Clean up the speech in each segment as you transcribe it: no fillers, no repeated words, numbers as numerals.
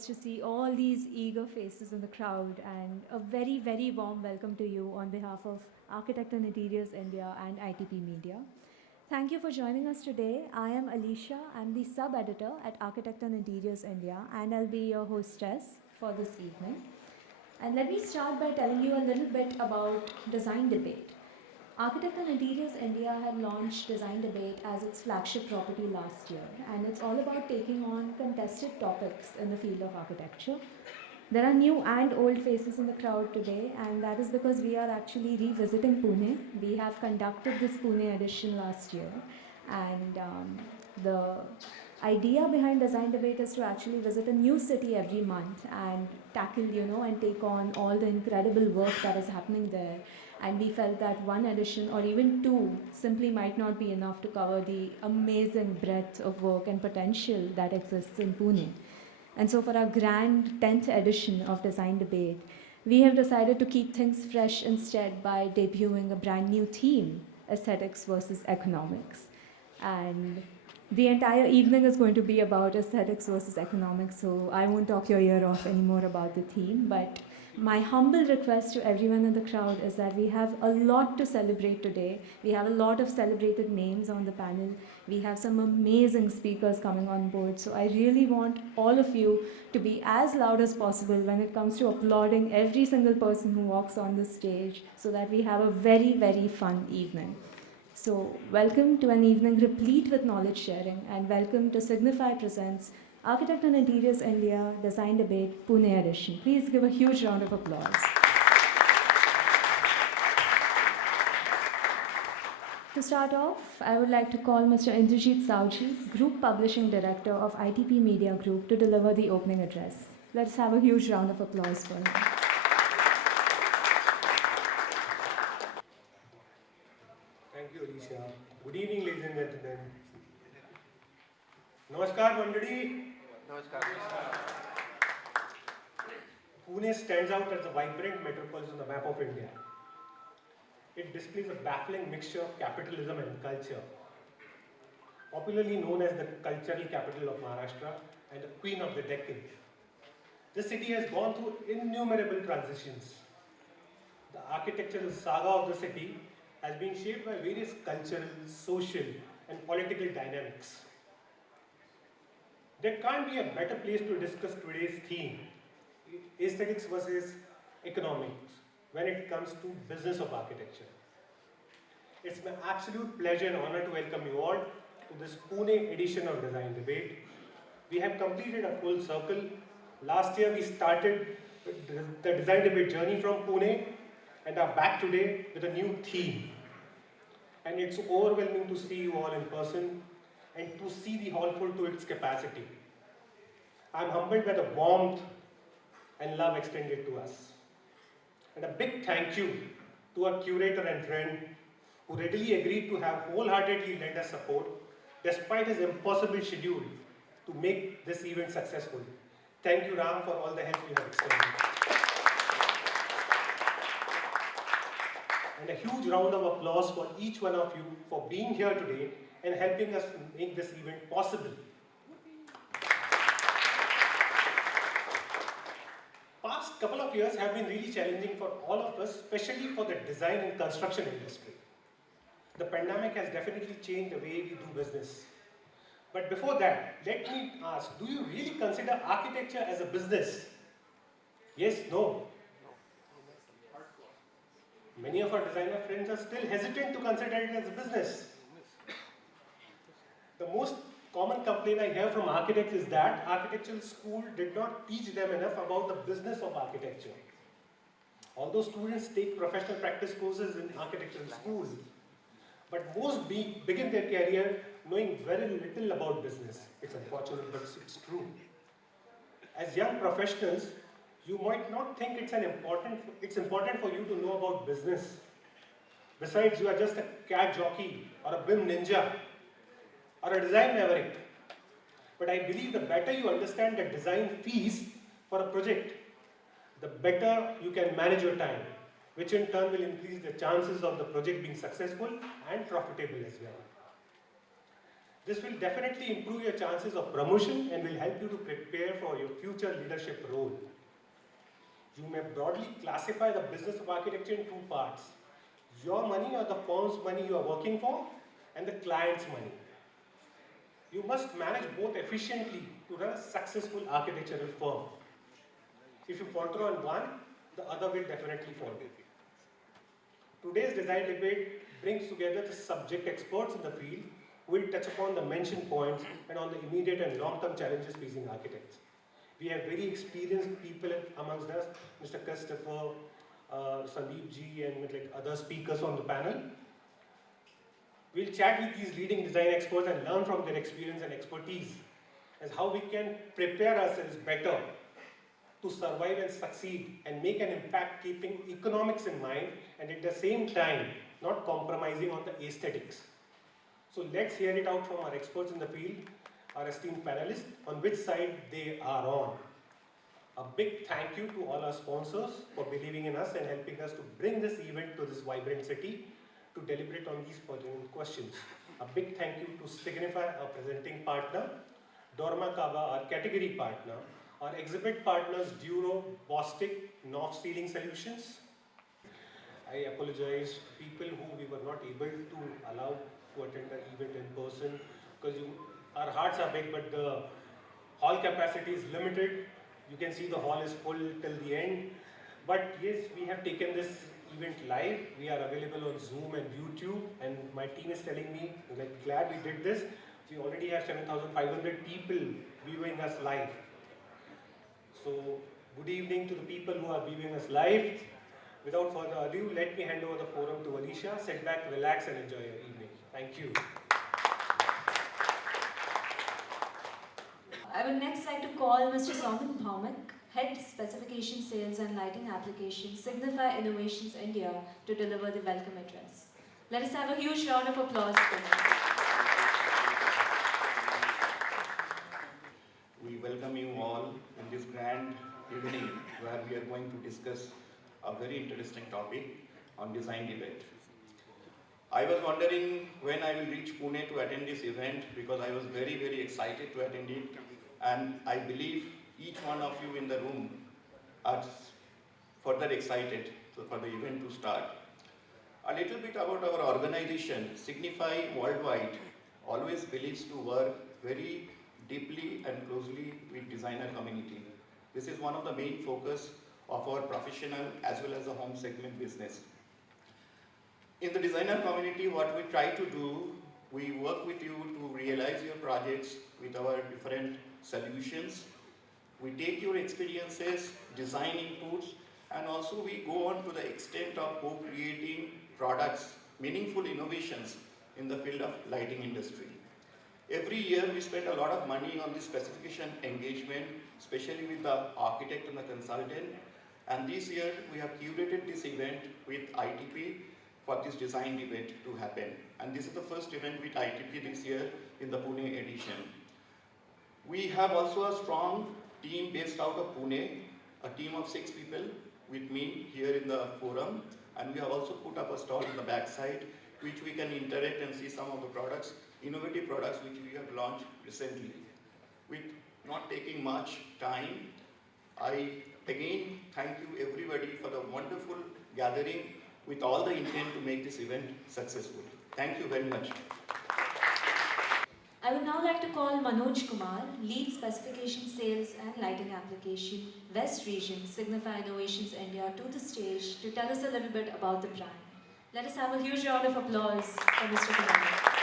surprised to see all these eager faces in the crowd, and a very, very warm welcome to you on behalf of Architect and Interiors India and ITP Media. Thank you for joining us today. I am Alicia. I'm the sub-editor at Architect and Interiors India, and I'll be your hostess for this evening. And let me start by telling you a little bit about Design Debate. Architect and Interiors India had launched Design Debate as its flagship property last year, and it's all about taking on contested topics in the field of architecture. There are new and old faces in the crowd today, and that is because we are actually revisiting Pune. We have conducted this Pune edition last year, and the idea behind Design Debate is to actually visit a new city every month and tackle, and take on all the incredible work that is happening there. And we felt that one edition or even two simply might not be enough to cover the amazing breadth of work and potential that exists in Pune. And so for our grand 10th edition of Design Debate, we have decided to keep things fresh instead by debuting a brand new theme, Aesthetics versus Economics. And the entire evening is going to be about aesthetics versus economics, so I won't talk your ear off anymore about the theme, but my humble request to everyone in the crowd is that we have a lot to celebrate today. We have a lot of celebrated names on the panel. We have some amazing speakers coming on board, so I really want all of you to be as loud as possible when it comes to applauding every single person who walks on the stage so that we have a very, very fun evening. So, welcome to an evening replete with knowledge sharing, and welcome to Signify Presents Architect and Interiors India Design Debate Pune Edition. Please give a huge round of applause. To start off, I would like to call Mr. Indrajit Saoji, Group Publishing Director of ITP Media Group, to deliver the opening address. Let's have a huge round of applause for him. Good evening, ladies and gentlemen. Namaskar, Mandadi. Namaskar. Pune stands out as a vibrant metropolis on the map of India. It displays a baffling mixture of capitalism and culture. Popularly known as the cultural capital of Maharashtra and the queen of the Deccan, this city has gone through innumerable transitions. The architectural saga of the city has been shaped by various cultural, social, and political dynamics. There can't be a better place to discuss today's theme, aesthetics versus economics, when it comes to business of architecture. It's my absolute pleasure and honor to welcome you all to this Pune edition of Design Debate. We have completed a full circle. Last year we started the Design Debate journey from Pune, and are back today with a new theme. And it's overwhelming to see you all in person and to see the hall full to its capacity. I'm humbled by the warmth and love extended to us. And a big thank you to our curator and friend who readily agreed to have wholeheartedly lend us support despite his impossible schedule to make this event successful. Thank you, Ram, for all the help you have extended. And a huge round of applause for each one of you for being here today and helping us make this event possible. Past couple of years have been really challenging for all of us, especially for the design and construction industry. The pandemic has definitely changed the way we do business. But before that, let me ask, do you really consider architecture as a business? Yes, no? Many of our designer friends are still hesitant to consider it as a business. The most common complaint I hear from architects is that architectural school did not teach them enough about the business of architecture. Although students take professional practice courses in architectural schools, but most begin their career knowing very little about business. It's unfortunate, but it's true. As young professionals, you might not think it's important for you to know about business. Besides, you are just a cat jockey or a BIM ninja or a design maverick. But I believe the better you understand the design fees for a project, the better you can manage your time, which in turn will increase the chances of the project being successful and profitable as well. This will definitely improve your chances of promotion and will help you to prepare for your future leadership role. You may broadly classify the business of architecture in two parts: your money or the firm's money you are working for, and the client's money. You must manage both efficiently to run a successful architectural firm. If you falter on one, the other will definitely follow. Today's design debate brings together the subject experts in the field who will touch upon the mentioned points and on the immediate and long-term challenges facing architects. We have very experienced people amongst us, Mr. Christopher, Sandeep ji, and like other speakers on the panel. We'll chat with these leading design experts and learn from their experience and expertise as how we can prepare ourselves better to survive and succeed and make an impact keeping economics in mind and at the same time not compromising on the aesthetics. So let's hear it out from our experts in the field, our esteemed panelists, on which side they are on. A big thank you to all our sponsors for believing in us and helping us to bring this event to this vibrant city to deliberate on these pertinent questions. A big thank you to Signify, our presenting partner, Dorma Kaba, our category partner, our exhibit partners Duro, Bostic, North Ceiling Solutions. I apologize to people who we were not able to allow to attend the event in person because our hearts are big but the hall capacity is limited. You can see the hall is full till the end. But yes, we have taken this event live. We are available on Zoom and YouTube, and my team is telling me, like, glad we did this. We already have 7,500 people viewing us live. So, good evening to the people who are viewing us live. Without further ado, let me hand over the forum to Alicia. Sit back, relax, and enjoy your evening. Thank you. I would next like to call Mr. Soman Bhaumik, Head Specification Sales and Lighting Applications, Signify Innovations India, to deliver the welcome address. Let us have a huge round of applause for him. We welcome you all in this grand evening where we are going to discuss a very interesting topic on design debate. I was wondering when I will reach Pune to attend this event because I was very, very excited to attend it, and I believe each one of you in the room are further excited for the event to start. A little bit about our organization. Signify Worldwide always believes to work very deeply and closely with designer community. This is one of the main focus of our professional as well as the home segment business. In the designer community, what we try to do, we work with you to realize your projects with our different solutions. We take your experiences, design inputs, and also we go on to the extent of co-creating products, meaningful innovations in the field of lighting industry. Every year we spend a lot of money on this specification engagement, especially with the architect and the consultant. And this year we have curated this event with ITP for this design debate to happen. And this is the first event with ITP this year in the Pune edition. We have also a strong team based out of Pune, a team of 6 people with me here in the forum. And we have also put up a stall in the back side, which we can interact and see some of the products, innovative products which we have launched recently. With not taking much time, I again thank you everybody for the wonderful gathering with all the intent to make this event successful. Thank you very much. I would now like to call Manoj Kumar, Lead Specification Sales and Lighting Application, West Region, Signify Innovations India, to the stage to tell us a little bit about the brand. Let us have a huge round of applause for Mr. Kumar.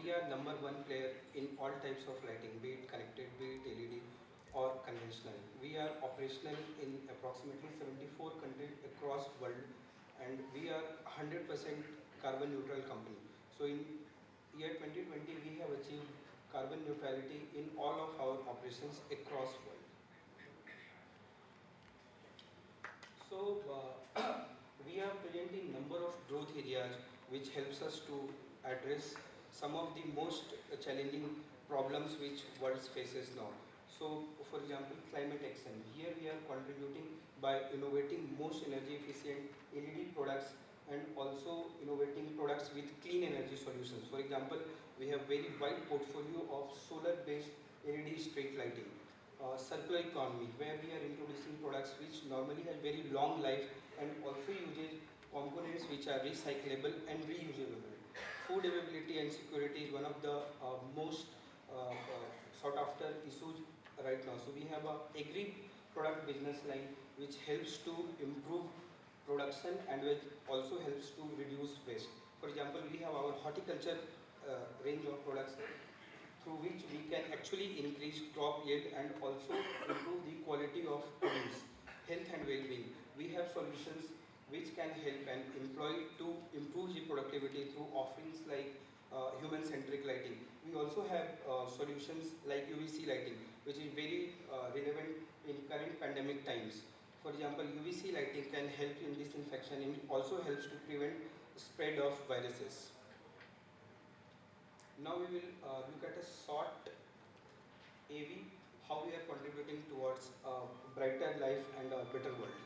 we are number one player in all types of lighting, be it connected, be it LED or conventional. We are operational in approximately 74 countries across world, and we are 100% carbon neutral company. So in year 2020, we have achieved carbon neutrality in all of our operations across world. So we are present in number of growth areas which helps us to address some of the most challenging problems which world faces now. So for example, climate action. Here we are contributing by innovating most energy efficient LED products and also innovating products with clean energy solutions. For example, we have very wide portfolio of solar based LED street lighting. Circular economy, where we are introducing products which normally have very long life and also uses components which are recyclable and reusable. Food availability and security is one of the most sought after issues right now. So we have a agri product business line which helps to improve production and which also helps to reduce waste. For example, we have our horticulture range of products through which we can actually increase crop yield and also improve the quality of produce, health and well-being. We have solutions which can help an employee to improve the productivity through offerings like human-centric lighting. We also have solutions like UVC lighting, which is very relevant in current pandemic times. For example, UVC lighting can help in disinfection and also helps to prevent spread of viruses. Now we will look at a short AV, how we are contributing towards a brighter life and a better world.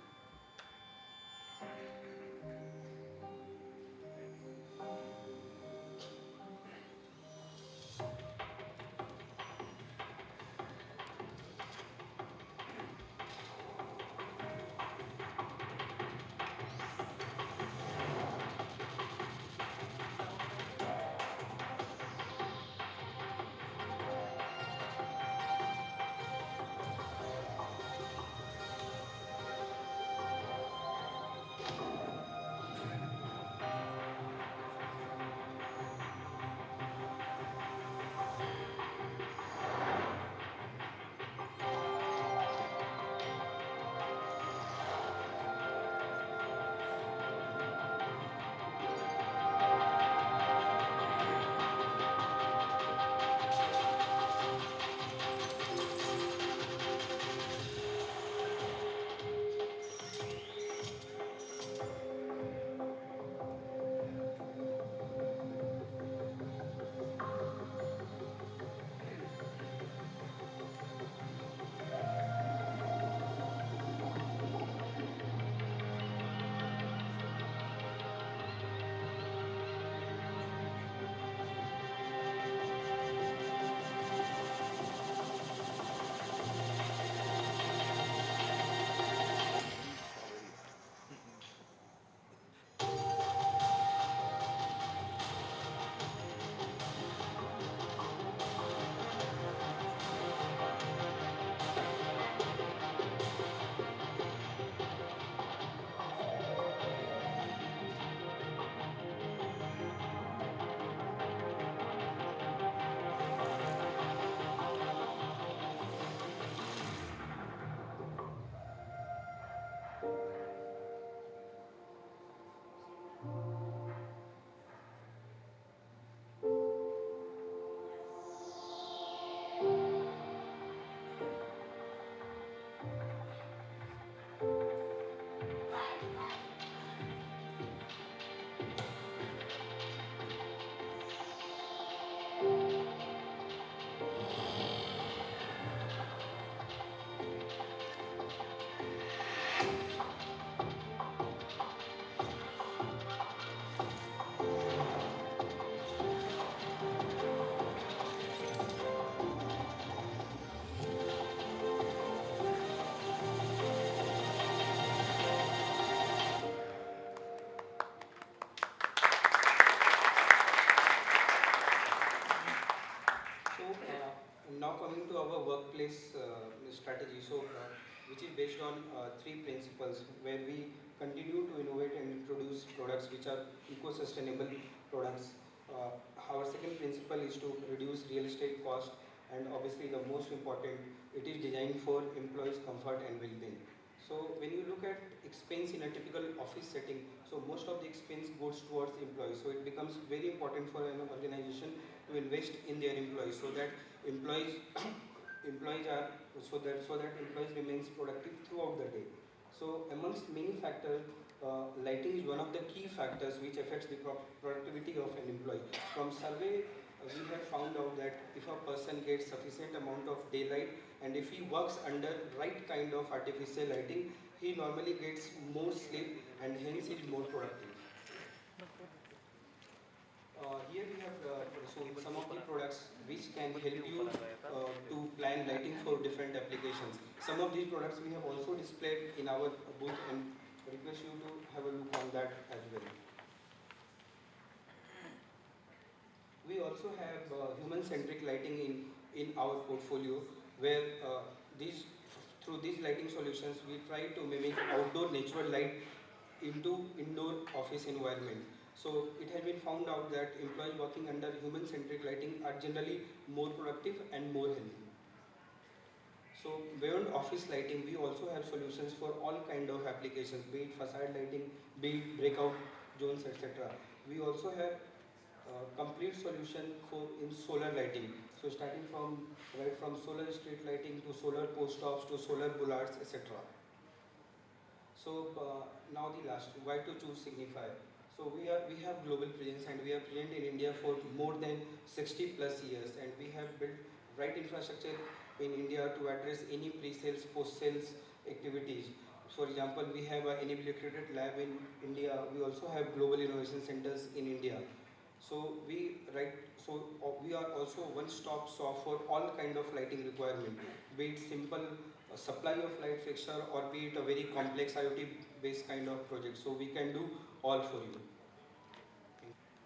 Now coming to our workplace strategy, which is based on three principles, where we continue to innovate and introduce products which are eco-sustainable products, our second principle is to reduce real estate cost, and obviously the most important, it is designed for employees' comfort and well-being. So when you look at expense in a typical office setting, so most of the expense goes towards employees. So it becomes very important for an organization to invest in their employees, so that employees employees are so that employees remains productive throughout the day. So amongst many factors, lighting is one of the key factors which affects the productivity of an employee. From survey, we have found out that if a person gets sufficient amount of daylight and if he works under right kind of artificial lighting, he normally gets more sleep and hence is more productive. Here we have shown some of the products which can help you to plan lighting for different applications. Some of these products we have also displayed in our booth and request you to have a look on that as well. We also have human-centric lighting in our portfolio, where through these lighting solutions we try to mimic outdoor natural light into indoor office environment. So it has been found out that employees working under human-centric lighting are generally more productive and more healthy. So beyond office lighting, we also have solutions for all kind of applications, be it facade lighting, be it breakout zones, etc. We also have complete solution for in solar lighting. So starting from solar street lighting to solar post stops to solar bollards, etc. So now the last, why to choose Signify? So we have global presence and we are present in India for more than 60 plus years, and we have built right infrastructure in India to address any pre-sales, post-sales activities. For example, we have an integrated lab in India. We also have global innovation centers in India. So we are also one-stop shop for all kind of lighting requirement, be it simple supply of light fixture or be it a very complex IoT-based kind of project. So we can do all for you.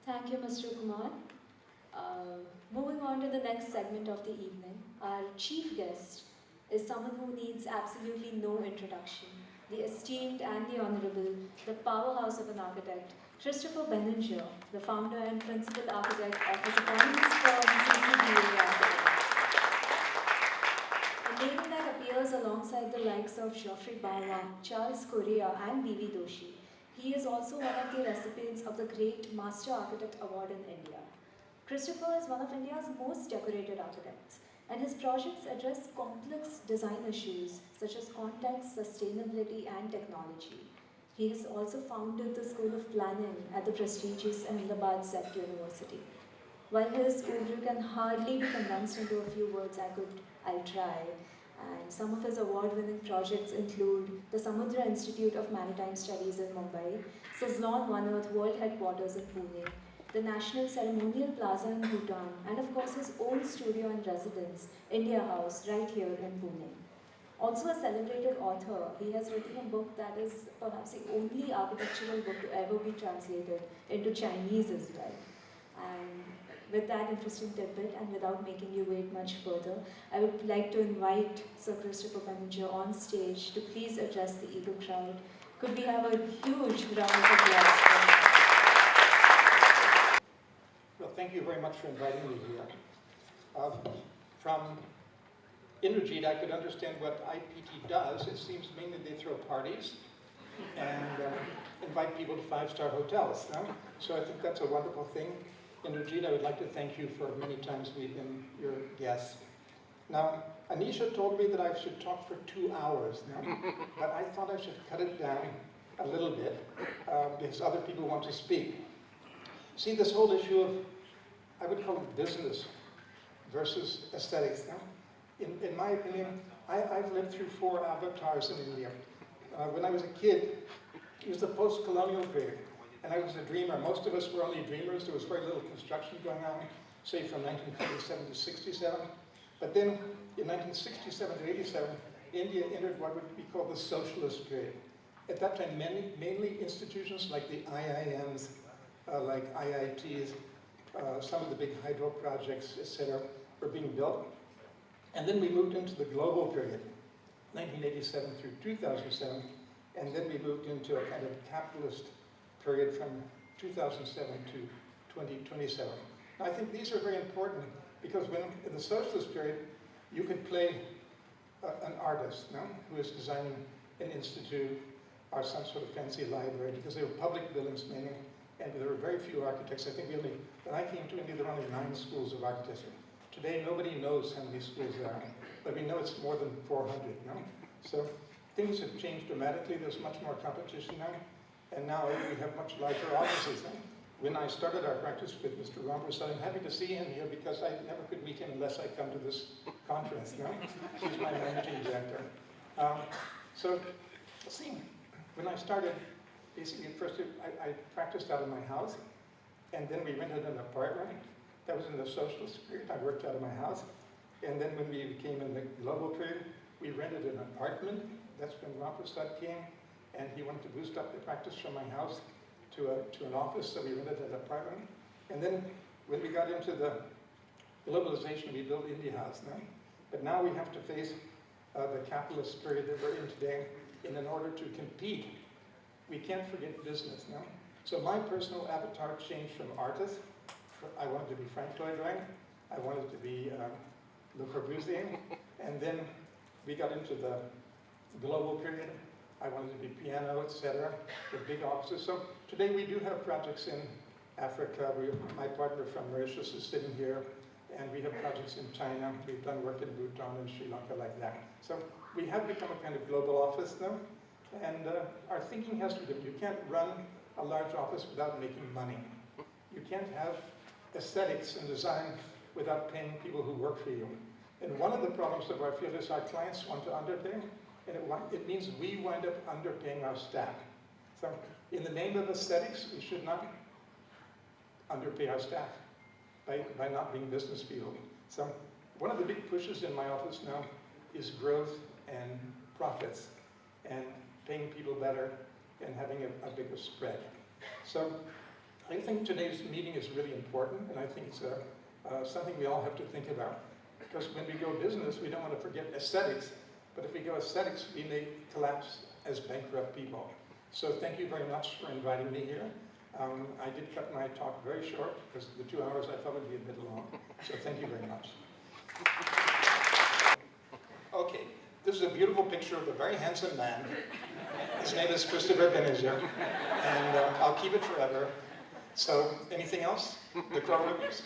Thank you, Mr. Kumar. Moving on to the next segment of the evening, our chief guest is someone who needs absolutely no introduction. The esteemed and the honorable, the powerhouse of an architect, Christopher Benninger, the founder and principal architect of his eponymous firm, CCBA Architects. A name that appears alongside the likes of Geoffrey Bawa, Charles Correa, and B.V. Doshi. He is also one of the recipients of the Great Master Architect Award in India. Christopher is one of India's most decorated architects, and his projects address complex design issues such as context, sustainability, and technology. He has also founded the School of Planning at the prestigious Ahmedabad Sect University. While his oeuvre can hardly be condensed into a few words, I'll try. And some of his award-winning projects include the Samudra Institute of Maritime Studies in Mumbai, Suzlon One Earth World Headquarters in Pune, the National Ceremonial Plaza in Bhutan, and of course his own studio and residence, India House, right here in Pune. Also a celebrated author, he has written a book that is perhaps the only architectural book to ever be translated into Chinese as well. And with that interesting tidbit, and without making you wait much further, I would like to invite Sir Christopher Benninger on stage to please address the eager crowd. Could we have a huge round of applause for him? Well, thank you very much for inviting me here. From Indrajit, I could understand what IPT does. It seems mainly they throw parties and invite people to five-star hotels. No? So I think that's a wonderful thing. Indrajit, I would like to thank you for many times we've been your guests. Now, Anisha told me that I should talk for 2 hours now, but I thought I should cut it down a little bit because other people want to speak. See, this whole issue of, I would call it business versus aesthetics. Now, in my opinion, I've lived through 4 avatars in India. When I was a kid, it was the post-colonial period. And I was a dreamer. Most of us were only dreamers. There was very little construction going on, say from 1947 to 67. But then in 1967 to 87, India entered what would be called the socialist period. At that time, mainly institutions like the IIMs, like IITs, some of the big hydro projects, etc., were being built. And then we moved into the global period, 1987 through 2007, and then we moved into a kind of capitalist period from 2007 to 2027. And I think these are very important because when in the socialist period, you could play an artist, no? Who is designing an institute or some sort of fancy library, because they were public buildings mainly, and there were very few architects. I think when I came to India, there were only 9 schools of architecture. Today, nobody knows how many schools there are, but we know it's more than 400, no? So things have changed dramatically. There's much more competition now, and now we have much larger offices. No? When I started our practice with Mr. Ramprasad, I'm happy to see him here because I never could meet him unless I come to this conference. No? He's my managing director. So, see, when I started, basically at first I practiced out of my house, and then we rented an apartment. That was in the socialist period. I worked out of my house. And then when we became in the global period, we rented an apartment. That's when Ramprasad came, and he wanted to boost up the practice from my house to an office, so we rented an apartment. And then when we got into the globalization, we built India House now. But now we have to face the capitalist period that we're in today, and in order to compete, we can't forget business now. So my personal avatar changed from artist. I wanted to be Frank Lloyd Wright. I wanted to be Le Corbusier. And then we got into the global period. I wanted to be piano, etc., the big offices. So today we do have projects in Africa. My partner from Mauritius is sitting here, and we have projects in China. We've done work in Bhutan and Sri Lanka like that. So we have become a kind of global office now, and our thinking has to be different. You can't run a large office without making money. You can't have aesthetics and design without paying people who work for you. And one of the problems of our field is our clients want to underpay, and it means we wind up underpaying our staff. So in the name of aesthetics, we should not underpay our staff by not being business people. So one of the big pushes in my office now is growth and profits and paying people better and having a bigger spread. So I think today's meeting is really important, and I think it's something we all have to think about. Because when we go business, we don't want to forget aesthetics, but if we go aesthetics, we may collapse as bankrupt people. So thank you very much for inviting me here. I did cut my talk very short, because the 2 hours I thought would be a bit long. So thank you very much. Okay, this is a beautiful picture of a very handsome man. His name is Christopher Benninger, and I'll keep it forever. So, anything else? The crowd members?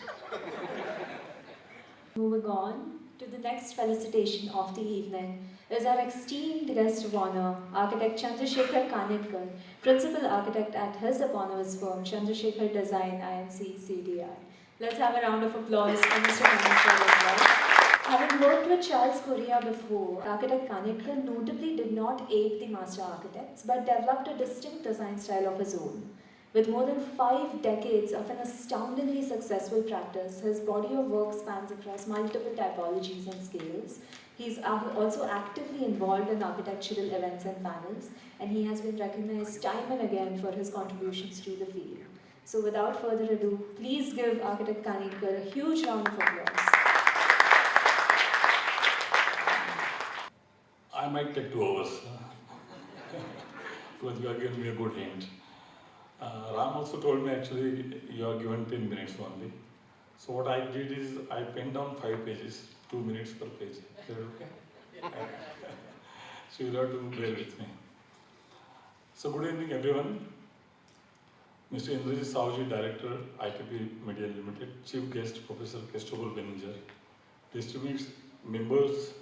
Moving on to the next felicitation of the evening is our esteemed guest of honor, architect Chandrasekhar Kanetkar, principal architect at his eponymous firm, Chandrasekhar Design Inc. CDI. Let's have a round of applause for Mr. Kanetkar as well. Having worked with Charles Correa before, architect Kanetkar notably did not ape the master architects, but developed a distinct design style of his own. With more than 5 decades of an astoundingly successful practice, his body of work spans across multiple typologies and scales. He's also actively involved in architectural events and panels, and he has been recognized time and again for his contributions to the field. So without further ado, please give architect Kanetkar a huge round of applause. I might take 2 hours, because you are giving me a good hint. Ram also told me actually you are given 10 minutes only. So what I did is I penned down 5 pages, 2 minutes per page. Is that okay? So you'll have to bear with me. So good evening everyone. Mr. Indrajit Sahuji, Director, ITP Media Limited, Chief Guest Professor Christopher Benninger, distinguished members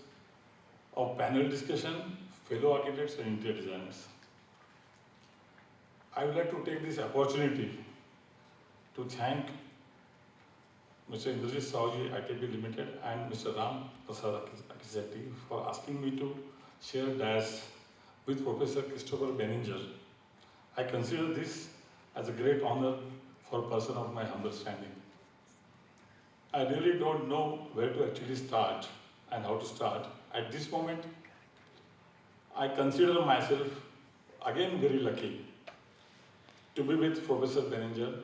of panel discussion, fellow architects and interior designers. I would like to take this opportunity to thank Mr. Indrajit Sahuji, ITP Limited, and Mr. Ram Prasad Akizati for asking me to share dais with Professor Christopher Benninger. I consider this as a great honor for a person of my humble standing. I really don't know where to actually start and how to start. At this moment, I consider myself again very lucky to be with Professor Benninger.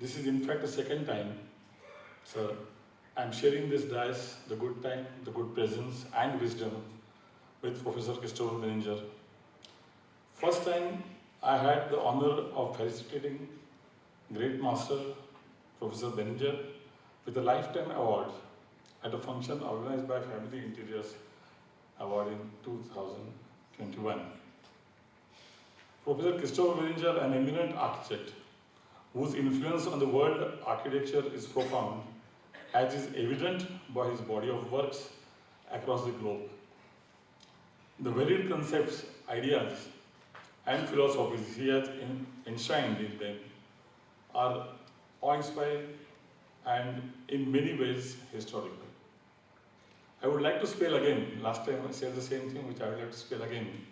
This is in fact the second time, sir, I'm sharing this dais, the good time, the good presence and wisdom with Professor Christopher Benninger. First time I had the honor of felicitating great master, Professor Benninger with a Lifetime Award at a function organized by Family Interiors Award in 2021. Professor Christopher Benninger, an eminent architect whose influence on the world architecture is profound, as is evident by his body of works across the globe. The varied concepts, ideas, and philosophies he has enshrined in them are awe-inspiring and in many ways historical. I would like to spell again, last time I said the same thing which I would like to spell again,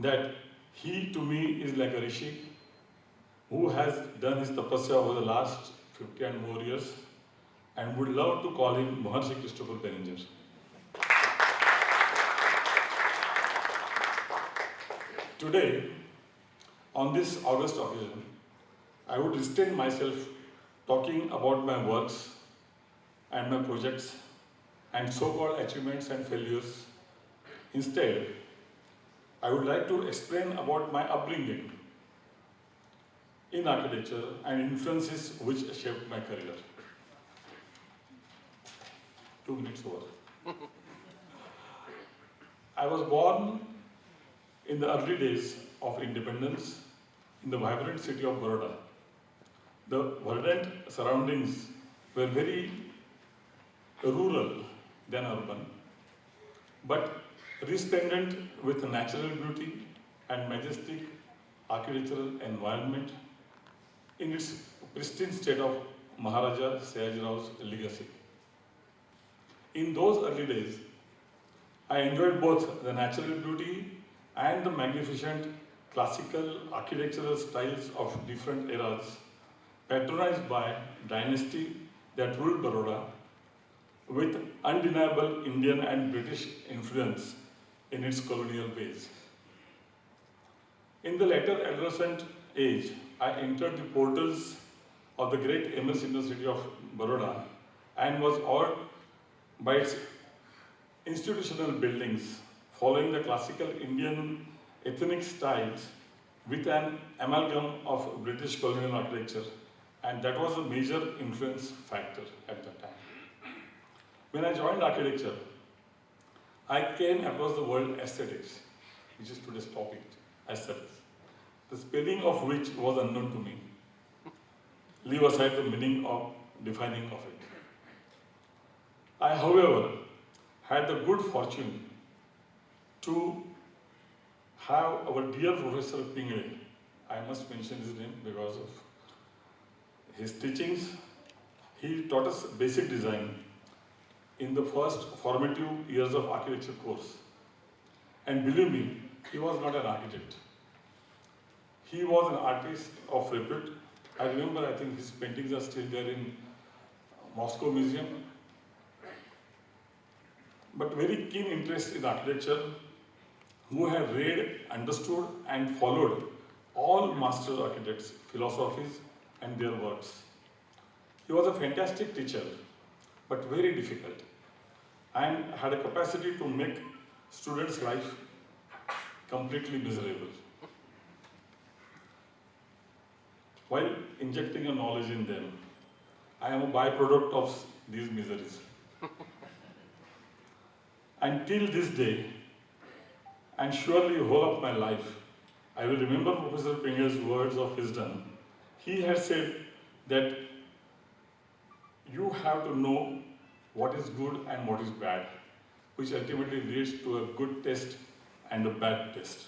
that he to me is like a rishi who has done his tapasya over the last 50 and more years and would love to call him Maharshi Christopher Benninger. Today, on this August occasion, I would restrain myself talking about my works and my projects and so-called achievements and failures. Instead, I would like to explain about my upbringing in architecture and influences which shaped my career. 2 minutes over. I was born in the early days of independence in the vibrant city of Baroda. The verdant surroundings were very rural than urban, but resplendent with natural beauty and majestic architectural environment in its pristine state of Maharaja Sayajirau's legacy. In those early days, I enjoyed both the natural beauty and the magnificent classical architectural styles of different eras, patronized by dynasty that ruled Baroda with undeniable Indian and British influence in its colonial ways. In the later adolescent age, I entered the portals of the great MS University of Baroda and was awed by its institutional buildings, following the classical Indian ethnic styles with an amalgam of British colonial architecture, and that was a major influence factor at that time. When I joined architecture, I came across the word aesthetics, which is today's topic, aesthetics, the spelling of which was unknown to me. Leave aside the meaning of defining of it. I, however, had the good fortune to have our dear Professor Pingle, I must mention his name because of his teachings. He taught us basic design in the first formative years of architecture course. And believe me, he was not an architect. He was an artist of repute. I remember, I think his paintings are still there in Moscow Museum. But very keen interest in architecture, who have read, understood, and followed all master architects' philosophies and their works. He was a fantastic teacher, but very difficult, and had a capacity to make students' life completely miserable, while injecting a knowledge in them. I am a byproduct of these miseries. Until this day, and surely whole of my life, I will remember Professor Pingle's words of wisdom. He had said that you have to know what is good and what is bad, which ultimately leads to a good test and a bad test.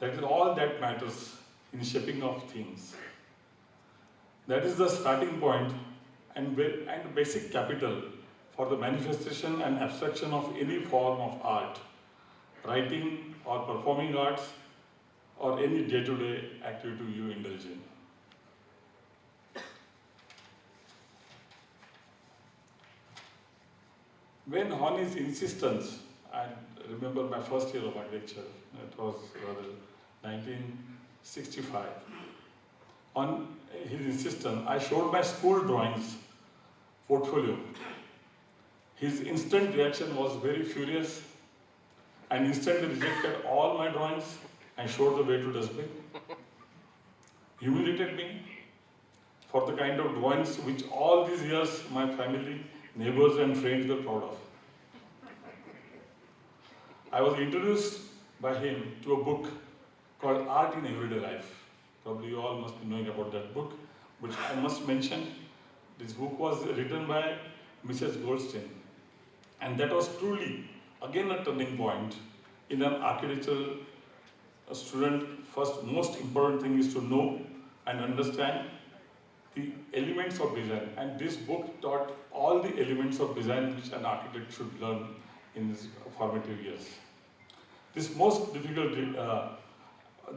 That is all that matters in shaping of things. That is the starting point and basic capital for the manifestation and abstraction of any form of art, writing or performing arts, or any day-to-day activity you indulge in. When on his insistence, I remember my first year of architecture, it was rather 1965. On his insistence, I showed my school drawings portfolio. His instant reaction was very furious and instantly rejected all my drawings and showed the way to dustbin. Humiliated me for the kind of drawings which all these years my family, neighbors and friends were proud of. I was introduced by him to a book called Art in Everyday Life. Probably you all must be knowing about that book, but I must mention this book was written by Mrs. Goldstein, and that was truly again a turning point in an architectural student. First, most important thing is to know and understand the elements of design, and this book taught all the elements of design which an architect should learn in his formative years. This most difficult,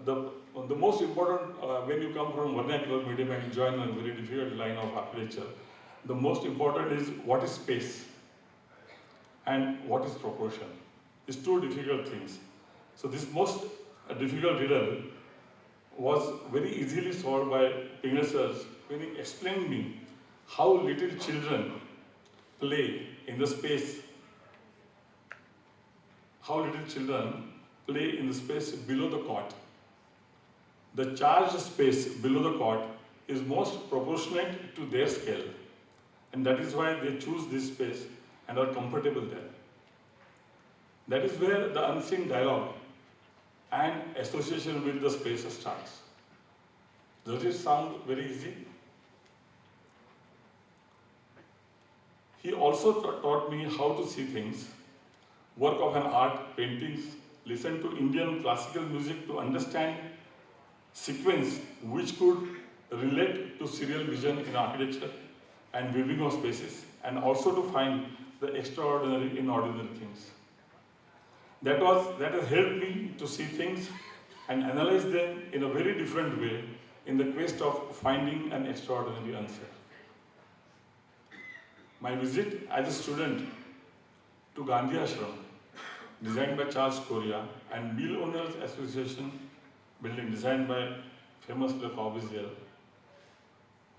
the most important, when you come from vernacular medium and join a very difficult line of architecture, the most important is what is space and what is proportion. These two difficult things. So this most difficult riddle was very easily solved by Pinglesers when he explained me how little children play in the space, how little children play in the space below the cot. The charged space below the cot is most proportionate to their scale, and that is why they choose this space and are comfortable there. That is where the unseen dialogue and association with the space starts. Does it sound very easy? He also taught me how to see things, work of an art, paintings, listen to Indian classical music to understand sequence which could relate to serial vision in architecture and weaving of spaces, and also to find the extraordinary in ordinary things. That has helped me to see things and analyze them in a very different way in the quest of finding an extraordinary answer. My visit as a student to Gandhi Ashram, designed by Charles Correa, and Mill Owners Association building designed by famous Le Corbusier,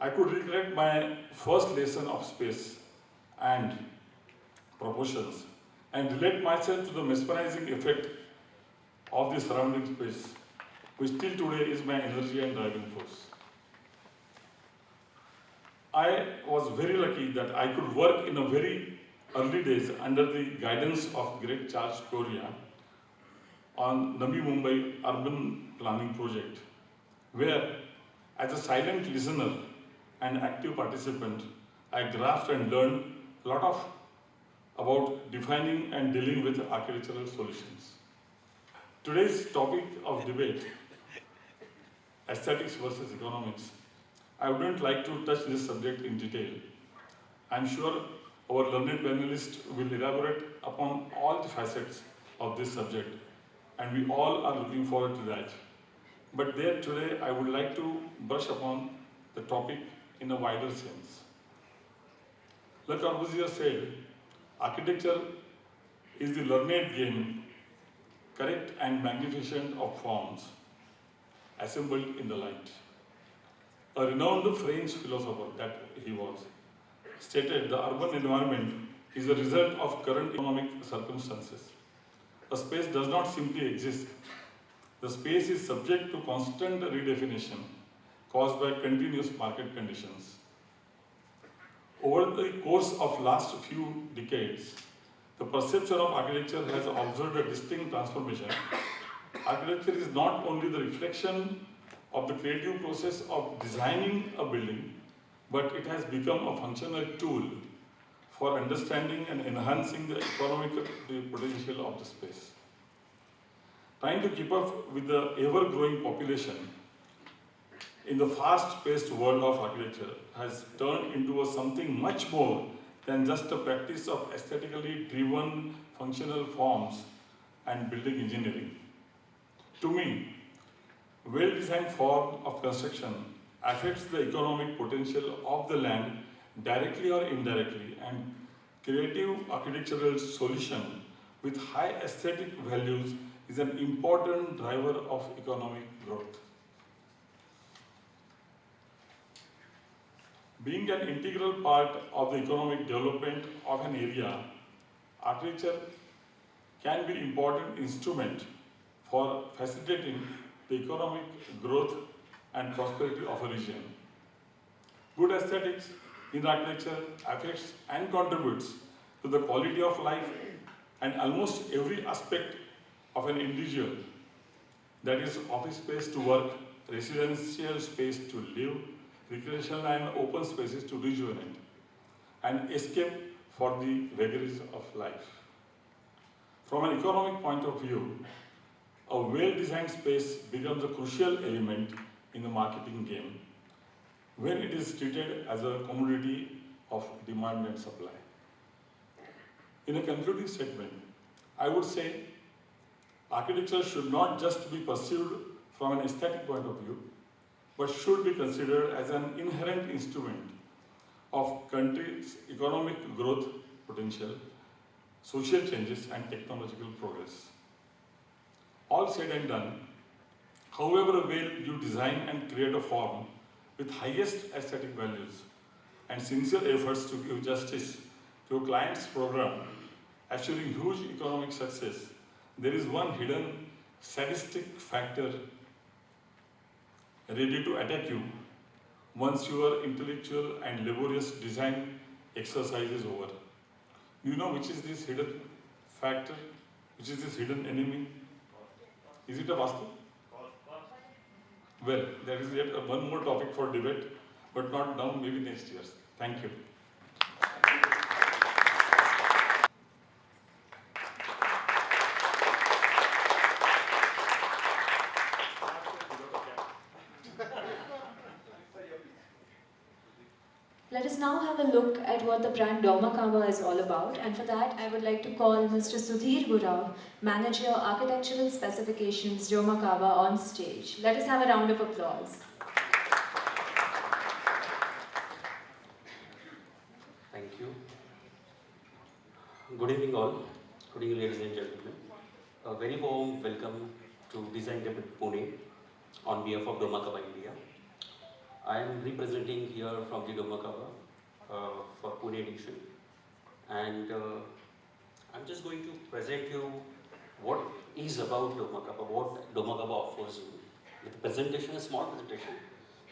I could recollect my first lesson of space and proportions and relate myself to the mesmerizing effect of the surrounding space, which till today is my energy and driving force. I was very lucky that I could work in a very early days under the guidance of great Charles Correa on Navi Mumbai urban planning project, where as a silent listener and active participant, I grasped and learned a lot about defining and dealing with architectural solutions. Today's topic of debate, aesthetics versus economics, I wouldn't like to touch this subject in detail. I'm sure our learned panelists will elaborate upon all the facets of this subject, and we all are looking forward to that. But there today, I would like to brush upon the topic in a wider sense. Le Corbusier said, architecture is the learned game, correct and magnificent of forms, assembled in the light. A renowned French philosopher that he was, stated the urban environment is a result of current economic circumstances. A space does not simply exist. The space is subject to constant redefinition caused by continuous market conditions. Over the course of last few decades, the perception of architecture has observed a distinct transformation. Architecture is not only the reflection of the creative process of designing a building, but it has become a functional tool for understanding and enhancing the economic potential of the space. Trying to keep up with the ever-growing population in the fast-paced world of architecture has turned into something much more than just a practice of aesthetically driven functional forms and building engineering. To me, well-designed form of construction affects the economic potential of the land directly or indirectly, and creative architectural solution with high aesthetic values is an important driver of economic growth. Being an integral part of the economic development of an area, architecture can be an important instrument for facilitating the economic growth and prosperity of a region. Good aesthetics in architecture affects and contributes to the quality of life and almost every aspect of an individual. That is office space to work, residential space to live, recreational and open spaces to rejuvenate, and escape for the vagaries of life. From an economic point of view, a well-designed space becomes a crucial element in the marketing game when it is treated as a commodity of demand and supply. In a concluding statement, I would say architecture should not just be perceived from an aesthetic point of view, but should be considered as an inherent instrument of country's economic growth potential, social changes, and technological progress. All said and done, however well you design and create a form with highest aesthetic values and sincere efforts to give justice to a client's program, assuring huge economic success, there is one hidden sadistic factor ready to attack you once your intellectual and laborious design exercise is over. Do you know which is this hidden factor? Which is this hidden enemy? Is it a Vastu? Well, there is yet one more topic for debate, but not now, maybe next year. Thank you. Let us now have a look at what the brand Dormakaba is all about, and for that I would like to call Mr. Sudhir Gurao, Manager Architectural Specifications Dormakaba, on stage. Let us have a round of applause. Thank you. Good evening all. Good evening ladies and gentlemen. A very warm welcome to Design Debate Pune on behalf of Dormakaba India. I am representing here from the Dormakaba for Pune edition, and I'm just going to present you what is about Dormakaba, what Dormakaba offers you. The presentation is a small presentation,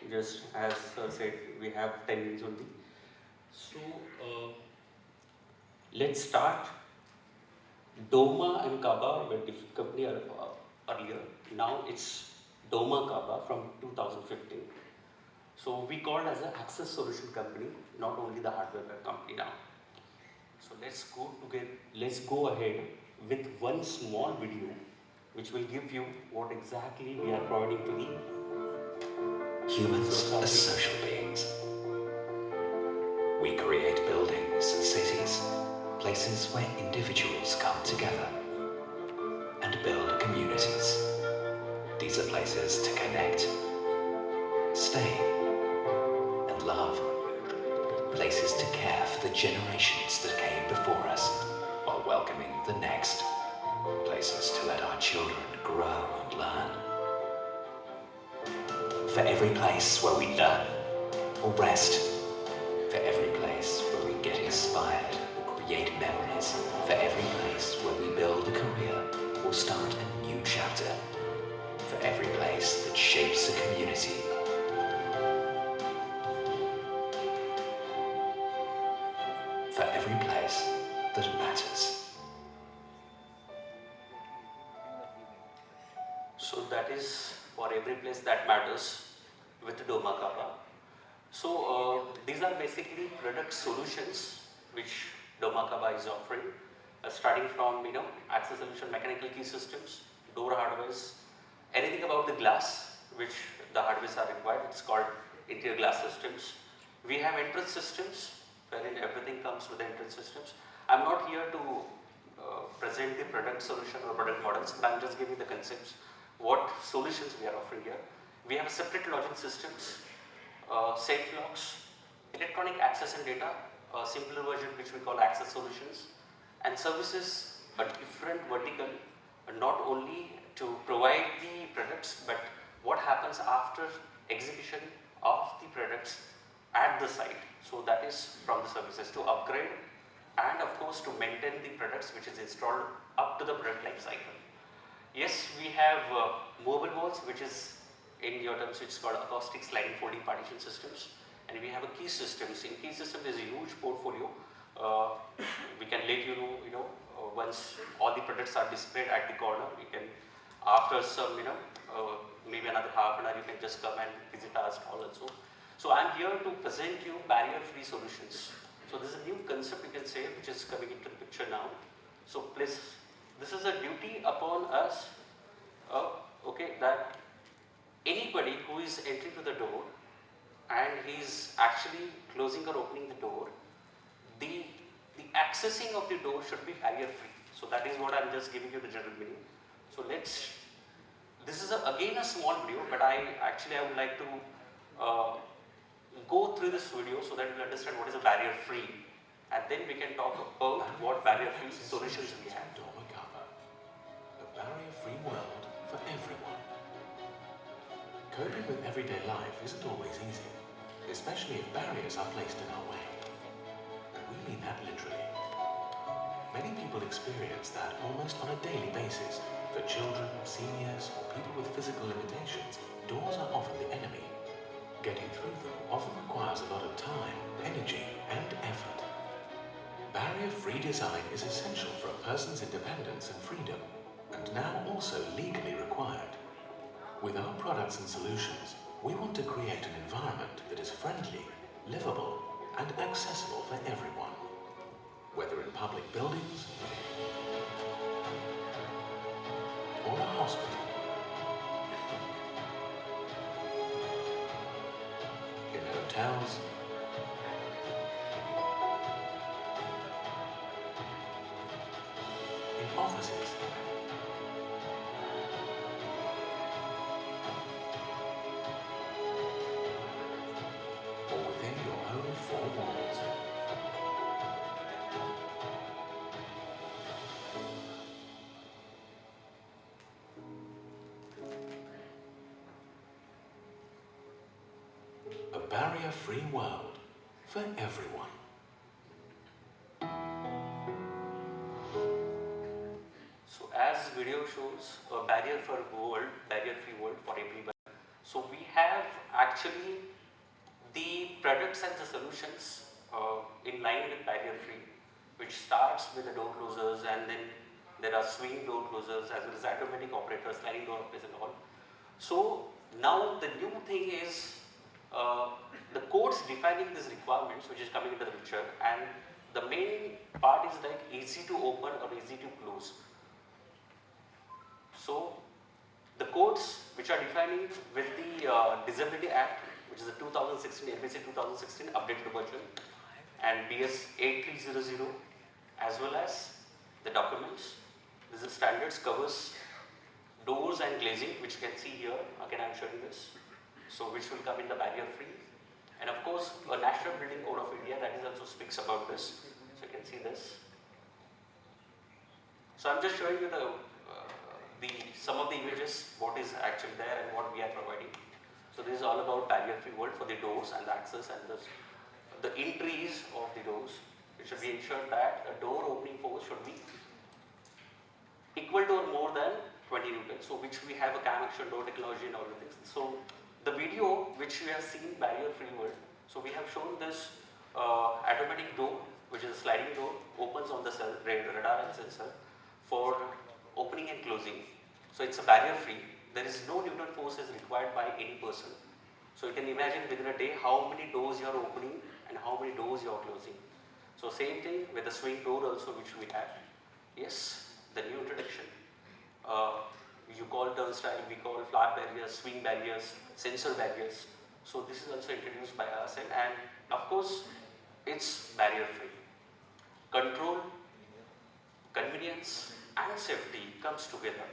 just as said, we have 10 minutes only. So let's start. Doma and Kaba were different company earlier. Now it's Dormakaba from 2015. So we called as an access solution company, not only the hardware company now. So let's go ahead with one small video which will give you what exactly we are providing to the humans are social beings. We create buildings and cities, places where individuals come together and build communities. These are places to connect, stay, and love. Places to care for the generations that came before us while welcoming the next. Places to let our children grow and learn. For every place where we learn or rest. For every place where we get inspired or create memories. For every place where we build a career or start a new chapter. For every place that shapes a community. For every place that matters. So that is for every place that matters with Dormakaba. So these are basically product solutions which Dormakaba is offering, starting from access solution, mechanical key systems, door hardwares, anything about the glass which the hardwares are required. It's called interior glass systems. We have entrance systems wherein everything comes with the entrance systems. I'm not here to present the product solution or product models, but I'm just giving the concepts, what solutions we are offering here. We have separate logic systems, safe locks, electronic access and data, a simpler version which we call access solutions, and services, a different vertical, not only to provide the products, but what happens after execution of the products at the site. So that is from the services to upgrade and of course to maintain the products which is installed up to the product life cycle. Yes, we have mobile walls, which is in your terms which is called acoustic sliding folding partition systems. and we have a key systems. In key system, there's a huge portfolio. Uh, we can let you know, once all the products are displayed at the corner, you can, after some, maybe another half an hour, you can just come and visit our stall also. So I'm here to present you barrier-free solutions. So this is a new concept, you can say, which is coming into the picture now. So please, this is a duty upon us, okay, that anybody who is entering to the door and he's actually closing or opening the door, the accessing of the door should be barrier-free. So that is what I'm just giving you the general meaning. So let's, this is again a small video, but I would like to go through this video so that you'll understand what is a barrier-free, and then we can talk about what barrier-free solutions we have. A barrier-free world for everyone. Coping with everyday life isn't always easy, especially if barriers are placed in our way. And we mean that literally. Many people experience that almost on a daily basis. For children, seniors, or people with physical limitations, doors are often the enemy. Getting through them often requires a lot of time, energy, and effort. Barrier-free design is essential for a person's independence and freedom, and now also legally required. With our products and solutions, we want to create an environment that is friendly, livable, and accessible for everyone. Whether in public buildings or a hospital, in hotels, in offices, or within your own four walls. A barrier-free world for everyone. So as video shows, a barrier-free world for everyone. So we have actually the products and the solutions in line with barrier-free, which starts with the door closers, and then there are swing door closers as well as automatic operators, sliding door operators and all. So now the new thing is the codes defining these requirements, which is coming into the picture, and the main part is like easy to open or easy to close. So the codes which are defining with the Disability Act, which is the 2016, NBC 2016 updated version, and BS 8300, as well as the documents. This is standards, covers doors and glazing, which you can see here. Again, I'm showing this. So which will come in the barrier-free. And of course, a National Building Code of India that is also speaks about this. So you can see this. So I'm just showing you some of the images, what is actually there and what we are providing. So this is all about barrier-free world for the doors and the access and the entries of the doors. It should be ensured that a door opening force should be equal to or more than 20 newtons. So which we have a cam action door technology and all of this. So the video which we have seen barrier-free world. So we have shown this automatic door, which is a sliding door, opens on the radar and sensor for opening and closing. So it's a barrier-free. There is no Newton force is required by any person. So you can imagine within a day how many doors you are opening and how many doors you are closing. So same thing with the swing door also, which we have. Yes, the new introduction. You call turnstile, we call flat barriers, swing barriers, sensor barriers. So this is also introduced by us, and of course it's barrier-free. Control, convenience and safety comes together.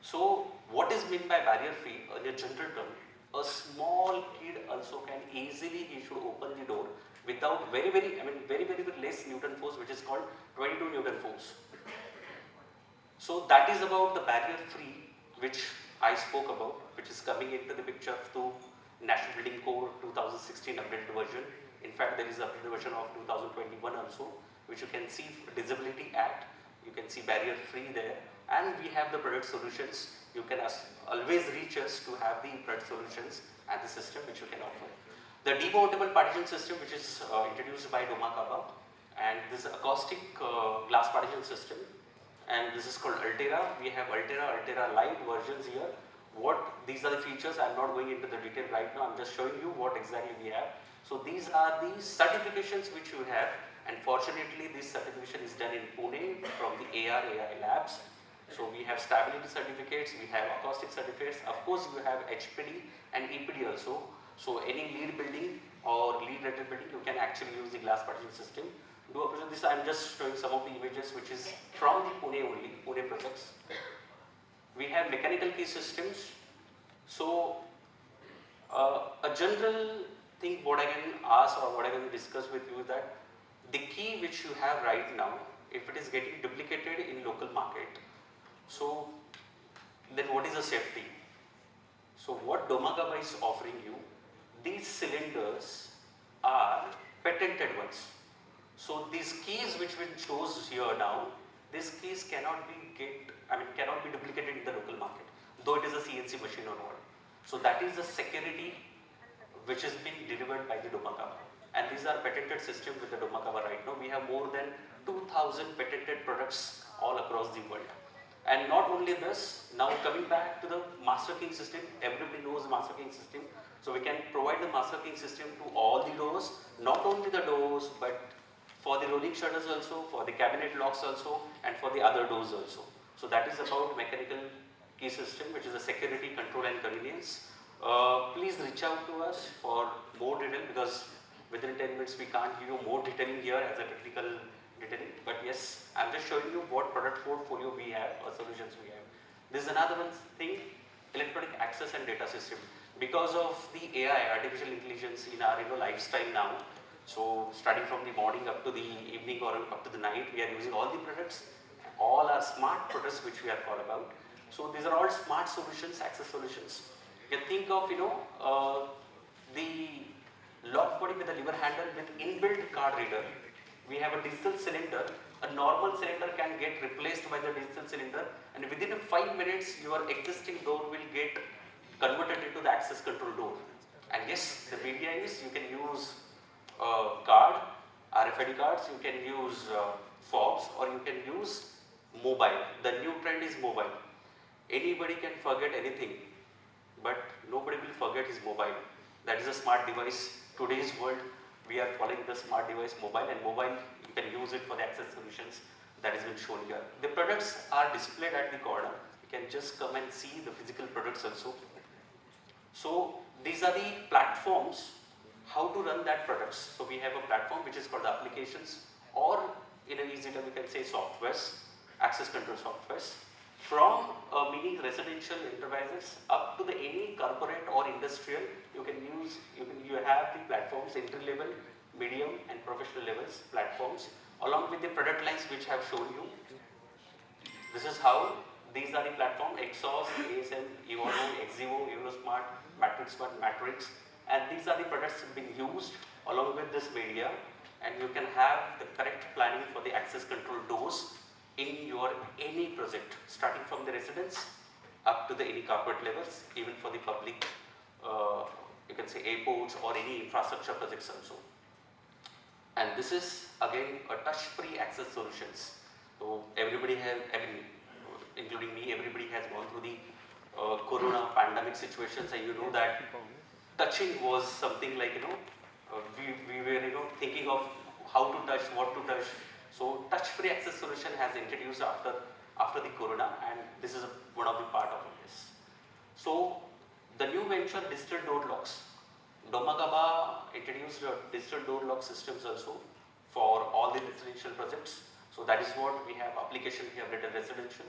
So what is meant by barrier-free in a general term? A small kid also can easily, he should open the door without very less Newton force, which is called 22 Newton force. So that is about the barrier-free, which I spoke about, which is coming into the picture through National Building Code 2016 updated version. In fact, there is an updated version of 2021 also, which you can see Disability Act. You can see barrier-free there, and we have the product solutions. You can always reach us to have the product solutions and the system which you can offer. The demountable partition system, which is introduced by Domakaba, and this acoustic glass partition system, and this is called Altera. We have Altera Lite versions here. These are the features. I'm not going into the detail right now. I'm just showing you what exactly we have. So these are the certifications which you have, and fortunately this certification is done in Pune from the AI labs. So we have stability certificates, we have acoustic certificates. Of course, you have HPD and EPD also. So any lead building or lead rated building, you can actually use the glass partition system. Do appreciate this. I'm just showing some of the images which is from the Pune only, Pune projects. We have mechanical key systems. So a general thing what I can ask or what I can discuss with you is that the key which you have right now, if it is getting duplicated in local market, so then what is the safety? So what Domakaba is offering you, these cylinders are patented ones. So these keys which we chose here now, these keys cannot be duplicated in the local market, though it is a CNC machine or what. So that is the security which is being delivered by the Domakaba. And these are patented system with the Domakaba right now. We have more than 2,000 patented products all across the world. And not only this, now coming back to the master keying system, everybody knows the master keying system. So we can provide the master keying system to all the doors, not only the doors, but for the rolling shutters also, for the cabinet locks also, and for the other doors also. So that is about mechanical key system, which is a security, control and convenience. Please reach out to us for more detail, because within 10 minutes we can't give you more detailing here as a technical detailing. But yes, I'm just showing you what product portfolio we have or solutions we have. This is another one thing, electronic access and data system. Because of the AI, artificial intelligence in our lifestyle now, so starting from the morning up to the evening or up to the night, we are using all the products, all are smart products which we are called about. So these are all smart solutions, access solutions. You can think of the lock body with a lever handle with inbuilt card reader. We have a digital cylinder. A normal cylinder can get replaced by the digital cylinder, and within 5 minutes your existing door will get converted into the access control door. And yes, the media is you can use card, RFID cards, you can use fobs, or you can use mobile. The new trend is mobile. Anybody can forget anything, but nobody will forget his mobile. That is a smart device. Today's world, we are following the smart device mobile, and mobile, you can use it for the access solutions that has been shown here. The products are displayed at the corner. You can just come and see the physical products also. So these are the platforms, how to run that products. So we have a platform which is called the applications, or in an easy term we can say softwares, access control softwares. From meaning residential enterprises up to the any corporate or industrial, you have the platforms, entry level, medium and professional levels platforms, along with the product lines which I have shown you. This is how these are the platform: Exhaust, ASM, Evono, Exivo, Eurosmart, Matrix 1, Matrix, and these are the products being used along with this media, and you can have the correct planning for the access control doors in your any project, starting from the residence up to the any corporate levels, even for the public, you can say airports or any infrastructure projects also. And this is again a touch-free access solutions. So everybody has, including me, everybody has gone through the corona pandemic situations, and you know that touching was something like, we were, thinking of how to touch, what to touch. So touch-free access solution has introduced after the corona, and this is one of the part of this. So the new venture digital door locks. Domakaba introduced digital door lock systems also for all the residential projects. So that is what we have application, we have written residential.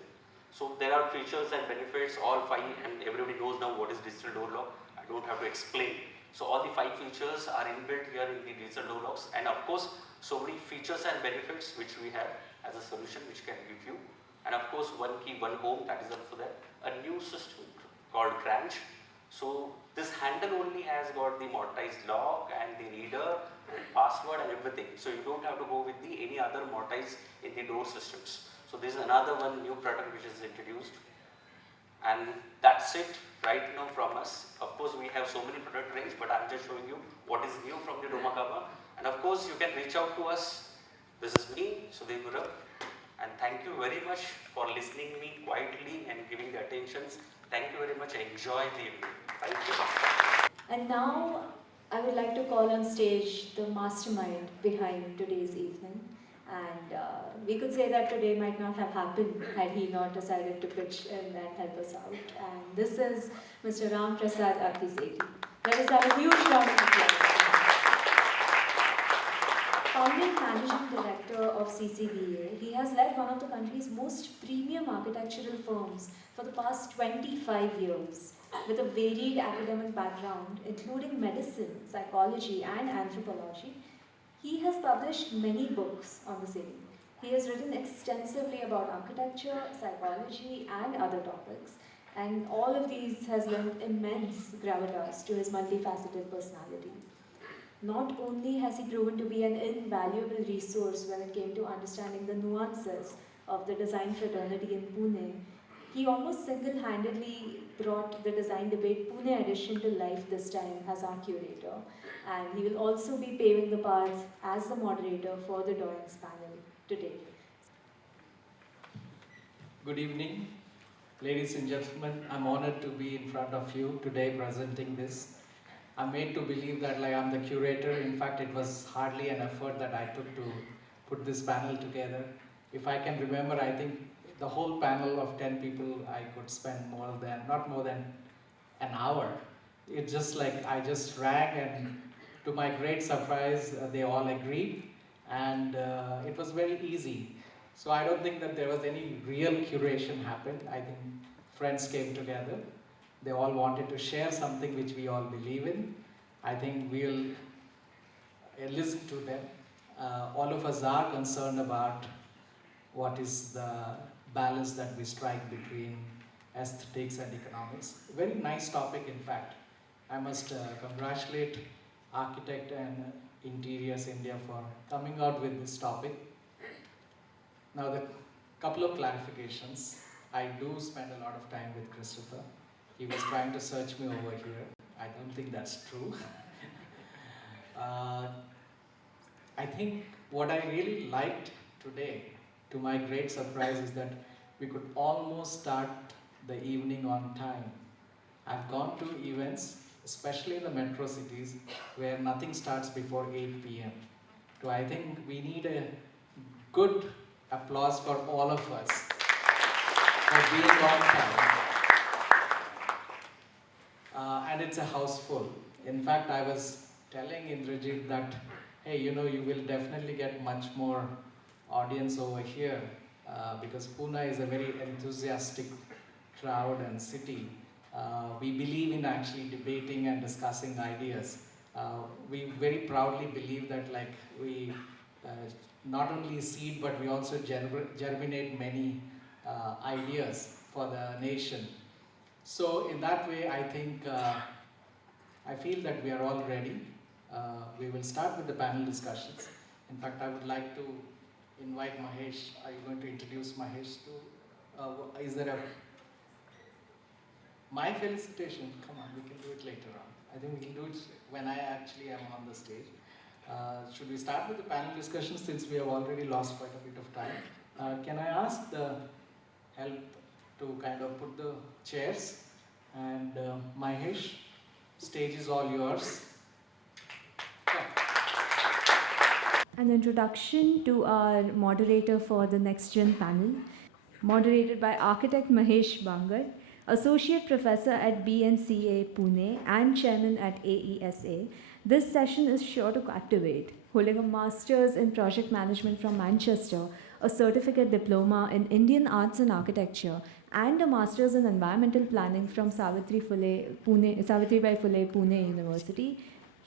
So there are features and benefits, all 5, and everybody knows now what is digital door lock. I don't have to explain. So all the 5 features are inbuilt here in the digital door locks, and of course so many features and benefits which we have as a solution which can give you. And of course one key, one home, that is also there. A new system called Cranch. So this handle only has got the mortised lock and the reader and password and everything. So you don't have to go with any other mortise in the door systems. So this is another one new product which is introduced. And that's it right now from us. Of course, we have so many product range, but I'm just showing you what is new from the Domakaba. And of course, you can reach out to us. This is me, Sudhir Gurav. And thank you very much for listening me quietly and giving the attentions. Thank you very much. Enjoy the evening. Thank you. And now I would like to call on stage the mastermind behind today's evening. And we could say that today might not have happened had he not decided to pitch in and help us out. And this is Mr. Ram Prasad Akiseti. Let us have a huge round of applause. Founding Managing Director of CCBA, he has led one of the country's most premium architectural firms for the past 25 years. With a varied academic background, including medicine, psychology, and anthropology, he has published many books on the same. He has written extensively about architecture, psychology, and other topics, and all of these has lent immense gravitas to his multifaceted personality. Not only has he proven to be an invaluable resource when it came to understanding the nuances of the design fraternity in Pune, he almost single-handedly brought the design debate Pune edition to life this time as our curator, and he will also be paving the path as the moderator for the Doyens panel today. Good evening, ladies and gentlemen. I'm honored to be in front of you today presenting this. I'm made to believe that I'm the curator. In fact, it was hardly an effort that I took to put this panel together. If I can remember, I think the whole panel of 10 people, I could spend not more than an hour. It's just like I just rang, and to my great surprise, they all agreed, and it was very easy. So I don't think that there was any real curation happened. I think friends came together. They all wanted to share something which we all believe in. I think we'll listen to them. All of us are concerned about what is the balance that we strike between aesthetics and economics. Very nice topic, in fact. I must congratulate Architect and Interiors India for coming out with this topic. Now, the couple of clarifications. I do spend a lot of time with Christopher. He was trying to search me over here. I don't think that's true. I think what I really liked today, to my great surprise, is that we could almost start the evening on time. I've gone to events, especially in the metro cities, where nothing starts before 8 p.m. So I think we need a good applause for all of us for being on time. And it's a house full. In fact, I was telling Indrajit that, hey, you will definitely get much more audience over here because Pune is a very enthusiastic crowd and city. We believe in actually debating and discussing ideas. We very proudly believe that we not only seed, but we also germinate many ideas for the nation. So in that way, I think, I feel that we are all ready. We will start with the panel discussions. In fact, I would like to invite Mahesh. Are you going to introduce Mahesh to, is there a, my felicitation, come on, we can do it later on. I think we can do it when I actually am on the stage. Should we start with the panel discussion since we have already lost quite a bit of time? Can I ask the help to kind of put the chairs, and Mahesh, stage is all yours. An introduction to our moderator for the Next Gen panel, moderated by architect Mahesh Bangar, Associate Professor at BNCA Pune and Chairman at AESA. This session is sure to captivate. Holding a Master's in Project Management from Manchester, a Certificate Diploma in Indian Arts and Architecture, and a Master's in Environmental Planning from Savitribai Phule Pune University,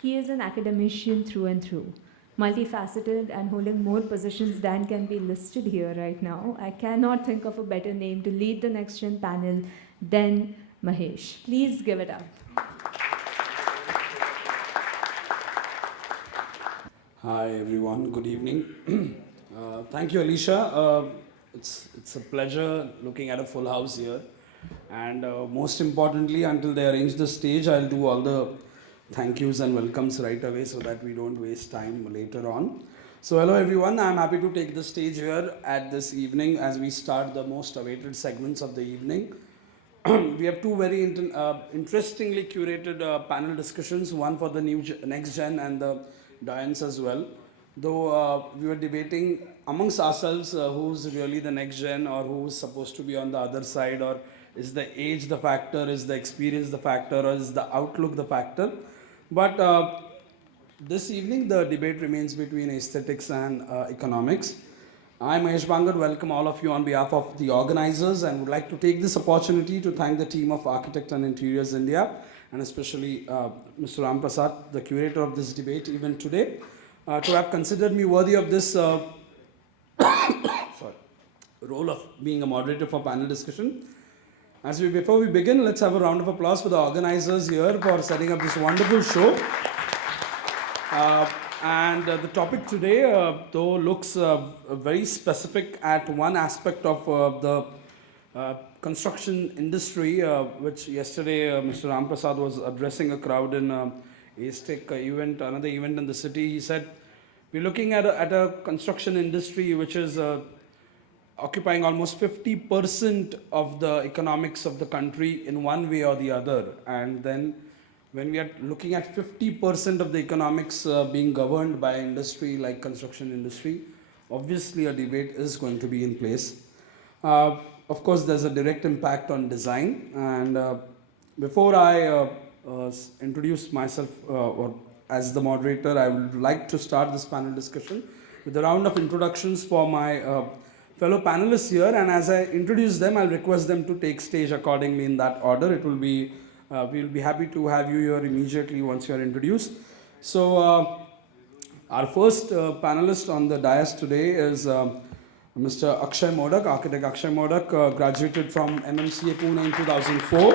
he is an academician through and through. Multifaceted and holding more positions than can be listed here right now. I cannot think of a better name to lead the Next Gen panel than Mahesh. Please give it up. Hi everyone, good evening. Thank you, Alicia. It's a pleasure looking at a full house here. And most importantly, until they arrange the stage, I'll do all the thank yous and welcomes right away so that we don't waste time later on. So hello everyone, I'm happy to take the stage here at this evening as we start the most awaited segments of the evening. We have two very interestingly curated panel discussions, one for the next gen and the Dians as well. Though we were debating amongst ourselves who's really the next gen or who's supposed to be on the other side, or is the age the factor, is the experience the factor, or is the outlook the factor. But this evening the debate remains between aesthetics and economics. I, Mahesh Bangar, welcome all of you on behalf of the organizers and would like to take this opportunity to thank the team of Architect and Interiors India and especially Mr. Ram Prasad, the curator of this debate even today, to have considered me worthy of this role of being a moderator for panel discussion. Before we begin, let's have a round of applause for the organizers here for setting up this wonderful show. The topic today, though, looks very specific at one aspect of the construction industry, which yesterday Mr. Ram Prasad was addressing a crowd in ASTEC event, another event in the city. He said, we're looking at a construction industry which is occupying almost 50% of the economics of the country in one way or the other. And then when we are looking at 50% of the economics being governed by industry like construction industry, obviously a debate is going to be in place. Of course, there's a direct impact on design. And before I introduce myself or as the moderator, I would like to start this panel discussion with a round of introductions for my fellow panelists here. And as I introduce them, I'll request them to take stage accordingly in that order. It will be we'll be happy to have you here immediately once you are introduced. So our first panelist on the dais today is Mr. Akshay Modak, architect Akshay Modak, graduated from MMCA Pune in 2004,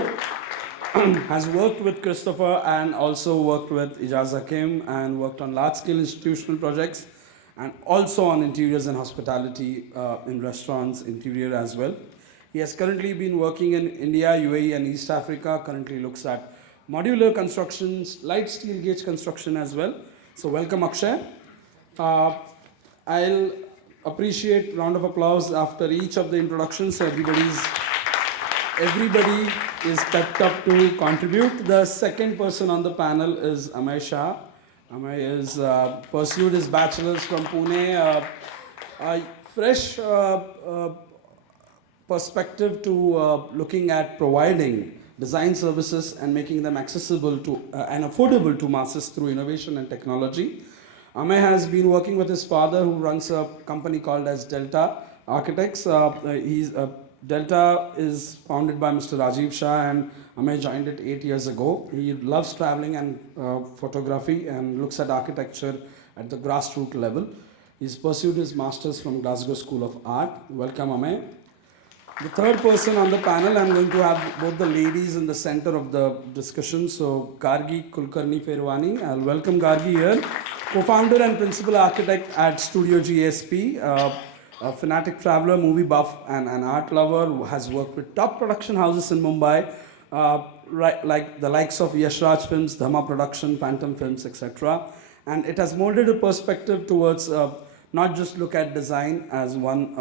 has worked with Christopher and also worked with Ijaz Hakim and worked on large-scale institutional projects and also on interiors and hospitality in restaurants, interior as well. He has currently been working in India, UAE and East Africa, currently looks at modular constructions, light steel gauge construction as well. So welcome Akshay. I'll appreciate round of applause after each of the introductions. Everybody is pepped up to contribute. The second person on the panel is Amay Shah. Amay is pursued his bachelor's from Pune. Fresh perspective to looking at providing design services and making them accessible to and affordable to masses through innovation and technology. Amay has been working with his father who runs a company called as Delta Architects. Delta is founded by Mr. Rajiv Shah and Amay joined it 8 years ago. He loves traveling and photography and looks at architecture at the grassroots level. He's pursued his master's from Glasgow School of Art. Welcome Amay. The third person on the panel, I'm going to have both the ladies in the center of the discussion. So, Gargi Kulkarni Ferwani, I'll welcome Gargi here, co-founder and principal architect at Studio GSP, a fanatic traveler, movie buff, and an art lover who has worked with top production houses in Mumbai, like the likes of Yash Raj Films, Dhamma Production, Phantom Films, etc. And it has molded a perspective towards not just look at design as one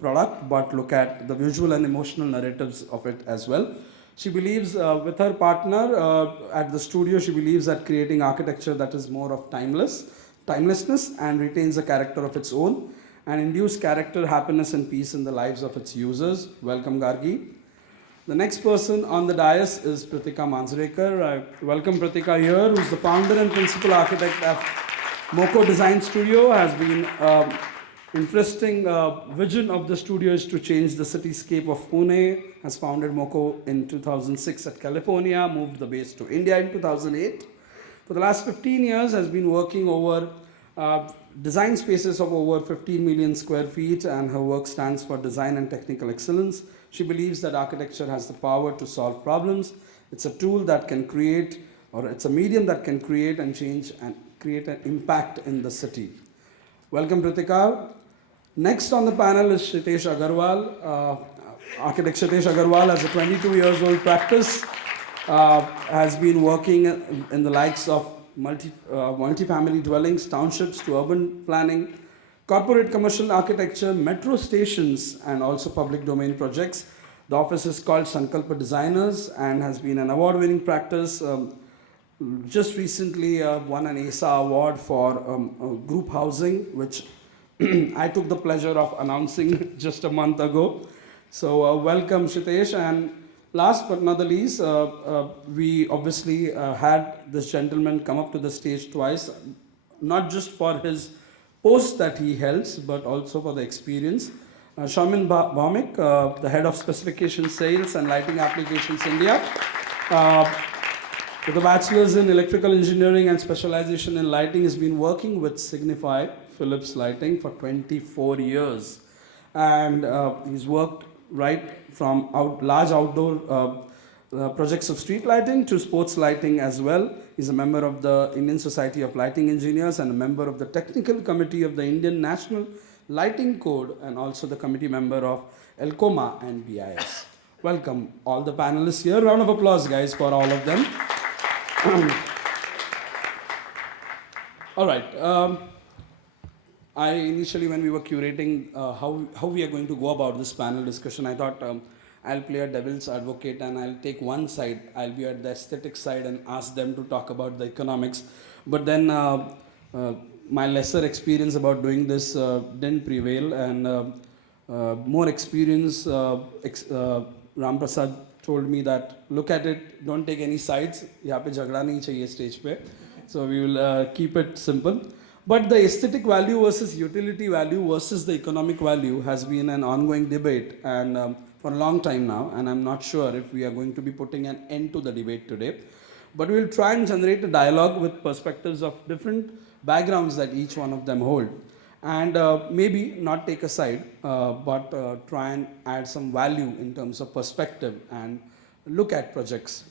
product, but look at the visual and emotional narratives of it as well. She believes with her partner at the studio, she believes that creating architecture that is more of timelessness and retains a character of its own and induce character, happiness and peace in the lives of its users. Welcome Gargi. The next person on the dais is Pratika Manzrekar. Welcome Pratika here, who is the founder and principal architect of Moko Design Studio, has been interesting vision of the studio is to change the cityscape of Pune, has founded Moko in 2006 at California, moved the base to India in 2008. For the last 15 years has been working over design spaces of over 15 million square feet, and her work stands for design and technical excellence. She believes that architecture has the power to solve problems. It's a tool that can create, or it's a medium that can create and change and create an impact in the city. Welcome Pratika. Next on the panel is Shitesh Agarwal. Architect Shitesh Agarwal has a 22 years old practice, has been working in the likes of multi-family dwellings, townships to urban planning, corporate commercial architecture, metro stations, and also public domain projects. The office is called Sankalpa Designers and has been an award-winning practice. Just recently won an ASA award for group housing, which I took the pleasure of announcing just a month ago. So welcome Shitesh, and last but not the least, we obviously had this gentleman come up to the stage twice, not just for his post that he holds, but also for the experience. Shamin Bhaumik, the head of specification sales and lighting applications India. With a bachelor's in electrical engineering and specialization in lighting, has been working with Signify Philips Lighting for 24 years. And he's worked right from large outdoor projects of street lighting to sports lighting as well. He's a member of the Indian Society of Lighting Engineers and a member of the Technical Committee of the Indian National Lighting Code, and also the committee member of ELCOMA and BIS. Welcome all the panelists here. Round of applause, guys, for all of them. All right. I initially, when we were curating how we are going to go about this panel discussion, I thought I'll play a devil's advocate and I'll take one side. I'll be at the aesthetic side and ask them to talk about the economics. But then my lesser experience about doing this didn't prevail, and more experience, Ram Prasad told me that look at it, don't take any sides. यहाँ पे झगड़ा नहीं चाहिए stage पे. So we will keep it simple. But the aesthetic value versus utility value versus the economic value has been an ongoing debate, and for a long time now, and I'm not sure if we are going to be putting an end to the debate today. But we'll try and generate a dialogue with perspectives of different backgrounds that each one of them hold. And maybe not take a side, but try and add some value in terms of perspective and look at projects.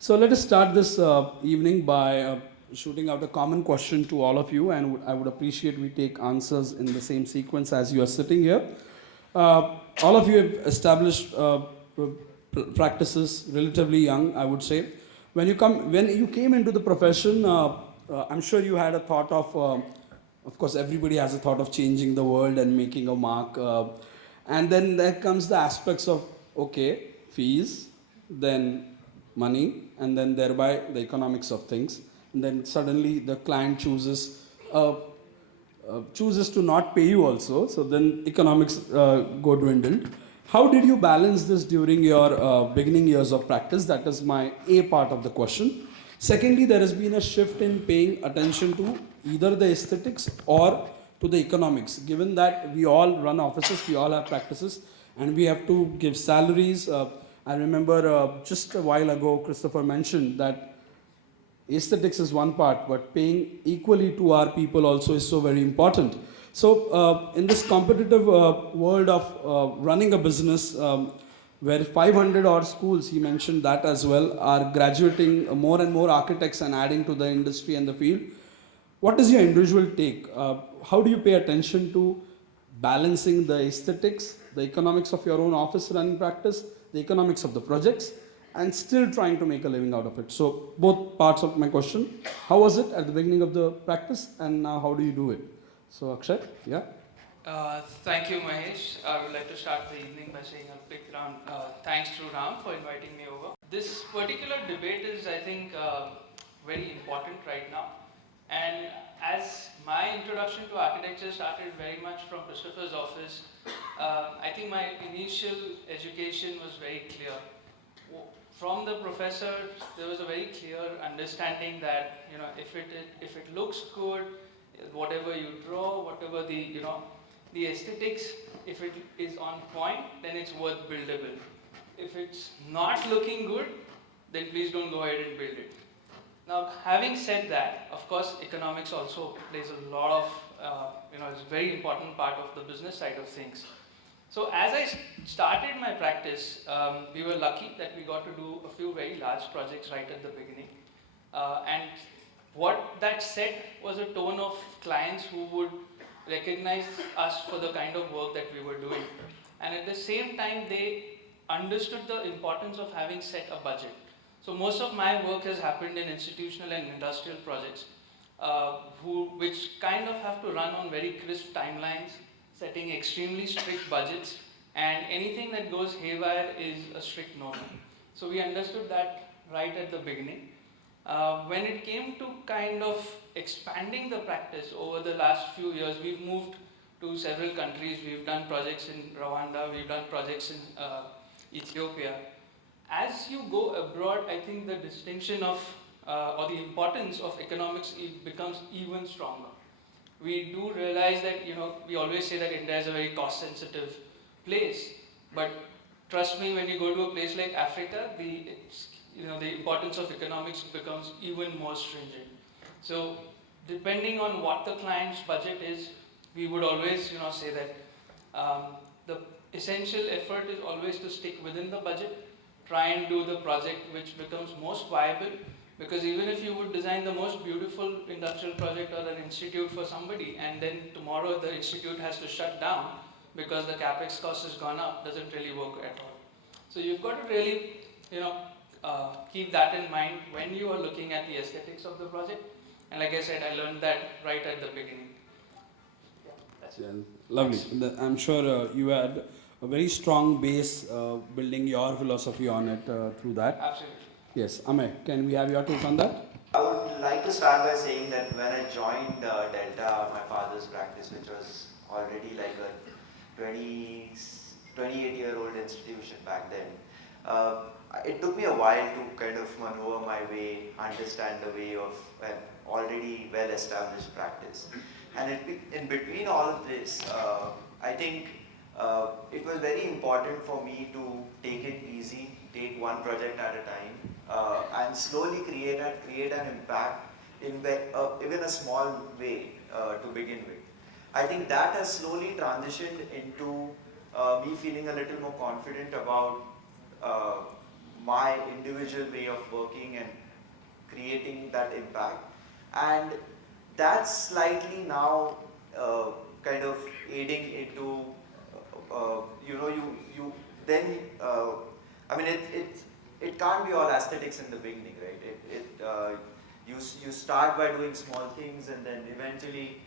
So let us start this evening by shooting out a common question to all of you, and I would appreciate we take answers in the same sequence as you are sitting here. All of you have established practices relatively young, I would say. When you came into the profession, I'm sure you had a thought of course, everybody has a thought of changing the world and making a mark. And then there comes the aspects of, okay, fees, then money, and then thereby the economics of things. And then suddenly the client chooses to not pay you also. So then economics go dwindled. How did you balance this during your beginning years of practice? That is my A part of the question. Secondly, there has been a shift in paying attention to either the aesthetics or to the economics, given that we all run offices, we all have practices, and we have to give salaries. I remember just a while ago, Christopher mentioned that aesthetics is one part, but paying equally to our people also is so very important. So in this competitive world of running a business, where 500 odd schools, he mentioned that as well, are graduating more and more architects and adding to the industry and the field. What is your individual take? How do you pay attention to balancing the aesthetics, the economics of your own office running practice, the economics of the projects, and still trying to make a living out of it? So both parts of my question. How was it at the beginning of the practice, and now how do you do it? So Akshay, yeah? Thank you, Mahesh. I would like to start the evening by saying a big round thanks to Ram for inviting me over. This particular debate is, I think, very important right now. And as my introduction to architecture started very much from Christopher's office, I think my initial education was very clear. From the professor, there was a very clear understanding that, you know, if it looks good, whatever you draw, whatever the aesthetics, if it is on point, then it's worth buildable. If it's not looking good, then please don't go ahead and build it. Now, having said that, of course, economics also plays a lot of, it's a very important part of the business side of things. So as I started my practice, we were lucky that we got to do a few very large projects right at the beginning. And what that set was a tone of clients who would recognized us for the kind of work that we were doing. And at the same time, they understood the importance of having set a budget. So most of my work has happened in institutional and industrial projects, which kind of have to run on very crisp timelines, setting extremely strict budgets, and anything that goes haywire is a strict no-no. So we understood that right at the beginning. When it came to kind of expanding the practice over the last few years, we've moved to several countries. We've done projects in Rwanda, we've done projects in Ethiopia. As you go abroad, I think the distinction of or the importance of economics becomes even stronger. We do realize that, we always say that India is a very cost-sensitive place, but trust me, when you go to a place like Africa, the importance of economics becomes even more stringent. So, depending on what the client's budget is, we would always, say that the essential effort is always to stick within the budget, try and do the project which becomes most viable. Because even if you would design the most beautiful industrial project or an institute for somebody, and then tomorrow the institute has to shut down because the capex cost has gone up, doesn't really work at all. So you've got to really, keep that in mind when you are looking at the aesthetics of the project. And like I said, I learned that right at the beginning. Yeah, that's it. Lovely. I'm sure you had a very strong base building your philosophy on it through that. Absolutely. Yes, Amay, can we have your take on that? I would like to start by saying that when I joined Delta, my father's practice, which was already like a 28-year-old institution back then, it took me a while to kind of maneuver my way, understand the way of an already well-established practice. And in between all of this, I think it was very important for me to take it easy, take one project at a time, and slowly create an impact in even a small way to begin with. I think that has slowly transitioned into me feeling a little more confident about my individual way of working and creating that impact. And that's slightly now kind of aiding into, you then, I mean, it can't be all aesthetics in the beginning, right? You start by doing small things and then eventually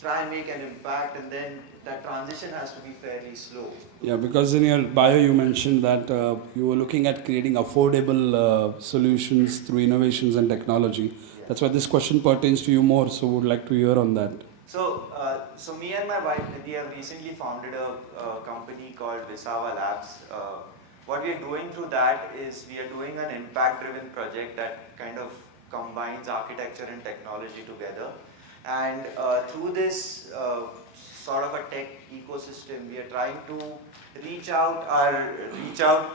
try and make an impact, and then that transition has to be fairly slow. Yeah, because in your bio you mentioned that you were looking at creating affordable solutions through innovations and technology. Yeah. That's why this question pertains to you more, so would like to hear on that. So me and my wife, we have recently founded a company called Visava Labs. What we are doing through that is we are doing an impact-driven project that kind of combines architecture and technology together. And through this sort of a tech ecosystem, we are trying to reach out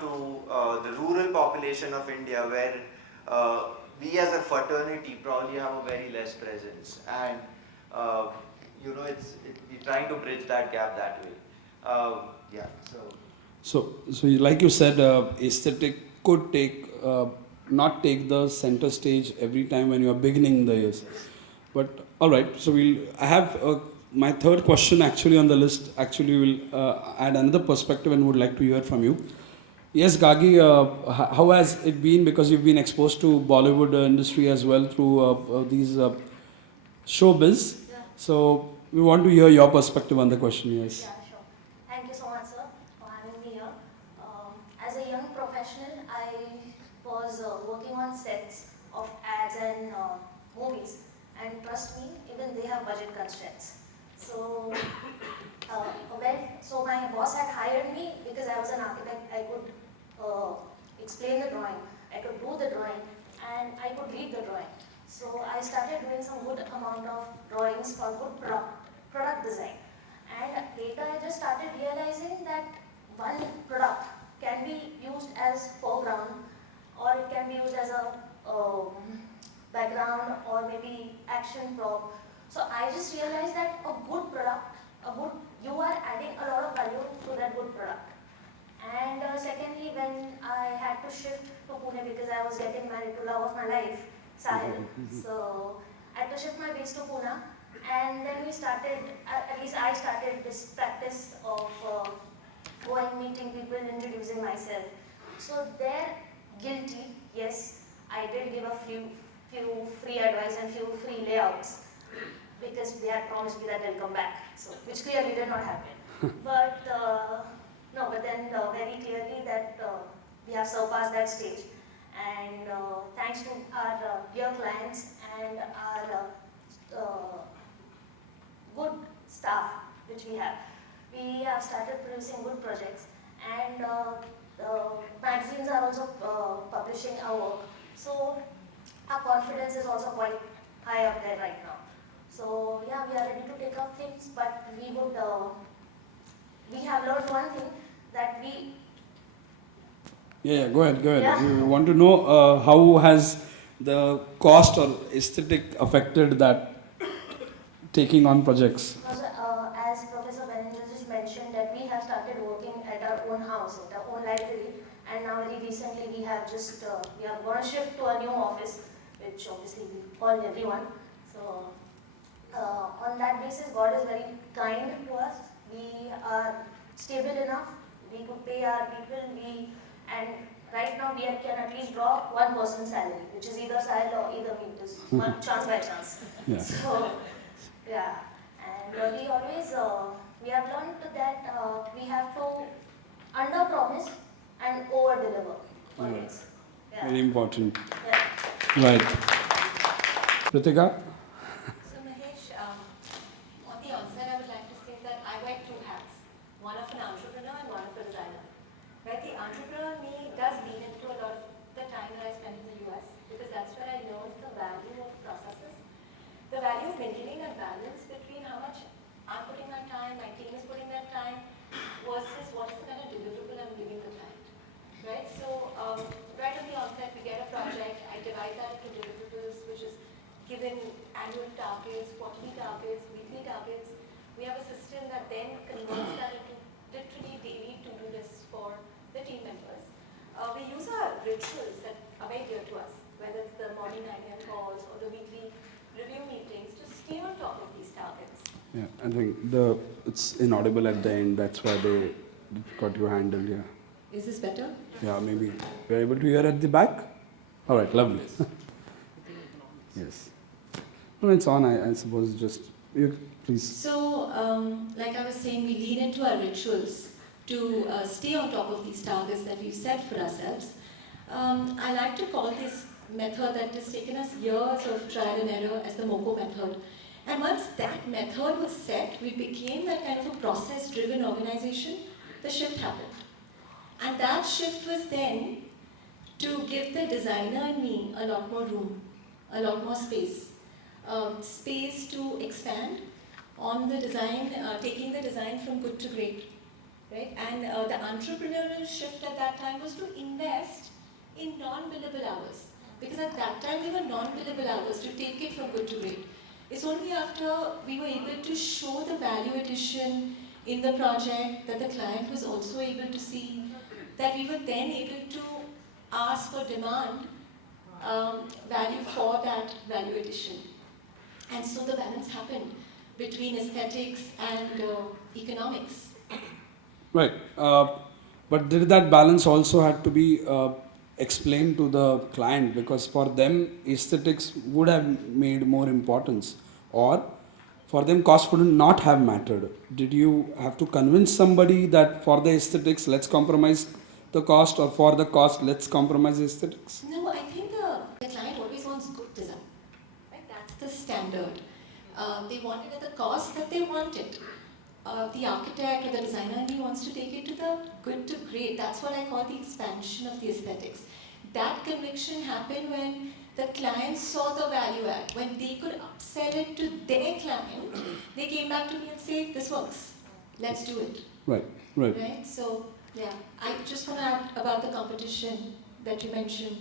to the rural population of India, where we as a fraternity probably have a very less presence. And we're trying to bridge that gap that way. So like you said, aesthetic could not take the center stage every time when you are beginning the years. But all right, so I have my third question actually on the list. Actually, will add another perspective and would like to hear from you. Yes, Gagi, how has it been? Because you've been exposed to Bollywood industry as well through these showbiz. Yeah. So we want to hear your perspective on the question. Yes. Yeah, sure. Thank you so much, sir, for having me here. As a young professional, I was working on sets of ads and movies. And trust me, even they have budget constraints. So, so my boss had hired me because I was an architect. I could explain the drawing, I could do the drawing, and I could read the drawing. So I started doing some good amount of drawings for good product design. And later I just started realizing that one product can be used as foreground, or it can be used as a background, or maybe action prop. So I just realized that a good product, you are adding a lot of value to that good product. And secondly, when I had to shift to Pune because I was getting married to love of my life, Sahil. So I had to shift my base to Pune. And then we started, at least I started this practice of going, meeting people, introducing myself. So they're guilty, yes, I did give a few free advice and few free layouts because they had promised me that they'll come back, so which clearly did not happen. But no, but then very clearly that we have surpassed that stage, and thanks to our dear clients and our good staff which we have started producing good projects, and magazines are also publishing our work. So our confidence is also quite high up there right now. So yeah, we are ready to take up things, but we have learned one thing, that we. Yeah, go ahead. Yeah. You want to know how has the cost or aesthetic affected that taking on projects? Also, as Professor Benjamin just mentioned, that we have started working at our own house, at our own library, and now very recently we have just, we are going to shift to a new office, which obviously we call everyone. So on that basis, God is very kind to us. We are stable enough, we could pay our people, and right now we can at least draw one person's salary, which is either Sahil or either me, it is one chance by chance. Yeah. So, yeah, and we always, we have learned that we have to under-promise and over-deliver, always. Yeah. Very important. Yeah. Right. Pritika? So Mahesh, on the onset I would like to say that I wear two hats, one of an entrepreneur and one of a designer. Right, the entrepreneur in me does lean into a lot of the time that I spend in the US, because that's where I learned the value of processes, the value of maintaining a balance between how much I'm putting my time, my team is putting their time, versus what is the kind of deliverable I'm giving the client. Right, so right at the onset we get a project, I divide that into deliverables, which is given annual targets, quarterly targets, weekly targets. We have a system that then converts that into literally daily to-do lists for the team members. We use our rituals that are very dear to us, whether it's the morning 9 AM calls or the weekly review meetings, to stay on top of these targets. Yeah, I think it's inaudible at the end. That's why they got you handled. Yeah. Is this better? Yeah, maybe you're able to hear at the back. All right, lovely. Yes. No, it's on. I suppose just you please. So, like I was saying, we lean into our rituals to stay on top of these targets that we've set for ourselves. I like to call this method that has taken us years of trial and error as the MOCO method. And once that method was set, we became that kind of a process-driven organization. The shift happened. And that shift was then to give the designer and me a lot more room, a lot more space. Space to expand on the design, taking the design from good to great, right? And the entrepreneurial shift at that time was to invest in non-billable hours, because at that time they were non-billable hours, to take it from good to great. It's only after we were able to show the value addition in the project that the client was also able to see, that we were then able to ask or demand value for that value addition. And so the balance happened between aesthetics and economics. Right. But did that balance also had to be explained to the client, because for them aesthetics would have made more importance, or for them cost would not have mattered? Did you have to convince somebody that for the aesthetics let's compromise the cost, or for the cost let's compromise aesthetics? No, I think the client always wants good design. Right? That's the standard. They want it at the cost that they want it. The architect or the designer in me wants to take it to the good to great. That's what I call the expansion of the aesthetics. That conviction happened when the client saw the value add. When they could upsell it to their client, they came back to me and said, this works, let's do it. Right, right. Right? So, yeah, I just want to add about the competition that you mentioned.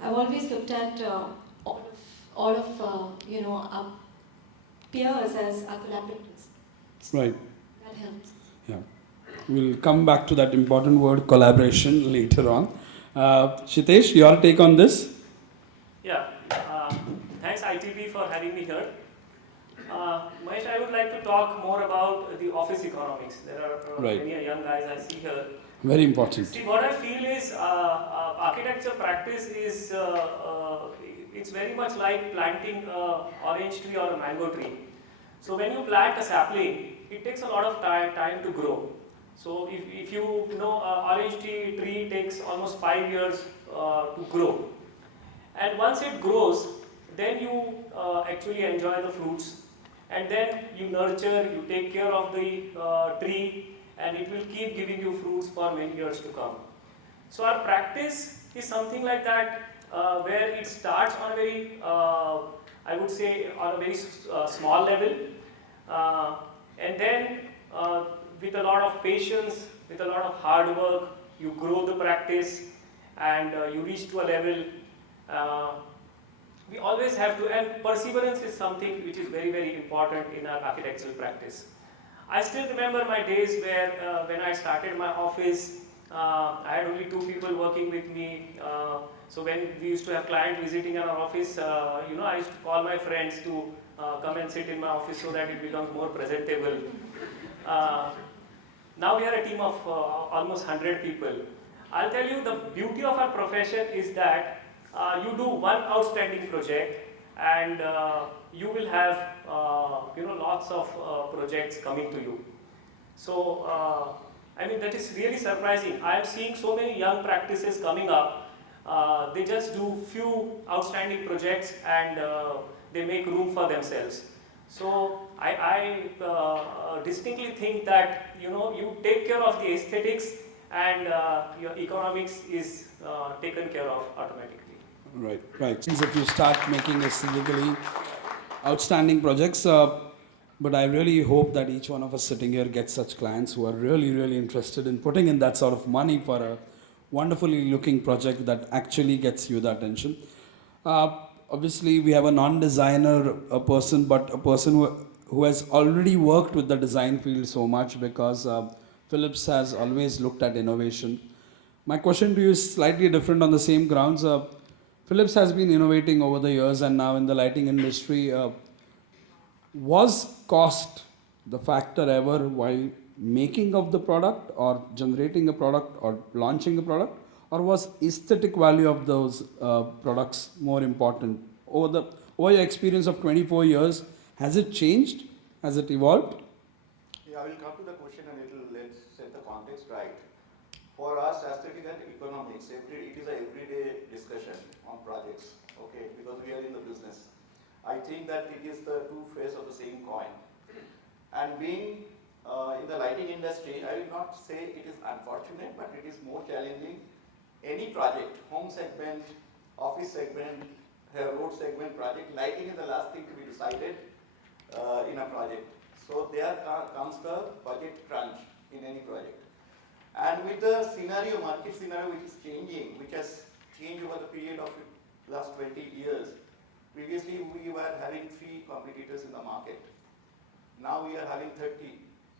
I've always looked at all of our peers as our collaborators. Right. That helps. Yeah. We'll come back to that important word collaboration later on. Shitesh, your take on this? Yeah, thanks ITB for having me here. Mahesh, I would like to talk more about the office economics. There are Right. many young guys I see here. Very important. See, what I feel is architecture practice is it's very much like planting an orange tree or a mango tree. So when you plant a sapling, it takes a lot of time to grow. So if you know, orange tree takes almost 5 years to grow. And once it grows, then you actually enjoy the fruits. And then you nurture, you take care of the tree, and it will keep giving you fruits for many years to come. So our practice is something like that, where it starts on a very, I would say, on a very small level, and then with a lot of patience, with a lot of hard work, you grow the practice, and you reach to a level. We always have to, and perseverance is something which is very important in our architectural practice. I still remember my days where when I started my office, I had only 2 people working with me. So when we used to have client visiting in our office, I used to call my friends to come and sit in my office so that it becomes more presentable. Now we are a team of almost 100 people. I'll tell you, the beauty of our profession is that you do one outstanding project, and you will have lots of projects coming to you. So I mean, that is really surprising. I am seeing so many young practices coming up. They just do few outstanding projects, and they make room for themselves. So I distinctly think that you take care of the aesthetics, and your economics is taken care of automatically. Right. Since if you start making aesthetically outstanding projects, but I really hope that each one of us sitting here gets such clients who are really interested in putting in that sort of money for a wonderfully looking project that actually gets you the attention. Obviously, we have a non-designer person, but a person who has already worked with the design field so much, because Philips has always looked at innovation. My question to you is slightly different on the same grounds. Philips has been innovating over the years, and now in the lighting industry, was cost the factor ever while making of the product or generating a product or launching a product, or was aesthetic value of those products more important? Over your experience of 24 years, has it changed? Has it evolved? Yeah, I will come to the question a little. Let's set the context right. For us, aesthetic and economics, it is an everyday discussion on projects, okay, because we are in the business. I think that it is the two faces of the same coin. And being in the lighting industry, I will not say it is unfortunate, but it is more challenging. Any project, home segment, office segment, road segment project, lighting is the last thing to be decided in a project. So there comes the budget crunch in any project. And with the scenario, market scenario which is changing, which has changed over the period of last 20 years, previously we were having 3 competitors in the market. Now we are having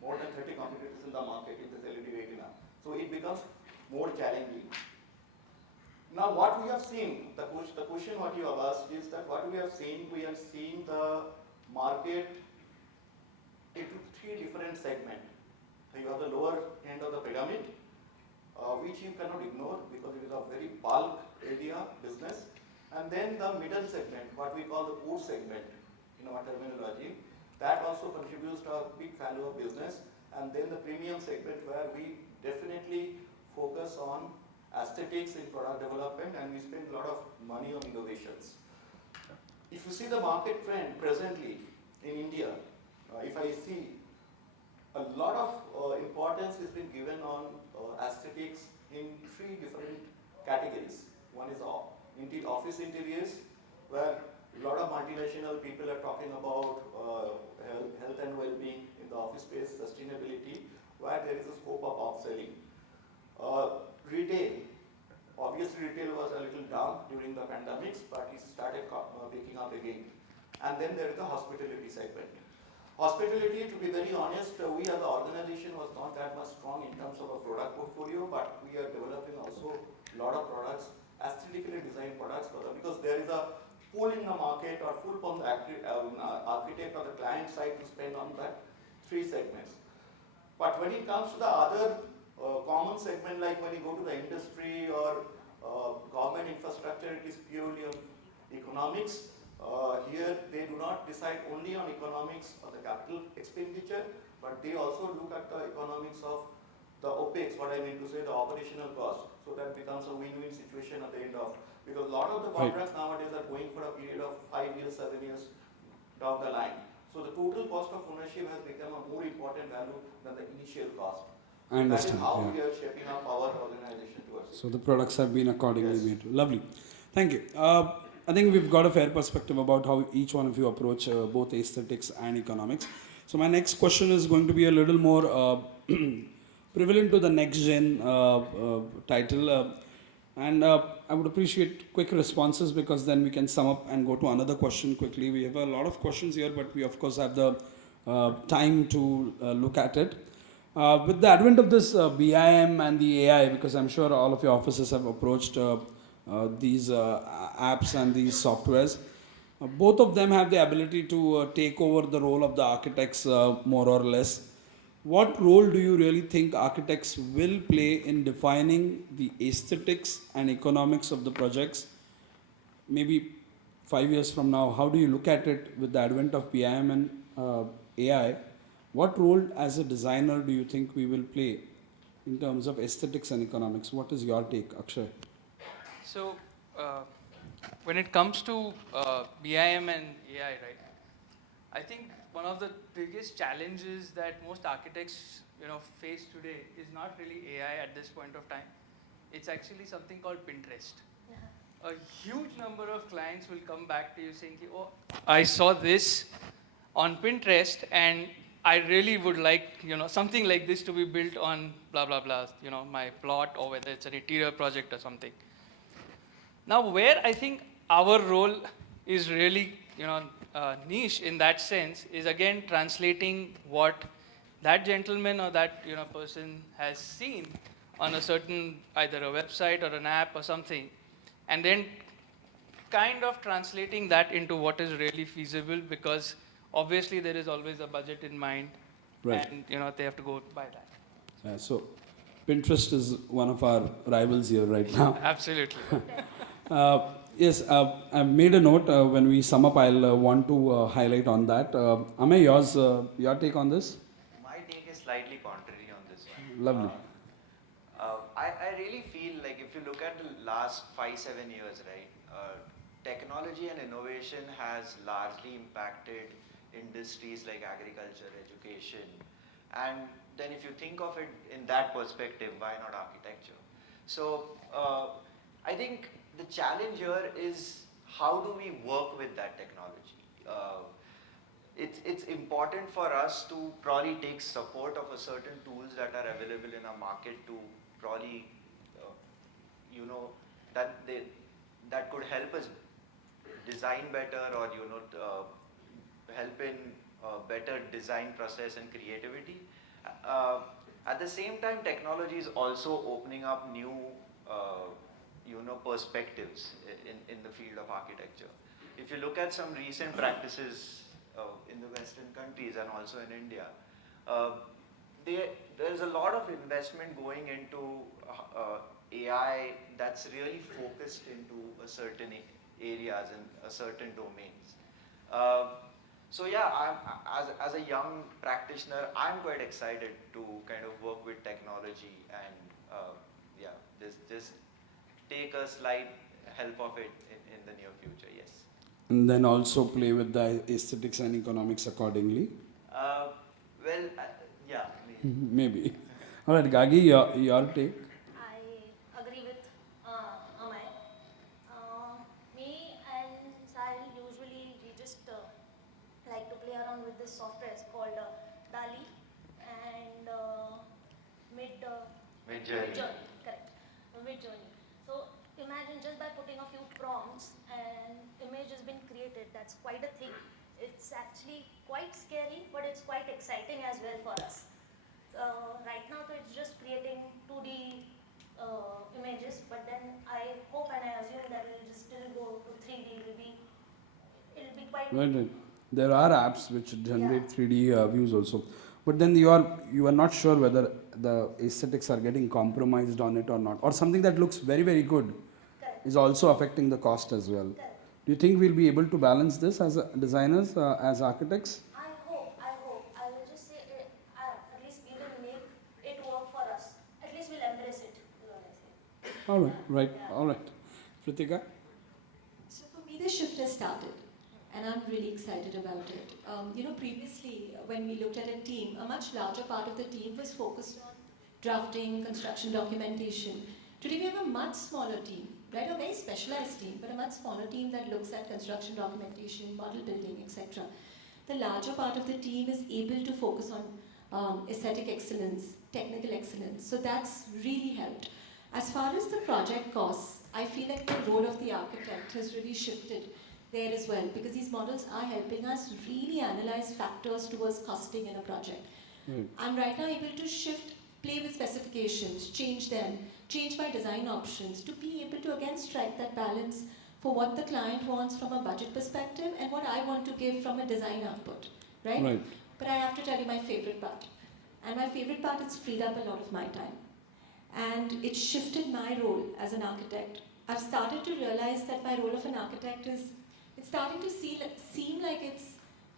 more than 30 competitors in the market in this LED retina. So it becomes more challenging. Now what we have seen, the question what you have asked is that what we have seen the market into 3 different segments. So you have the lower end of the pyramid, which you cannot ignore because it is a very bulk area business. And then the middle segment, what we call the core segment in our terminology, that also contributes to a big value of business. And then the premium segment, where we definitely focus on aesthetics in product development, and we spend a lot of money on innovations. If you see the market trend presently in India, if I see, a lot of importance has been given on aesthetics in 3 different categories. One is office interiors, where a lot of multinational people are talking about health and well-being in the office space, sustainability, where there is a scope of upselling. Retail, obviously retail was a little down during the pandemics, but it started picking up again. And then there is the hospitality segment. Hospitality, to be very honest, we as an organization was not that much strong in terms of a product portfolio, but we are developing also a lot of products, aesthetically designed products for them, because there is a pull in the market or pull from the architect or the client side to spend on that three segments. But when it comes to the other common segment, like when you go to the industry or government infrastructure, it is purely on economics. Here they do not decide only on economics or the capital expenditure, but they also look at the economics of the OPEX, what I mean to say, the operational cost. So that becomes a win-win situation at the end of, because a lot of the contracts nowadays are going for a period of 5 years, 7 years down the line. So the total cost of ownership has become a more important value than the initial cost. So I understand. That is how we are shaping up our organization towards it. So the products have been accordingly Yes. made. Lovely. Thank you. I think we've got a fair perspective about how each one of you approach both aesthetics and economics. So my next question is going to be a little more prevalent to the next gen title. And I would appreciate quick responses because then we can sum up and go to another question quickly. We have a lot of questions here, but we of course have the time to look at it. With the advent of this BIM and the AI, because I'm sure all of your offices have approached these apps and these softwares, both of them have the ability to take over the role of the architects more or less. What role do you really think architects will play in defining the aesthetics and economics of the projects? Maybe 5 years from now, how do you look at it with the advent of BIM and AI? What role as a designer do you think we will play in terms of aesthetics and economics? What is your take, Akshay? So, when it comes to BIM and AI, right, I think one of the biggest challenges that most architects, face today is not really AI at this point of time. It's actually something called Pinterest. A huge number of clients will come back to you saying, "Oh, I saw this on Pinterest, and I really would like, something like this to be built on blah blah blah, my plot, or whether it's an interior project or something." Now, where I think our role is really, niche in that sense is again translating what that gentleman or that person has seen on a certain either a website or an app or something, and then kind of translating that into what is really feasible, because obviously there is always a budget in mind, Right. and they have to go by that. So Pinterest is one of our rivals here right now. Absolutely. Yes, I've made a note. When we sum up, I'll want to highlight on that. Amay, your take on this? My take is slightly contrary on this one. Lovely. I really feel like if you look at the last 5-7 years, right, technology and innovation has largely impacted industries like agriculture, education, and then if you think of it in that perspective, why not architecture? So I think the challenge here is how do we work with that technology? It's important for us to probably take support of a certain tools that are available in our market to probably, that could help us design better, or help in better design process and creativity. At the same time, technology is also opening up new perspectives in the field of architecture. If you look at some recent practices in the Western countries and also in India, there's a lot of investment going into AI that's really focused into a certain areas and a certain domains. So yeah, as a young practitioner, I'm quite excited to kind of work with technology and just take a slight help of it in the near future, yes. And then also play with the aesthetics and economics accordingly? Yeah. Maybe. All right, Gagi, your take? I agree with Amay. Me and Sahil usually we just like to play around with this software called DALI and Mid-Journey. Correct. Mid-Journey. So imagine just by putting a few prompts and image has been created. That's quite a thing. It's actually quite scary, but it's quite exciting as well for us. Right now, so it's just creating 2D images, but then I hope and I assume that we'll just still go to 3D. We'll be bit. Right. There are apps which generate 3D views also, but then you are not sure whether the aesthetics are getting compromised on it or not, or something that looks very good Correct. is also affecting the cost as well. Correct. Do you think we'll be able to balance this as designers, as architects? I hope. I will just say, at least we will make it work for us. At least we'll embrace it, is what I say. All right, right, Yeah. all right. Pritika? So for me, the shift has started, and I'm really excited about it. Previously, when we looked at a team, a much larger part of the team was focused on drafting, construction documentation. Today, we have a much smaller team, right? A very specialized team, but a much smaller team that looks at construction documentation, model building, etc. The larger part of the team is able to focus on aesthetic excellence, technical excellence. So that's really helped. As far as the project costs, I feel like the role of the architect has really shifted there as well, because these models are helping us really analyze factors towards costing in a project. I'm right now able to shift, play with specifications, change them, change my design options to be able to again strike that balance for what the client wants from a budget perspective and what I want to give from a design output, right? But I have to tell you my favorite part. And my favorite part is freed up a lot of my time. And it shifted my role as an architect. I've started to realize that my role of an architect is, it's starting to seem like it's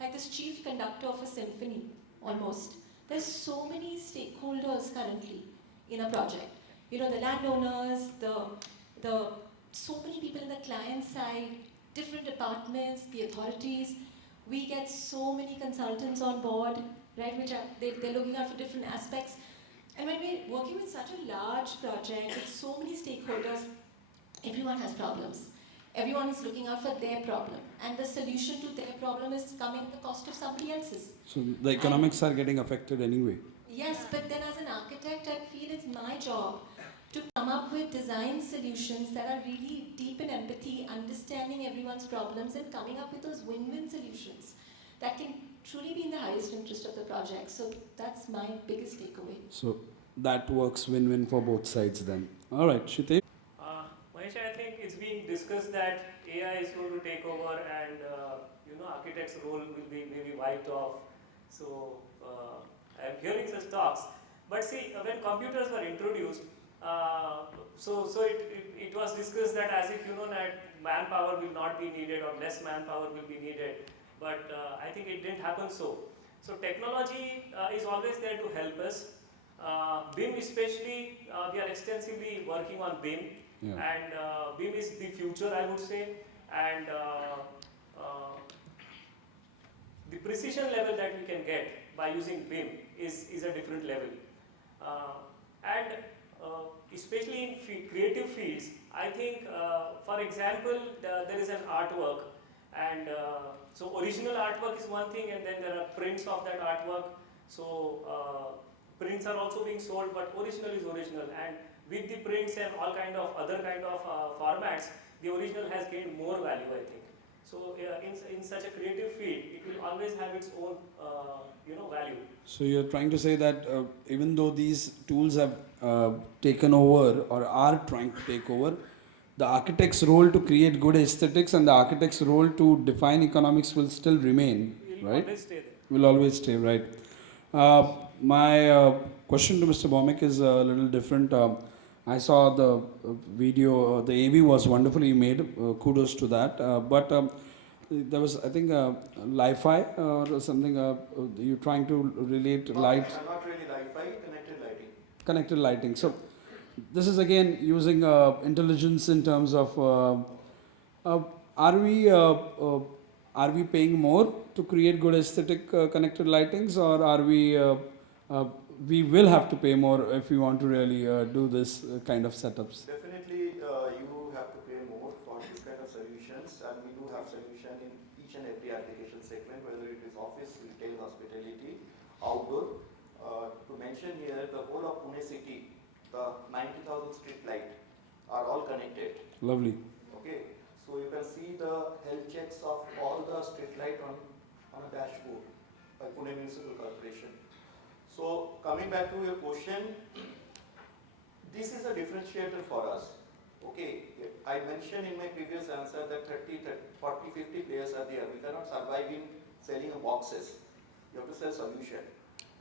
like this chief conductor of a symphony, almost. There's so many stakeholders currently in a project. The landowners, the so many people in the client side, different departments, the authorities. We get so many consultants on board, right, they're looking out for different aspects. And when we're working with such a large project with so many stakeholders, everyone has problems. Everyone is looking out for their problem. And the solution to their problem is coming at the cost of somebody else's. So the economics are getting affected anyway. Yes, but then as an architect, I feel it's my job to come up with design solutions that are really deep in empathy, understanding everyone's problems and coming up with those win-win solutions that can truly be in the highest interest of the project. So that's my biggest takeaway. So that works win-win for both sides then. All right, Shitesh. Mahesh, I think it's being discussed that AI is going to take over and architect's role will be maybe wiped off. So I'm hearing such talks. But see, when computers were introduced, it was discussed that as if that manpower will not be needed or less manpower will be needed. But I think it didn't happen so. So technology is always there to help us. BIM especially, we are extensively working on BIM. And BIM is the future, I would say. And the precision level that we can get by using BIM is a different level. Especially in creative fields, I think, for example, there is an artwork. And so original artwork is one thing, and then there are prints of that artwork. So prints are also being sold, but original is original. And with the prints and all kind of other kind of formats, the original has gained more value, I think. So in such a creative field, it will always have its own value. So you're trying to say that even though these tools have taken over or are trying to take over, the architect's role to create good aesthetics and the architect's role to define economics will still remain, right? Always stay there. Will always stay, right? My question to Mr. Bhomik is a little different. I saw the video, the AV was wonderfully made, kudos to that. But there was, I think, Li-Fi or something, you're trying to relate light. Not really Li-Fi, connected lighting. Connected lighting. So this is again using intelligence in terms of, are we paying more to create good aesthetic connected lightings, or are we will have to pay more if we want to really do this kind of setups? Definitely, you have to pay more for this kind of solutions, and we do have solution in each and every application segment, whether it is office, retail, hospitality, outdoor. To mention here, the whole of Pune city, the 90,000 street light are all connected. Lovely. Okay, so you can see the health checks of all the street light on a dashboard by Pune Municipal Corporation. So coming back to your question, this is a differentiator for us. Okay, I mentioned in my previous answer that 40, 50 players are there. We cannot survive in selling boxes. You have to sell solution.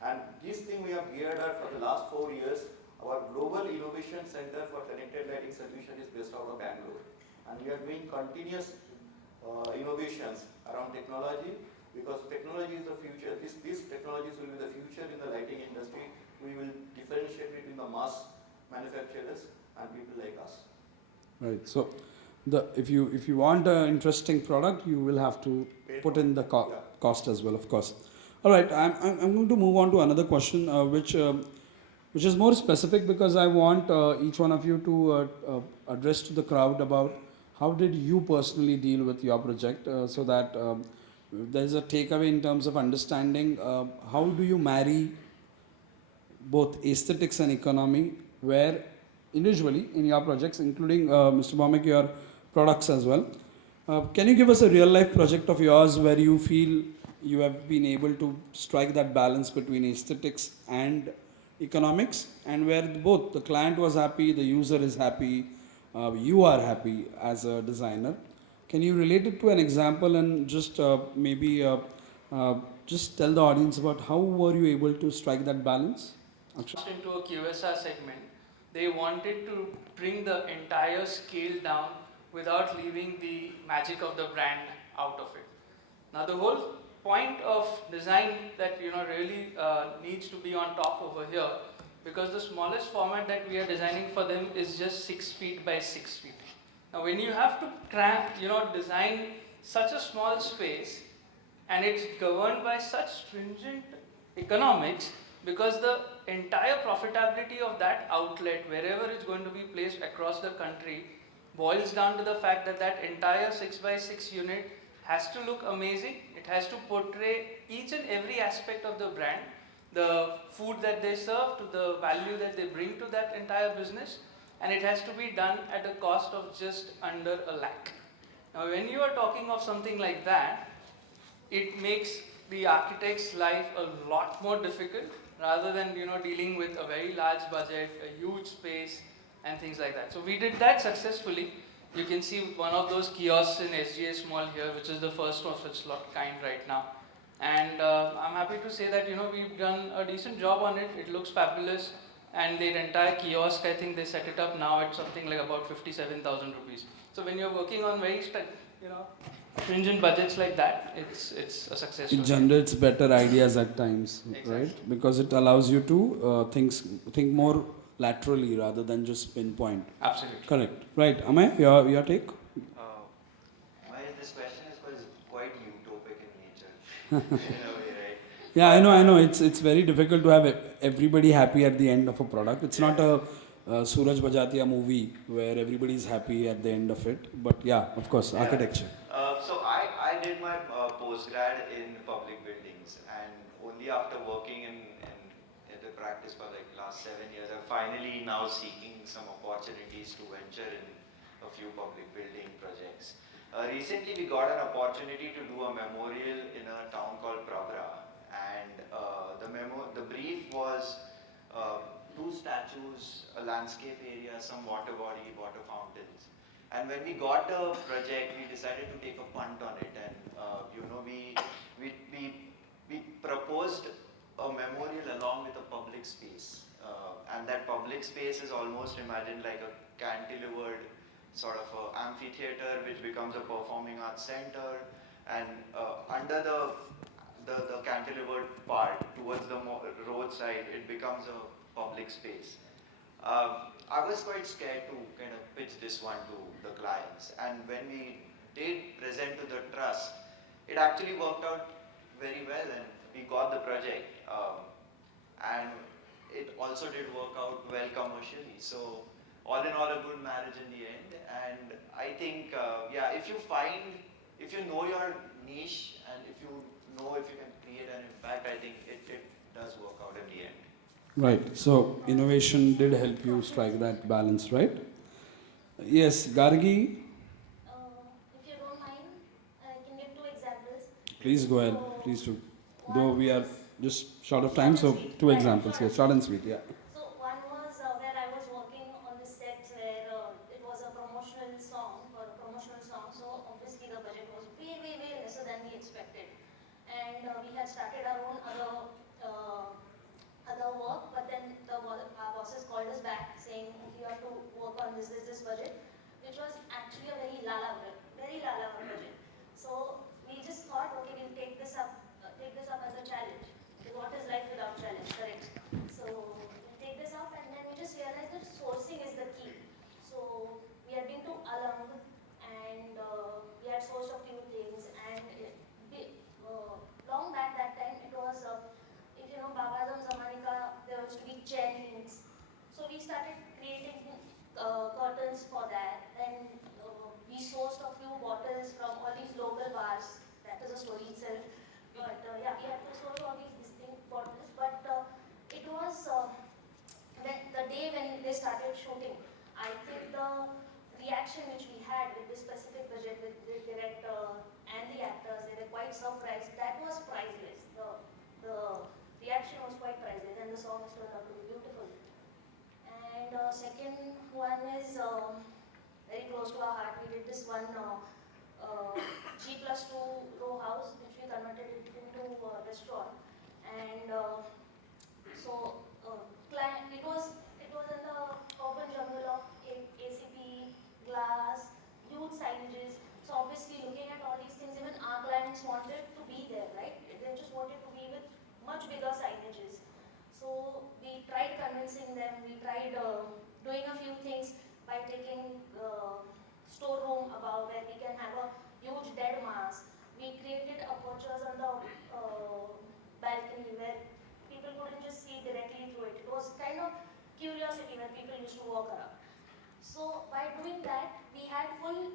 And this thing we have geared up for the last 4 years. Our Global Innovation Center for Connected Lighting Solution is based out of Bangalore. And we are doing continuous innovations around technology, because technology is the future. These technologies will be the future in the lighting industry. We will differentiate between the mass manufacturers and people like us. Right. So, if you want an interesting product, you will have to put in the cost as well, of course. All right. I'm going to move on to another question, which is more specific, because I want each one of you to address to the crowd about how did you personally deal with your project, so that there's a takeaway in terms of understanding how do you marry both aesthetics and economy, where individually in your projects, including Mr. Bhaumik, your products as well. Can you give us a real life project of yours where you feel you have been able to strike that balance between aesthetics and economics, and where both the client was happy, the user is happy, you are happy as a designer? Can you relate it to an example and just just tell the audience about how were you able to strike that balance? Into a QSR segment, they wanted to bring the entire scale down without leaving the magic of the brand out of it. Now the whole point of design that really needs to be on top over here, because the smallest format that we are designing for them is just 6 feet by 6 feet. Now when you have to design such a small space, and it's governed by such stringent economics, because the entire profitability of that outlet, wherever it's going to be placed across the country, boils down to the fact that that entire 6 by 6 unit has to look amazing. It has to portray each and every aspect of the brand, the food that they serve to the value that they bring to that entire business, and it has to be done at a cost of just under a lakh. Now when you are talking of something like that, it makes the architect's life a lot more difficult, rather than dealing with a very large budget, a huge space, and things like that. So we did that successfully. You can see one of those kiosks in SGS Mall here, which is the first of its kind right now. And I'm happy to say that we've done a decent job on it. It looks fabulous, and the entire kiosk, I think they set it up now at something like about 57,000 rupees. So when you're working on very stringent budgets like that, it's a success. It generates better ideas at times, Exactly. right? Because it allows you to think more laterally rather than just pinpoint. Absolutely. Correct. Right. Amay, your take? This question is quite utopic in nature, in a way, right? Yeah, I know. It's very difficult to have everybody happy at the end of a product. It's not a Suraj Bajatiya movie where everybody is happy at the end of it. But yeah, of course, architecture. So I did my postgrad in public buildings, and only after working in the practice for like last 7 years, I'm finally now seeking some opportunities to venture in a few public building projects. Recently we got an opportunity to do a memorial in a town called Pravra, and the brief was 2 statues, a landscape area, some water fountains. And when we got the project, we decided to take a punt on it, and we proposed a memorial along with a public space, and that public space is almost imagined like a cantilevered sort of amphitheater, which becomes a performing arts center, and under the cantilevered part towards the roadside, it becomes a public space. I was quite scared to kind of pitch this one to the clients, and when we did present to the trust, it actually worked out very well, and we got the project, and it also did work out well commercially. So all in all, a good marriage in the end. And I think, if you know your niche, and if you know if you can create an impact, I think it does work out in the end. Right. So innovation did help you strike that balance, right? Yes, Gargi. If you don't mind, I can give 2 examples. Please go ahead. Please do. Though we are just short of time, so 2 examples. Yeah, short and sweet. Yeah. So one was where I was working on the set where it was a bars. That is a story itself. But yeah, we had to sort all these things for this. But it was the day when they started shooting. I think the reaction which we had with this specific project, with the director and the actors, they were quite surprised. That was priceless. The reaction was quite priceless, and the song turned out to be beautiful. And second one is very close to our heart. We did this one G+2 row house, which we converted it into a restaurant. And it was in the urban jungle of ACP, glass, huge signages. So obviously, looking at all these things, even our clients wanted to be there, right? They just wanted to be with much bigger signages. So we tried convincing them. We tried doing a few things by taking storeroom above where we can have a huge dead mass. We created apertures on the balcony where people couldn't just see directly through it. It was kind of curiosity where people used to walk around. So by doing that, we had full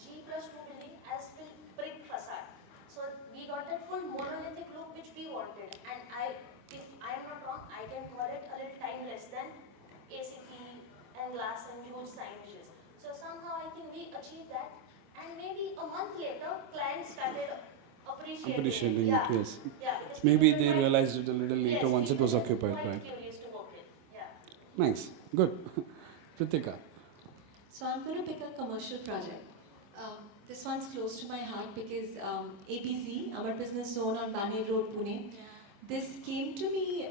G+2 building as full brick facade. So we got that full monolithic look which we wanted. And if I am not wrong, I can call it a little timeless than ACP and glass and huge signages. So somehow I think we achieved that. And maybe a month later, clients started appreciating it, yes. Yeah, Maybe they realized it a little later once it was occupied, right? Curious to work in. Yeah. Nice, good. Pritika. So I'm going to pick a commercial project. This one's close to my heart because ABZ, our business zone on Baner Road, Pune. This came to me,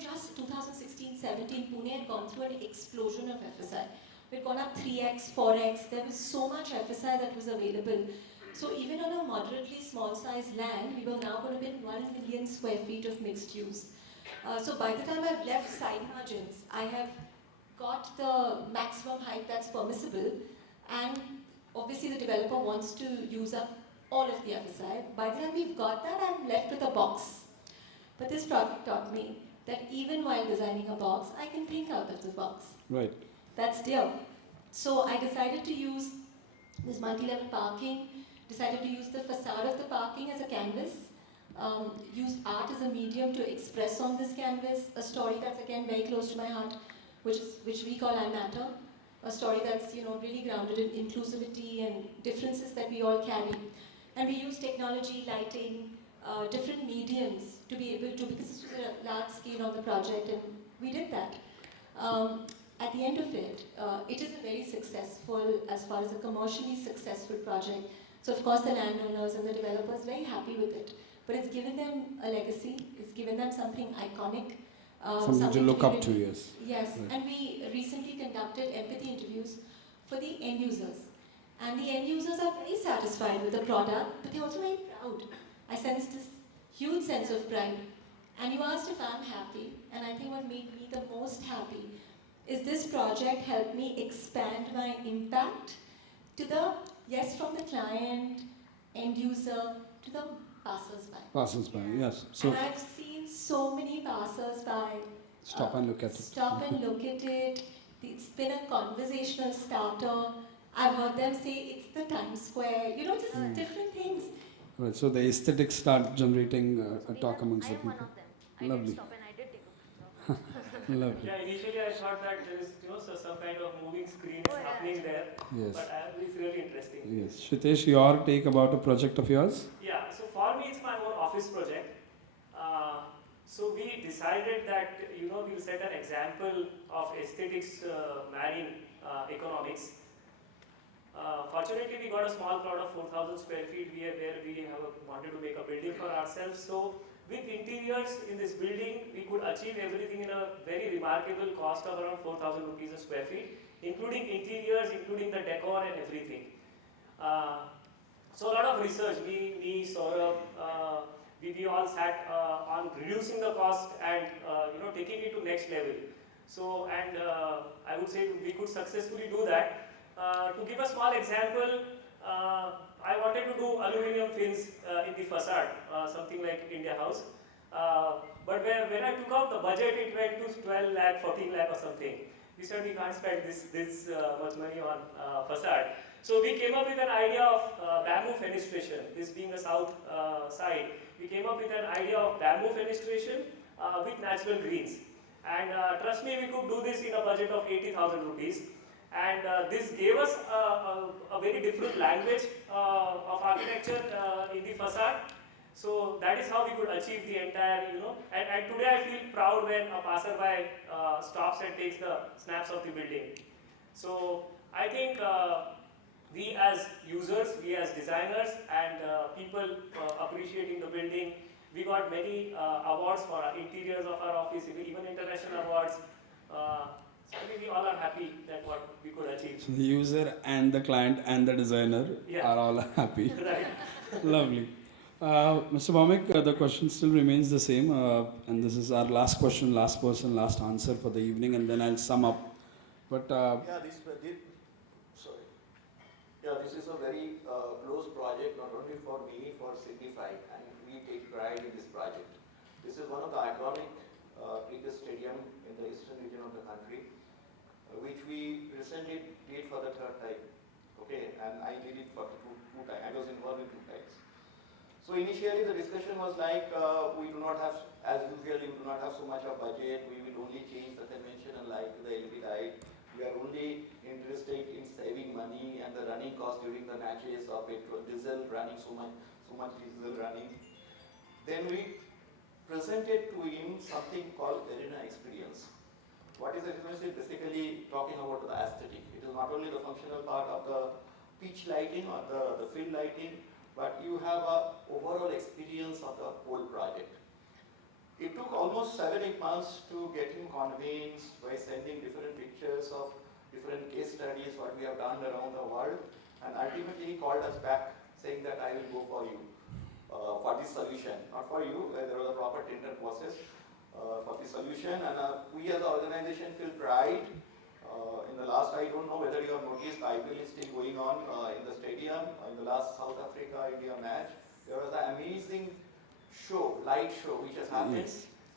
just 2016-17, Pune had gone through an explosion of FSI. We'd gone up 3x, 4x, there was so much FSI that was available. So even on a moderately small sized land, we were now going to build 1 million square feet of mixed use. So by the time I've left side margins, I have got the maximum height that's permissible, and obviously the developer wants to use up all of the FSI. By the time we've got that, I'm left with a box. But this project taught me that even while designing a box, I can think out of the box. Right. That's there. So I decided to use this multi-level parking, decided to use the facade of the parking as a canvas, used art as a medium to express on this canvas a story that's again very close to my heart, which we call I Matter, a story that's really grounded in inclusivity and differences that we all carry. And we use technology, lighting, different mediums to be able to, because this was a large scale on the project, and we did that. At the end of it, it is a very successful, as far as a commercially successful project. So of course the landowners and the developers are very happy with it. But it's given them a legacy, it's given them something iconic. Something to look up to, yes. Yes, right. And we recently conducted empathy interviews for the end users. And the end users are very satisfied with the product, but they're also very proud. I sensed this huge sense of pride. And you asked if I'm happy, and I think what made me the most happy is this project helped me expand my impact to the, yes, from the client, end user, to the passers-by. Passers-by, yes. So and I've seen so many passers-by stop and look at it. Stop and look at it. It's been a conversational starter. I've heard them say it's the Times Square, just different things. Right, so the aesthetics start generating a talk amongst the I am one people. of them. I Lovely. did stop and I did take a picture. Lovely. Yeah, initially I thought that there is some kind of moving screen is happening there. Yes. But it's really interesting. Yes. Shitesh, your take about a project of yours? Yeah, so for me it's my own office project. So we decided that we'll set an example of aesthetics marrying economics. Fortunately, we got a small plot of 4,000 square feet where we wanted to make a building for ourselves. So with interiors in this building, we could achieve everything in a very remarkable cost of around 4,000 rupees a square feet, including interiors, including the decor and everything. So a lot of research, me, Saurabh, we all sat on reducing the cost and taking it to next level. So I would say we could successfully do that. To give a small example, I wanted to do aluminum fins in the facade, something like India House. But when I took out the budget, it went to 12 lakh, 14 lakh or something. We said we can't spend this much money on facade. So we came up with an idea of bamboo fenestration. This being the south side, we came up with an idea of bamboo fenestration with natural greens. And trust me, we could do this in a budget of 80,000 rupees. And this gave us a very different language of architecture in the facade. So that is how we could achieve the entire, and today I feel proud when a passerby stops and takes the snaps of the building. So I think we as users, we as designers, and people appreciating the building, we got many awards for our interiors of our office, even international awards. So I think we all are happy that what we could achieve. So the user and the client and the designer are all happy. Right. Lovely. Mr. Bhaumik, the question still remains the same, and this is our last question, last person, last answer for the evening, and then I'll sum up. But this is a very close project, not only for me, for Signify, and we take pride in this project. This is one of the iconic cricket stadium in the eastern region of the country, which we recently did for the third time. Okay, and I did it for two times. I was involved in 2 times. So initially the discussion was like, we do not have, as usual, we do not have so much of budget. We will only change the conventional light to the LED light. We are only interested in saving money and the running cost during the matches of petrol, diesel running, so much diesel running. Then we presented to him something called arena experience. What is experience is basically talking about the aesthetic. It is not only the functional part of the pitch lighting or the field lighting, but you have a overall experience of the whole project. It took almost 7-8 months to get him convinced by sending different pictures of different case studies, what we have done around the world, and ultimately he called us back saying that I will go for you, for this solution, not for you, where there was a proper tender process, for the solution, and we as an organization feel pride. In the last, I don't know whether you have noticed, IPL is still going on in the stadium. In the last South Africa-India match, there was an amazing show, light show, which has happened,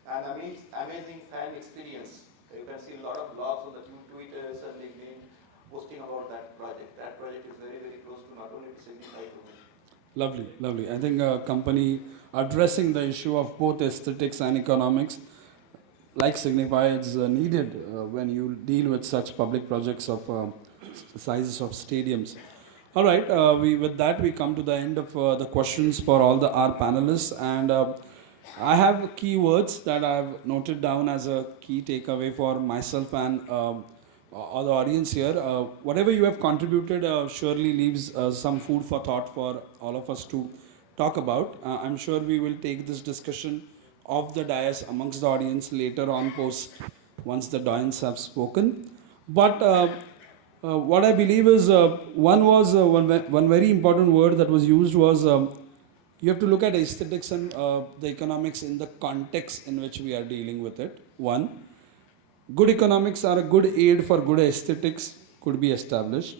and amazing fan experience. You can see a lot of blogs on the Twitters and LinkedIn posting about that project. That project is very, very close to not only to Signify to me. Lovely, lovely. I think a company addressing the issue of both aesthetics and economics, like Signify, is needed when you deal with such public projects of sizes of stadiums. All right, with that we come to the end of the questions for all our panelists, and I have key words that I have noted down as a key takeaway for myself and all the audience here. Whatever you have contributed surely leaves some food for thought for all of us to talk about. I'm sure we will take this discussion of the dais amongst the audience later on once the dons have spoken. But what I believe is one very important word that was used was you have to look at aesthetics and the economics in the context in which we are dealing with it. One, good economics are a good aid for good aesthetics could be established.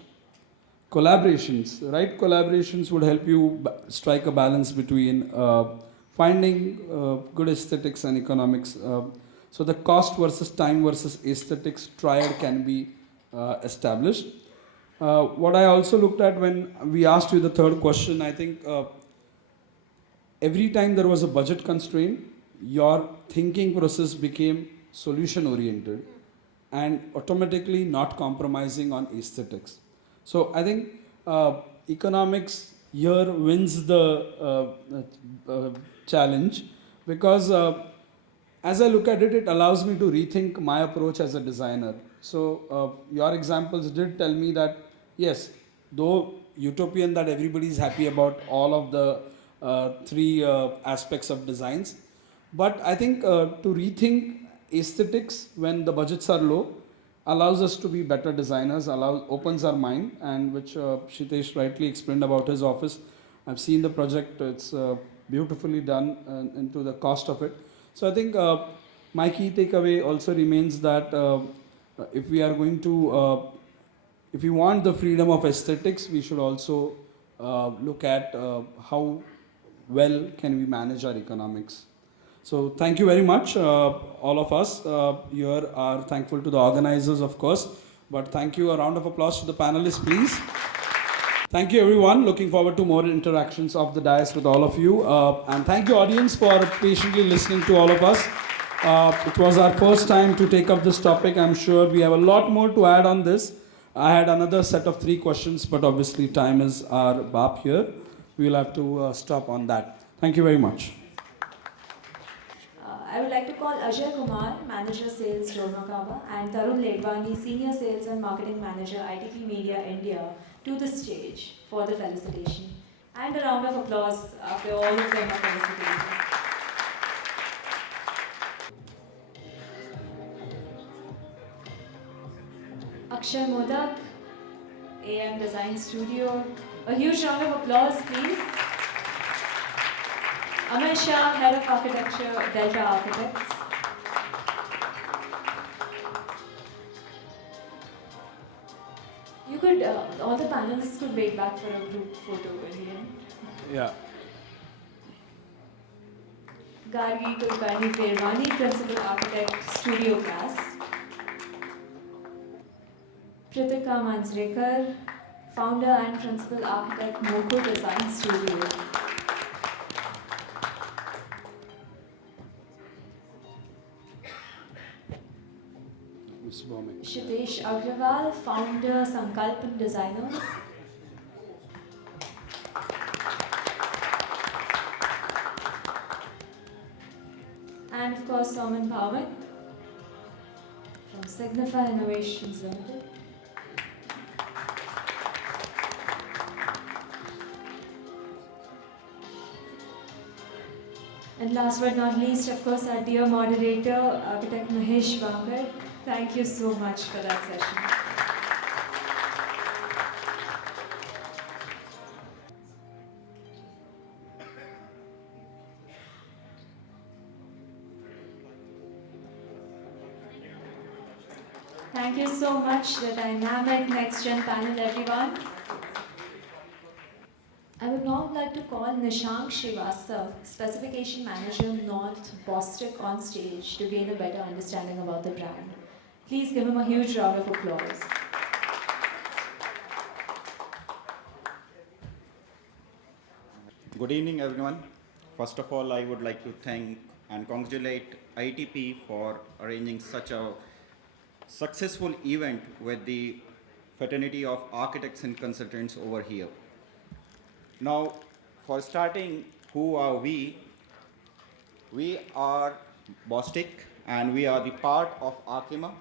Collaborations, right? Collaborations would help you strike a balance between finding good aesthetics and economics. So the cost versus time versus aesthetics triad can be established. What I also looked at when we asked you the third question, I think every time there was a budget constraint, your thinking process became solution oriented and automatically not compromising on aesthetics. So I think economics here wins the challenge because as I look at it, it allows me to rethink my approach as a designer. So your examples did tell me that yes, though utopian that everybody is happy about all of the three aspects of designs, but I think to rethink aesthetics when the budgets are low allows us to be better designers, opens our mind, and which Shitesh rightly explained about his office. I've seen the project, it's beautifully done into the cost of it. So I think my key takeaway also remains that if we are going to, if we want the freedom of aesthetics, we should also look at how well can we manage our economics. So thank you very much, all of us here are thankful to the organizers, of course, but thank you. A round of applause to the panelists, please. Thank you, everyone. Looking forward to more interactions of the dais with all of you. And thank you, audience, for patiently listening to all of us. It was our first time to take up this topic. I'm sure we have a lot more to add on this. I had another set of 3 questions, but obviously time is our bap here. We'll have to stop on that. Thank you very much. I would like to call Ajay Kumar, Manager Sales, Dormakaba, and Tarun Ledwani, Senior Sales and Marketing Manager, ITP Media India, to the stage for the felicitation. And a round of applause after all of them are felicitated. Akshay Modak, AM Design Studio. A huge round of applause, please. Amay Shah, Head of Architecture, Delta Architects. You could, all the panelists could wait back for a group photo at the end. Yeah. Gargi Kulkarni Ferwani, Principal Architect, Studio Class. Pritika Manjrekar, Founder and Principal Architect, Moko Design Studio. Shitesh Agrawal, Founder, Sankalpan Designers. And of course, Soman Bhawan from Signify Innovations Limited. And last but not least, of course, our dear moderator, Architect Mahesh Bankar. Thank you so much for that session. Thank you so much, the dynamic next-gen panel, everyone. I would now like to call Nishank Srivastav, Specification Manager, North Bostic, on stage to gain a better understanding about the brand. Please give him a huge round of applause. Good evening, everyone. First of all, I would like to thank and congratulate ITP for arranging such a successful event with the fraternity of architects and consultants over here. Now, for starting, who are we? We are Bostic and we are the part of Arkema.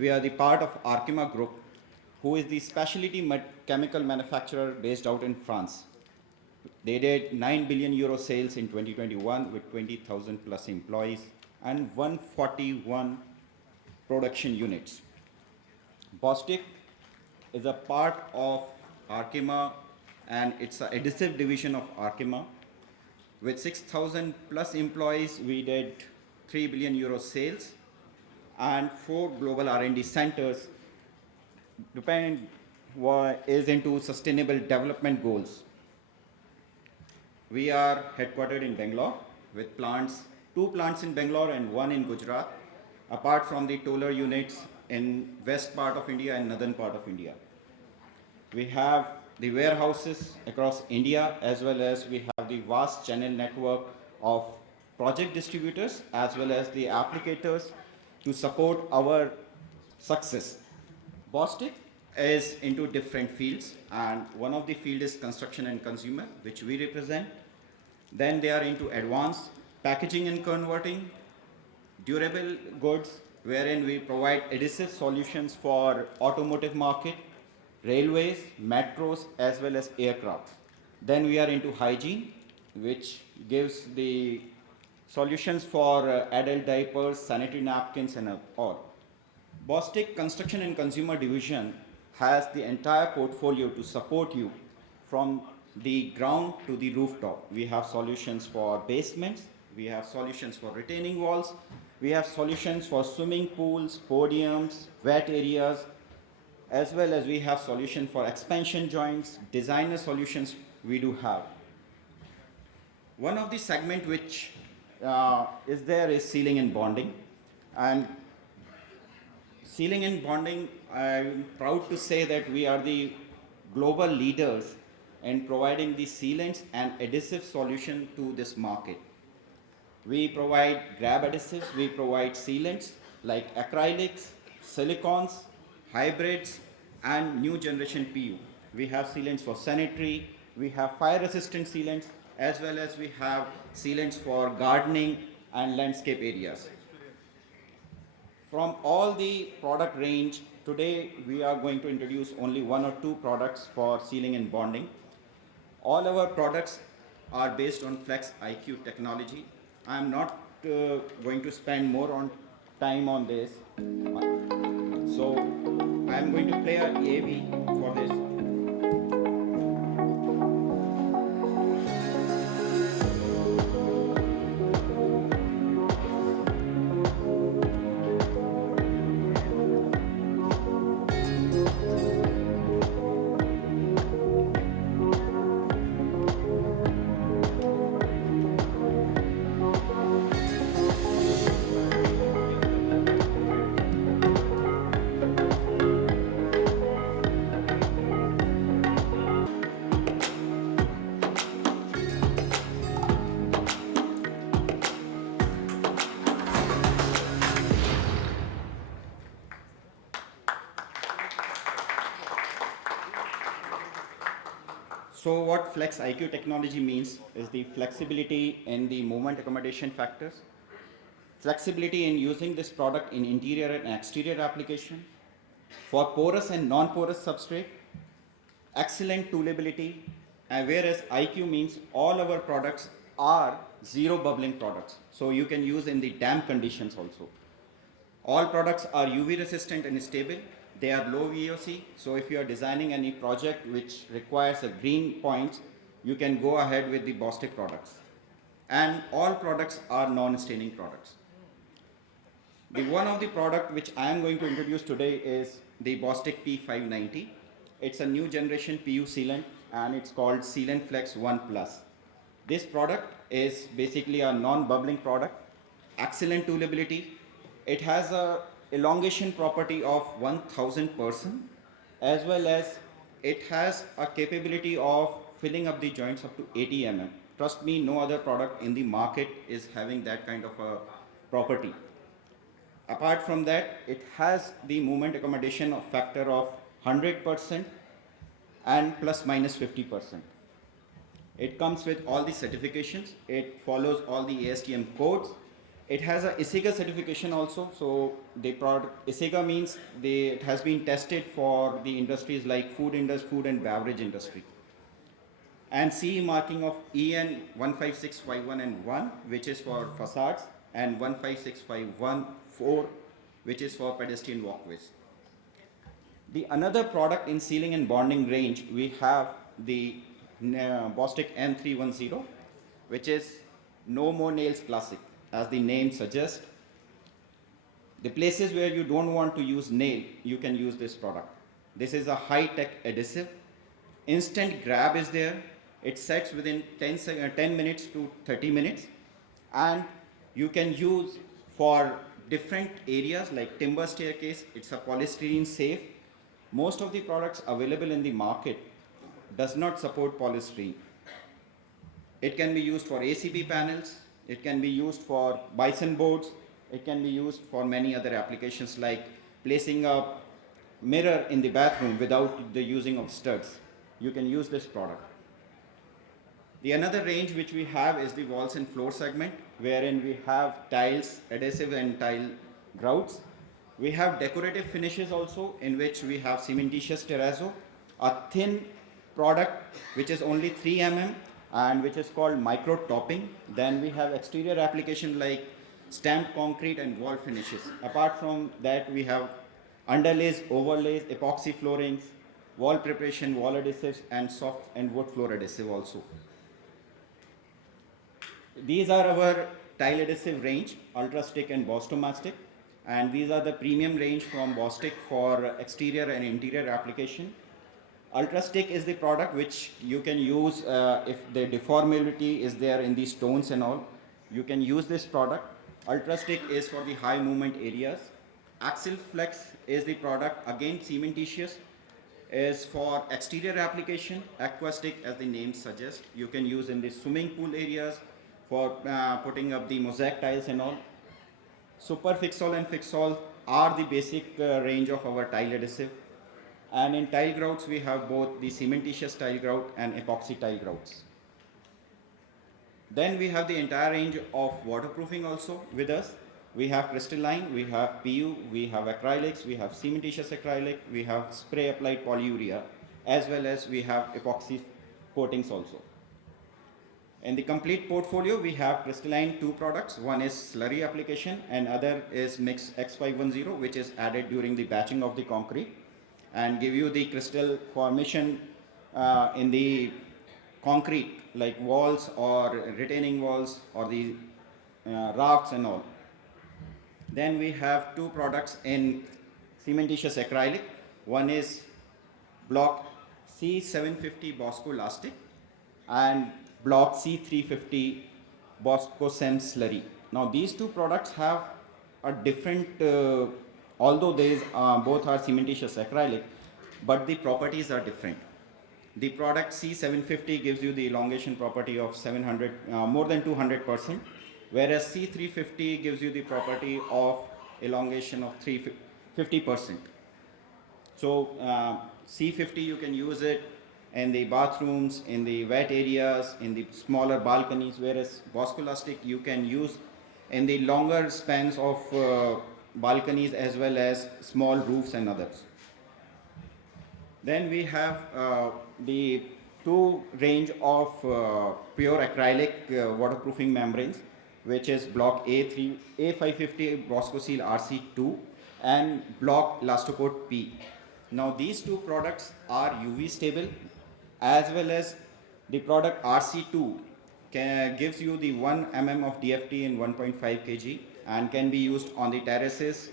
We are the part of Arkema Group, who is the specialty chemical manufacturer based out in France. They did 9 billion euro sales in 2021 with 20,000 plus employees and 141 production units. Bostic is a part of Arkema and it's an adhesive division of Arkema. With 6,000 plus employees, we did 3 billion euro sales and 4 global R&D centers, depending what is into sustainable development goals. We are headquartered in Bangalore with plants, 2 plants in Bangalore and 1 in Gujarat, apart from the toller units in west part of India and northern part of India. We have the warehouses across India, as well as we have the vast channel network of project distributors as well as the applicators to support our success. Bostic is into different fields, and one of the field is construction and consumer, which we represent. Then they are into advanced packaging and converting, durable goods, wherein we provide adhesive solutions for automotive market, railways, metros, as well as aircraft. Then we are into hygiene, which gives the solutions for adult diapers, sanitary napkins, and all. Bostic Construction and Consumer Division has the entire portfolio to support you from the ground to the rooftop. We have solutions for basements, we have solutions for retaining walls, we have solutions for swimming pools, podiums, wet areas, as well as we have solution for expansion joints, designer solutions we do have. One of the segment which is there is sealing and bonding. And sealing and bonding, I'm proud to say that we are the global leaders in providing the sealants and adhesive solution to this market. We provide grab adhesives, we provide sealants like acrylics, silicons, hybrids, and new generation PU. We have sealants for sanitary, we have fire resistant sealants, as well as we have sealants for gardening and landscape areas. From all the product range, today we are going to introduce only one or two products for sealing and bonding. All our products are based on Flex IQ technology. I am not going to spend more on time on this. So I am going to play a AV for this. So what Flex IQ technology means is the flexibility in the movement accommodation factors, flexibility in using this product in interior and exterior application, for porous and non-porous substrate, excellent toolability, and whereas IQ means all our products are zero bubbling products. So you can use in the damp conditions also. All products are UV resistant and stable. They are low VOC, so if you are designing any project which requires a green point, you can go ahead with the Bostik products. And all products are non-staining products. The one of the product which I am going to introduce today is the Bostik P590. It's a new generation PU sealant and it's called Sealant Flex 1 Plus. This product is basically a non-bubbling product, excellent toolability. It has a elongation property of 1000%, as well as it has a capability of filling up the joints up to 80 mm. Trust me, no other product in the market is having that kind of a property. Apart from that, it has the movement accommodation of factor of 100% and plus minus 50%. It comes with all the certifications. It follows all the ASTM codes. It has a ISIGA certification also. So the product ISIGA means it has been tested for the industries like food industry, food and beverage industry. And CE marking of EN 15651 and 1, which is for facades, and 15651-4, which is for pedestrian walkways. The another product in sealing and bonding range, we have the Bostik N310, which is No More Nails Classic. As the name suggests, the places where you don't want to use nail, you can use this product. This is a high-tech adhesive. Instant grab is there. It sets within 10 minutes to 30 minutes. And you can use for different areas like timber staircase. It's a polystyrene safe. Most of the products available in the market does not support polystyrene. It can be used for ACB panels. It can be used for bison boards. It can be used for many other applications like placing a mirror in the bathroom without the using of studs. You can use this product. The another range which we have is the walls and floor segment, wherein we have tiles, adhesive and tile grouts. We have decorative finishes also, in which we have cementitious terrazzo, a thin product which is only 3 mm and which is called micro topping. Then we have exterior application like stamped concrete and wall finishes. Apart from that, we have underlays, overlays, epoxy floorings, wall preparation, wall adhesives, and soft and wood floor adhesive also. These are our tile adhesive range, Ultrastick and Bostomastic, and these are the premium range from Bostik for exterior and interior application. Ultrastick is the product which you can use if the deformability is there in the stones and all. You can use this product. Ultrastick is for the high movement areas. Axle Flex is the product, again cementitious, is for exterior application, acoustic as the name suggests. You can use in the swimming pool areas for putting up the mosaic tiles and all. Super Fixol and Fixol are the basic range of our tile adhesive. And in tile grouts, we have both the cementitious tile grout and epoxy tile grouts. Then we have the entire range of waterproofing also with us. We have crystalline, we have PU, we have acrylics, we have cementitious acrylic, we have spray applied polyurea, as well as we have epoxy coatings also. In the complete portfolio, we have crystalline 2 products. One is slurry application and other is Mix X510, which is added during the batching of the concrete and give you the crystal formation in the concrete, like walls or retaining walls or the rafts and all. Then we have 2 products in cementitious acrylic. One is block C750 Bosco Elastic and block C350 Bosco Sem Slurry. Now these 2 products have a different, although both are cementitious acrylic, but the properties are different. The product C750 gives you the elongation property of 700, more than 200%, whereas C350 gives you the property of elongation of 50%. So C50 you can use it in the bathrooms, in the wet areas, in the smaller balconies, whereas Boscoelastic you can use in the longer spans of balconies as well as small roofs and others. Then we have the 2 range of pure acrylic waterproofing membranes, which is block A550 Bosco Seal RC2 and block Elastocoat P. Now these 2 products are UV stable, as well as the product RC2 gives you the 1 mm of DFT in 1.5 kg and can be used on the terraces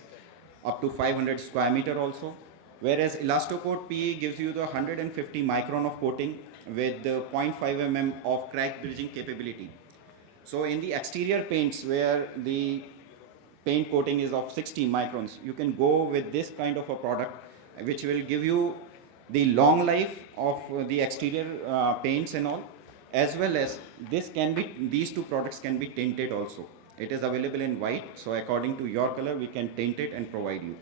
up to 500 square meter also. Whereas Elastocoat PE gives you the 150 micron of coating with the 0.5 mm of crack bridging capability. So in the exterior paints where the paint coating is of 60 microns, you can go with this kind of a product which will give you the long life of the exterior paints and all, as well as these 2 products can be tinted also. It is available in white, so according to your color we can tint it and provide you.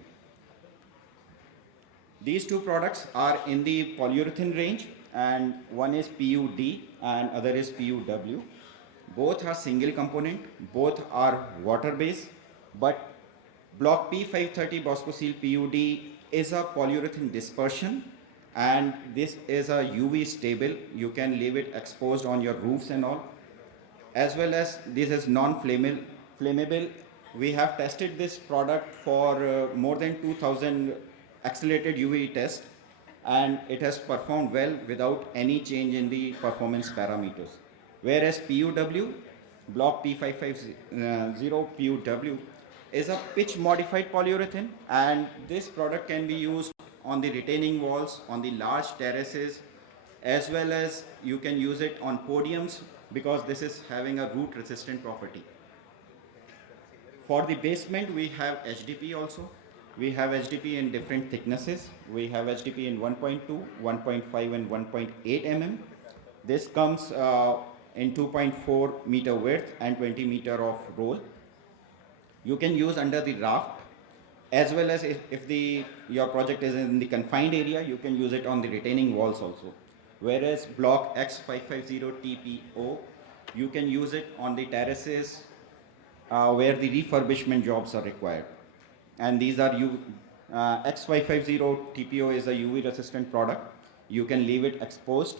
These 2 products are in the polyurethane range, and one is PUD and other is PUW. Both are single component, both are water based, but block P530 Bosco Seal PUD is a polyurethane dispersion, and this is a UV stable. You can leave it exposed on your roofs and all, as well as this is non-flammable. We have tested this product for more than 2000 accelerated UV test, and it has performed well without any change in the performance parameters. Whereas PUW, block P550 PUW, is a pitch modified polyurethane, and this product can be used on the retaining walls, on the large terraces, as well as you can use it on podiums because this is having a root resistant property. For the basement we have HDP also. We have HDP in different thicknesses. We have HDP in 1.2, 1.5 and 1.8 mm. This comes in 2.4 meter width and 20 meter of roll. You can use under the raft, as well as if your project is in the confined area, you can use it on the retaining walls also. Whereas block X550 TPO, you can use it on the terraces where the refurbishment jobs are required. And these are X550 TPO is a UV resistant product. You can leave it exposed,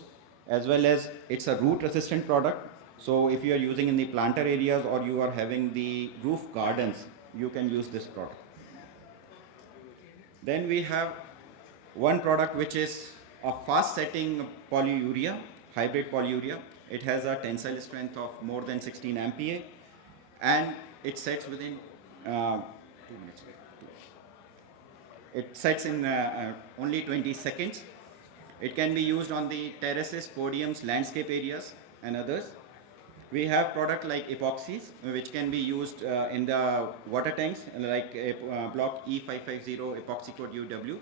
as well as it's a root resistant product. So if you are using in the planter areas or you are having the roof gardens, you can use this product. Then we have one product which is a fast setting polyurea, hybrid polyurea. It has a tensile strength of more than 16 MPa, and it sets within 2 minutes. It sets in only 20 seconds. It can be used on the terraces, podiums, landscape areas and others. We have product like epoxies which can be used in the water tanks like block E550 epoxy coat UW.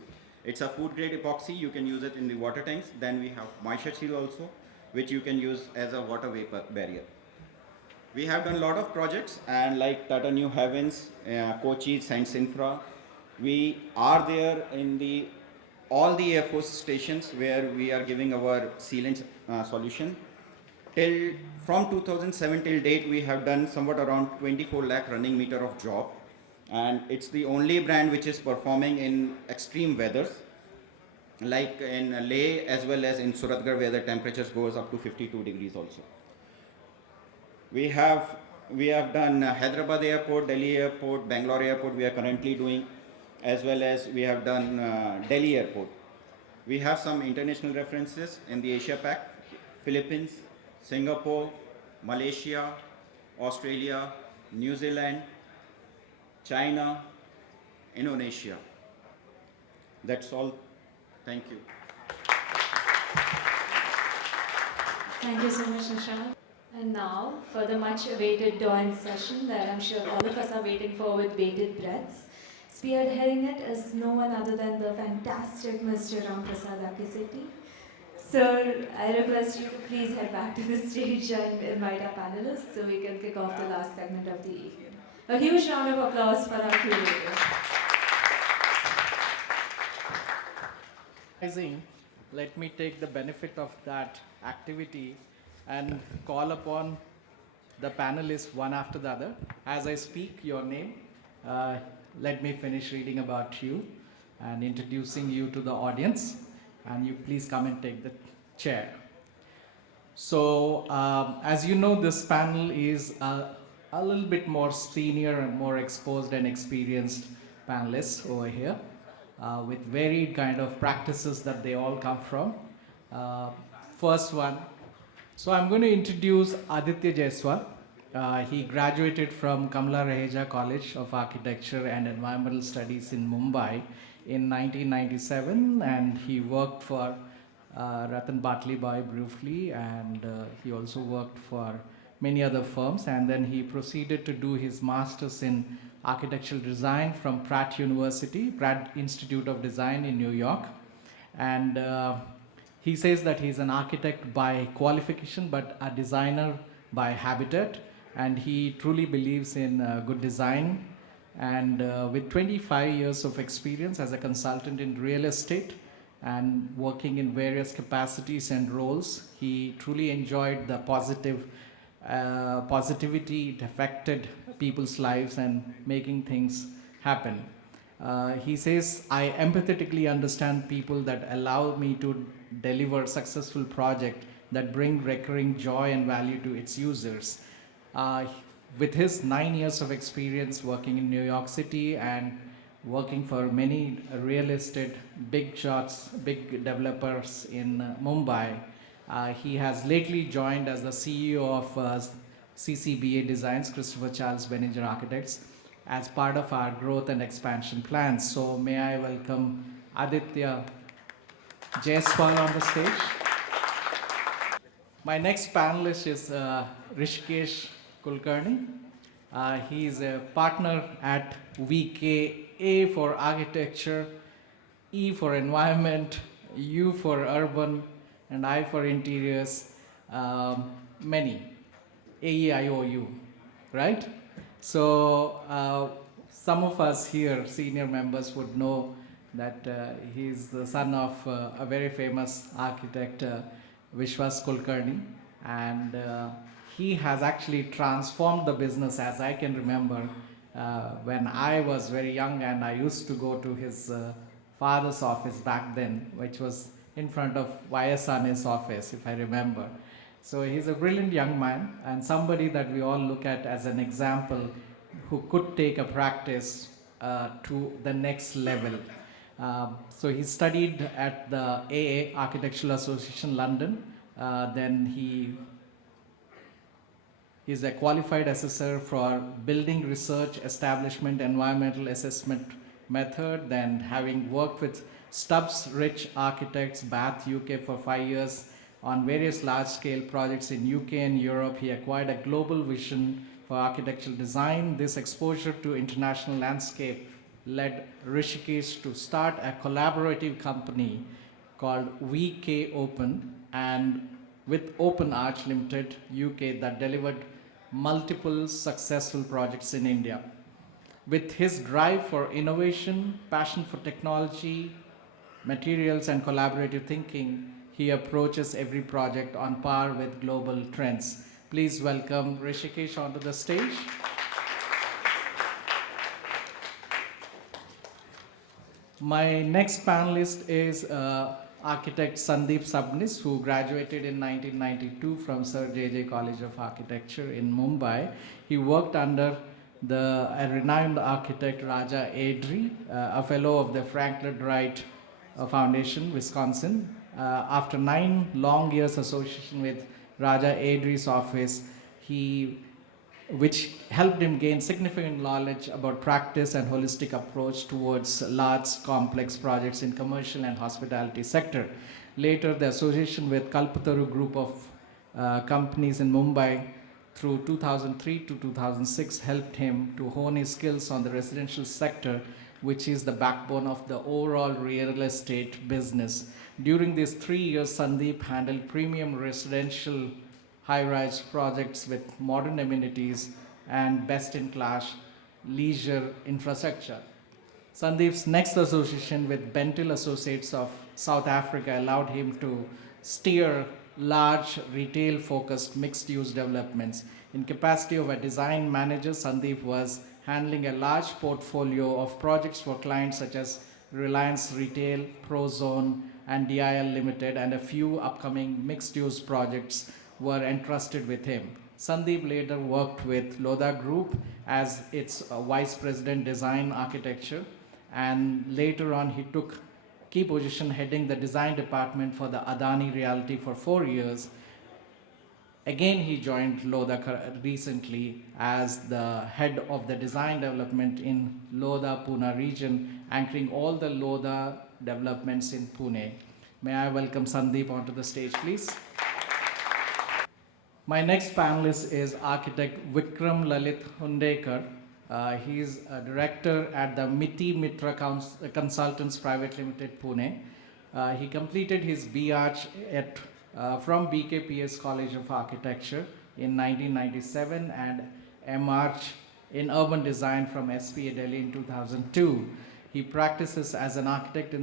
It's a food grade epoxy. You can use it in the water tanks. Then we have moisture seal also, which you can use as a water vapor barrier. We have done a lot of projects, and like Tata New Heavens, Kochi, Saints Infra. We are there in all the Air Force stations where we are giving our sealant solution. From 2007 till date, we have done somewhat around 24 lakh running meter of job, and it's the only brand which is performing in extreme weathers, like in Leh as well as in Suratgarh, where the temperatures goes up to 52 degrees also. We have done Hyderabad Airport, Delhi Airport, Bangalore Airport. We are currently doing, as well as we have done Delhi Airport. We have some international references in the Asia Pac, Philippines, Singapore, Malaysia, Australia, New Zealand, China, Indonesia. That's all. Thank you. Thank you so much, Nishant. And now, for the much awaited dawn session that I'm sure all of us are waiting for with bated breaths. Spearheading it is no one other than the fantastic Mr. Ram Prasad Akisetti. Sir, I request you to please head back to the stage and invite our panelists so we can kick off the last segment of the evening. A huge round of applause for our curator. Let me take the benefit of that activity and call upon the panelists one after the other. As I speak your name, let me finish reading about you and introducing you to the audience, and you please come and take the chair. So, as you know, this panel is a little bit more senior and more exposed and experienced panelists over here with varied kind of practices that they all come from. First one, so I'm going to introduce Aditya Jaiswal. He graduated from Kamla Raheja College of Architecture and Environmental Studies in Mumbai in 1997, and he worked for Ratan Bartley briefly, and he also worked for many other firms, and then he proceeded to do his master's in architectural design from Pratt University, Pratt Institute of Design in New York. And he says that he's an architect by qualification, but a designer by habitat, and he truly believes in good design. And with 25 years of experience as a consultant in real estate and working in various capacities and roles, he truly enjoyed the positivity. It affected people's lives and making things happen. He says, I empathetically understand people that allow me to deliver successful projects that bring recurring joy and value to its users. With his 9 years of experience working in New York City and working for many real estate big shots, big developers in Mumbai, he has lately joined as the CEO of CCBA Designs, Christopher Charles Benninger Architects, as part of our growth and expansion plans. So may I welcome Aditya Jaiswal on the stage. My next panelist is Rishikesh Kulkarni. He is a partner at VK, A for Architecture, E for Environment, U for Urban, and I for Interiors, many, AEIOU, right? So some of us here, senior members, would know that he's the son of a very famous architect, Vishwas Kulkarni, and he has actually transformed the business, as I can remember, when I was very young and I used to go to his father's office back then, which was in front of Vayasane's office, if I remember. So he's a brilliant young man and somebody that we all look at as an example who could take a practice to the next level. So he studied at the AA, Architectural Association London. Then he's a qualified assessor for building research, establishment, environmental assessment method. Then having worked with Stubbs Rich Architects, Bath, UK for 5 years on various large-scale projects in UK and Europe, he acquired a global vision for architectural design. This exposure to international landscape led Rishikesh to start a collaborative company called VK Open and with Open Arch Limited UK that delivered multiple successful projects in India. With his drive for innovation, passion for technology, materials and collaborative thinking, he approaches every project on par with global trends. Please welcome Rishikesh onto the stage. My next panelist is architect Sandeep Sabnis, who graduated in 1992 from Sir J.J. College of Architecture in Mumbai. He worked under a renowned architect Raja Adri, a fellow of the Franklin Wright Foundation, Wisconsin. After 9 long years association with Raja Adri's office, which helped him gain significant knowledge about practice and holistic approach towards large complex projects in commercial and hospitality sector. Later, the association with Kalpataru group of companies in Mumbai through 2003 to 2006 helped him to hone his skills on the residential sector, which is the backbone of the overall real estate business. During these 3 years, Sandeep handled premium residential high-rise projects with modern amenities and best-in-class leisure infrastructure. Sandeep's next association with Bentil Associates of South Africa allowed him to steer large retail-focused mixed-use developments. In capacity of a design manager, Sandeep was handling a large portfolio of projects for clients such as Reliance Retail, Prozone, and DIL Limited, and a few upcoming mixed-use projects were entrusted with him. Sandeep later worked with Lodha Group as its Vice President Design Architecture, and later on he took key position heading the design department for the Adani Realty for 4 years. Again, he joined Lodha recently as the head of the design development in Lodha, Pune region, anchoring all the Lodha developments in Pune. May I welcome Sandeep onto the stage, please? My next panelist is architect Vikram Lalit Hundekar. He is a director at the Miti Mitra Consultants Private Limited, Pune. He completed his B.Arch from BKPS College of Architecture in 1997 and M.Arch in Urban Design from SPA Delhi in 2002. He practices as an architect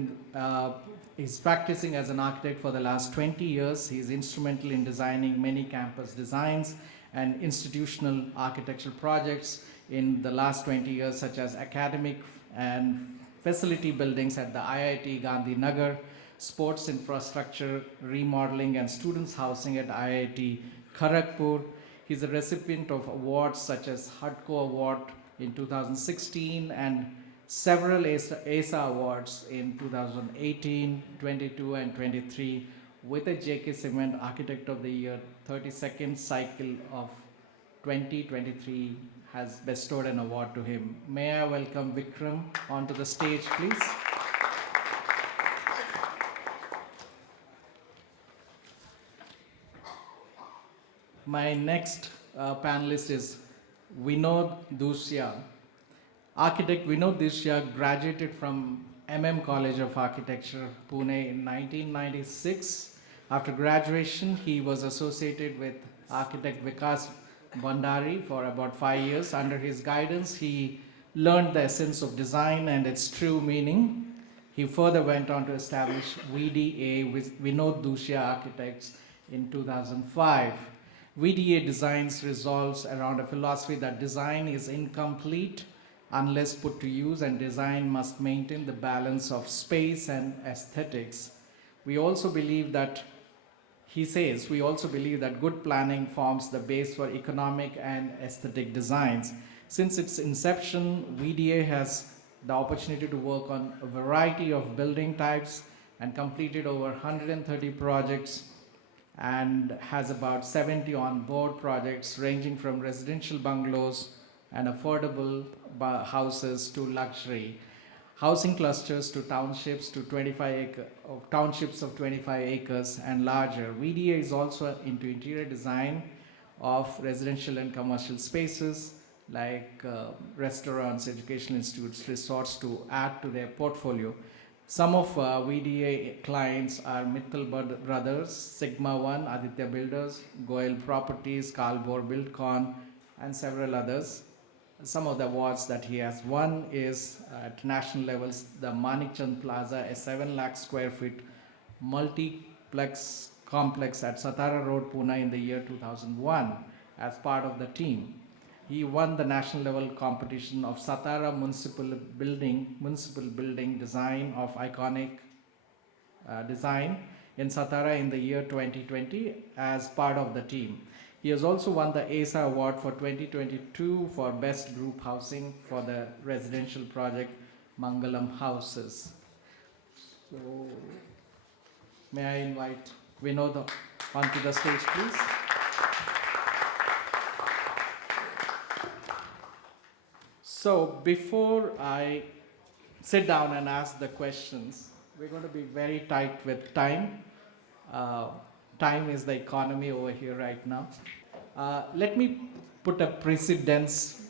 He's practicing as an architect for the last 20 years. He's instrumental in designing many campus designs and institutional architectural projects in the last 20 years, such as academic and facility buildings at the IIT Gandhinagar, sports infrastructure remodeling and students housing at IIT Kharagpur. He's a recipient of awards such as HUDCO Award in 2016 and several ASA awards in 2018, 22 and 23 with a JK Cement Architect of the Year 32nd cycle of 2023 has bestowed an award to him. May I welcome Vikram onto the stage, please? My next panelist is Vinod Dusya. Architect Vinod Dusya graduated from College of Architecture, Pune in 1996. After graduation, he was associated with architect Vikas Bandari for about 5 years. Under his guidance, he learned the essence of design and its true meaning. He further went on to establish VDA with Vinod Dusya Architects in 2005. VDA Designs revolves around a philosophy that design is incomplete unless put to use, and design must maintain the balance of space and aesthetics. We also believe that, he says, we also believe that good planning forms the base for economic and aesthetic designs. Since its inception, VDA has the opportunity to work on a variety of building types and completed over 130 projects and has about 70 on-board projects ranging from residential bungalows and affordable houses to luxury housing clusters to townships of 25 acres and larger. VDA is also into interior design of residential and commercial spaces, like restaurants, educational institutes, resorts to add to their portfolio. Some of VDA clients are Mittal Brothers, Sigma One, Aditya Builders, Goel Properties, Kalbor Buildcon, and several others. Some of the awards that he has won is at national levels, the Manikchand Plaza, a 7 lakh square feet multiplex complex at Satara Road, Pune in the year 2001 as part of the team. He won the national level competition of Satara Municipal Building Design of Iconic Design in Satara in the year 2020 as part of the team. He has also won the ASA Award for 2022 for Best Group Housing for the residential project Mangalam Houses. So, may I invite Vinod onto the stage, please? So, before I sit down and ask the questions, we're going to be very tight with time. Time is the economy over here right now. Let me put a precedence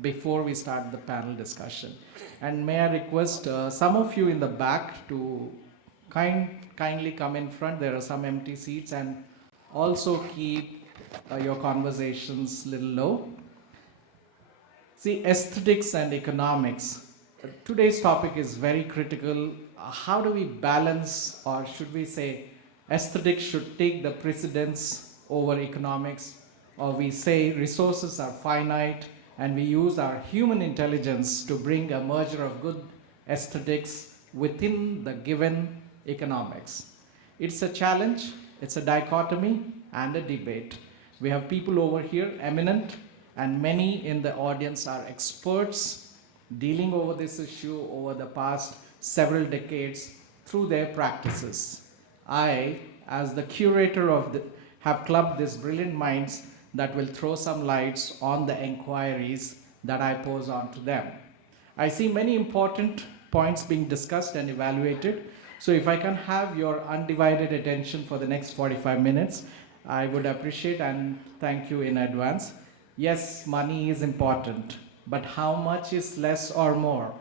before we start the panel discussion. And may I request some of you in the back to kindly come in front. There are some empty seats, and also keep your conversations a little low. See, aesthetics and economics. Today's topic is very critical. How do we balance, or should we say, aesthetics should take the precedence over economics, or we say resources are finite and we use our human intelligence to bring a merger of good aesthetics within the given economics. It's a challenge, it's a dichotomy and a debate. We have people over here, eminent, and many in the audience are experts dealing over this issue over the past several decades through their practices. I, as the curator of have clubbed these brilliant minds that will throw some lights on the inquiries that I pose on to them. I see many important points being discussed and evaluated. So if I can have your undivided attention for the next 45 minutes, I would appreciate and thank you in advance. Yes, money is important, but how much is less or more?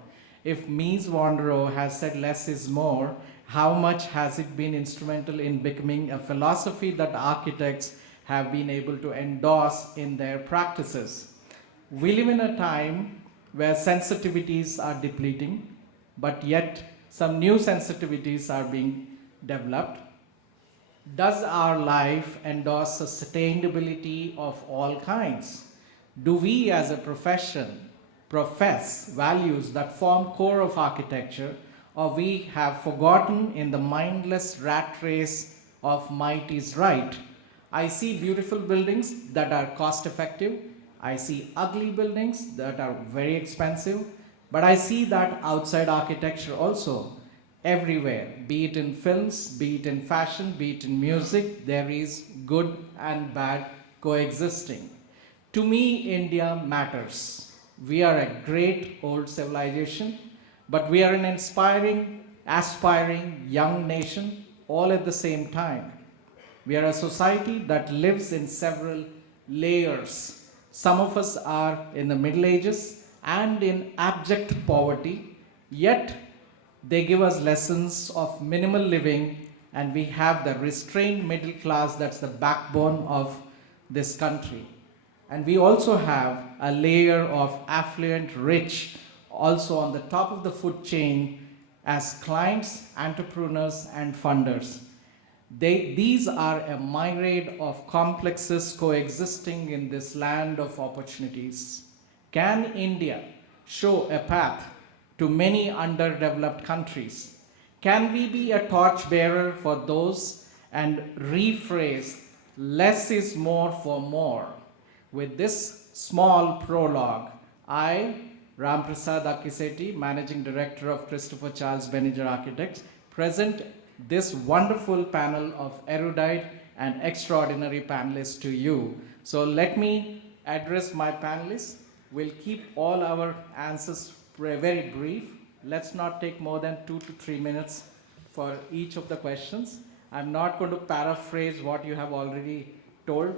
If Mies van der Rohe has said less is more, how much has it been instrumental in becoming a philosophy that architects have been able to endorse in their practices? We live in a time where sensitivities are depleting, but yet some new sensitivities are being developed. Does our life endorse sustainability of all kinds? Do we as a profession profess values that form core of architecture, or we have forgotten in the mindless rat race of might is right? I see beautiful buildings that are cost effective. I see ugly buildings that are very expensive, but I see that outside architecture also. Everywhere, be it in films, be it in fashion, be it in music, there is good and bad coexisting. To me, India matters. We are a great old civilization, but we are an inspiring, aspiring young nation all at the same time. We are a society that lives in several layers. Some of us are in the Middle Ages and in abject poverty, yet they give us lessons of minimal living, and we have the restrained middle class that's the backbone of this country. And we also have a layer of affluent rich also on the top of the food chain as clients, entrepreneurs, and funders. These are a myriad of complexes coexisting in this land of opportunities. Can India show a path to many underdeveloped countries? Can we be a torchbearer for those and rephrase less is more for more? With this small prologue, I, Ramprasad Akiseti, Managing Director of Christopher Charles Benninger Architects, present this wonderful panel of erudite and extraordinary panelists to you. So let me address my panelists. We'll keep all our answers very brief. Let's not take more than 2 to 3 minutes for each of the questions. I'm not going to paraphrase what you have already told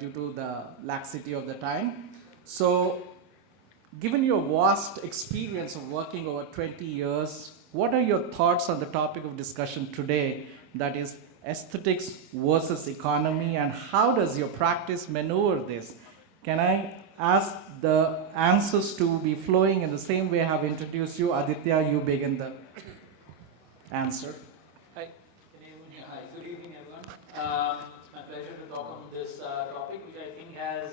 due to the laxity of the time. So, given your vast experience of working over 20 years, what are your thoughts on the topic of discussion today, that is aesthetics versus economy, and how does your practice maneuver this? Can I ask the answers to be flowing in the same way I have introduced you? Aditya, you begin the answer. Hi. Hi, good evening everyone. It's my pleasure to talk on this topic, which I think has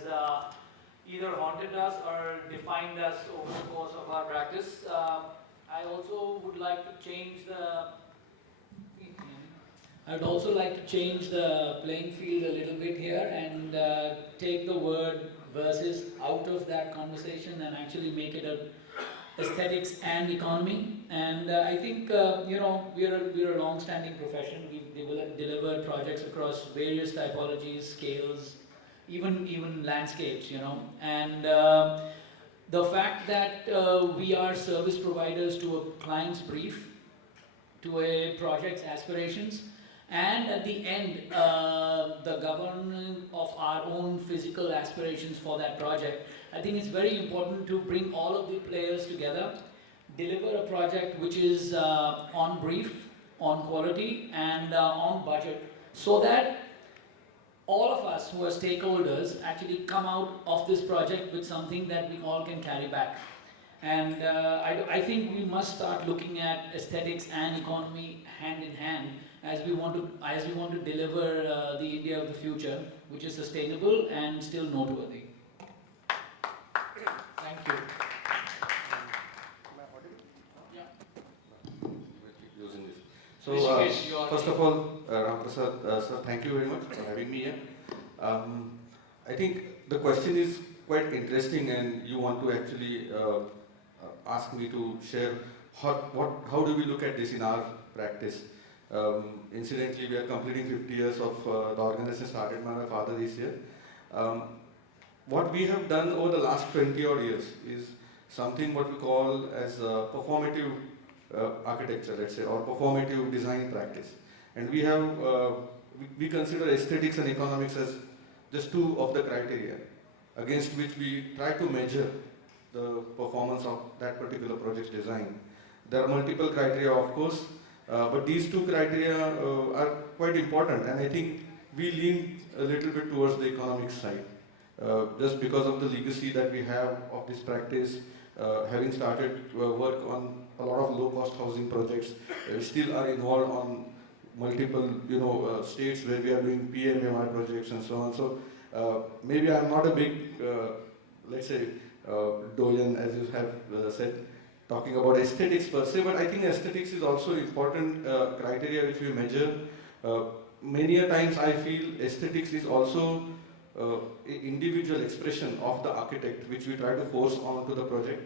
either haunted us or defined us over the course of our practice. I also would like to change the playing field a little bit here and take the word versus out of that conversation and actually make it a aesthetics and economy. And I think we're a long-standing profession. We've delivered projects across various typologies, scales, even landscapes. And the fact that we are service providers to a client's brief, to a project's aspirations, and at the end, the governance of our own physical aspirations for that project. I think it's very important to bring all of the players together, deliver a project which is on brief, on quality, and on budget, so that all of us who are stakeholders actually come out of this project with something that we all can carry back. And I think we must start looking at aesthetics and economy hand in hand as we want to deliver the India of the future, which is sustainable and still noteworthy. Thank you. Using this. So, first of all, Ram Prasad, sir, thank you very much for having me here. I think the question is quite interesting, and you want to actually ask me to share how do we look at this in our practice. Incidentally, we are completing 50 years of the organization started by my father this year. What we have done over the last 20 odd years is something what we call as performative architecture, let's say, or performative design practice. And we have, we consider aesthetics and economics as just two of the criteria against which we try to measure the performance of that particular project's design. There are multiple criteria, of course, but these two criteria are quite important, and I think we lean a little bit towards the economic side. Just because of the legacy that we have of this practice, having started work on a lot of low-cost housing projects, still are involved on multiple, states where we are doing PMMI projects and so on. So maybe I'm not a big, let's say, doyen, as you have said, talking about aesthetics per se, but I think aesthetics is also important criteria which we measure. Many a times I feel aesthetics is also individual expression of the architect, which we try to force onto the project,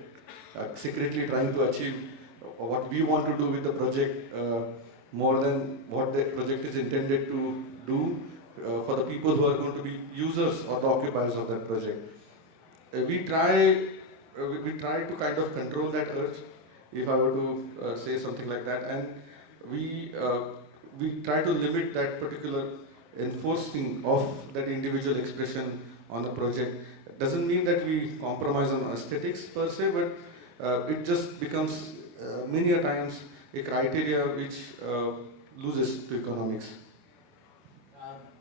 secretly trying to achieve what we want to do with the project more than what the project is intended to do for the people who are going to be users or the occupiers of that project. We try to kind of control that urge, if I were to say something like that, and we try to limit that particular enforcing of that individual expression on the project. It doesn't mean that we compromise on aesthetics per se, but it just becomes many a times a criteria which loses to economics.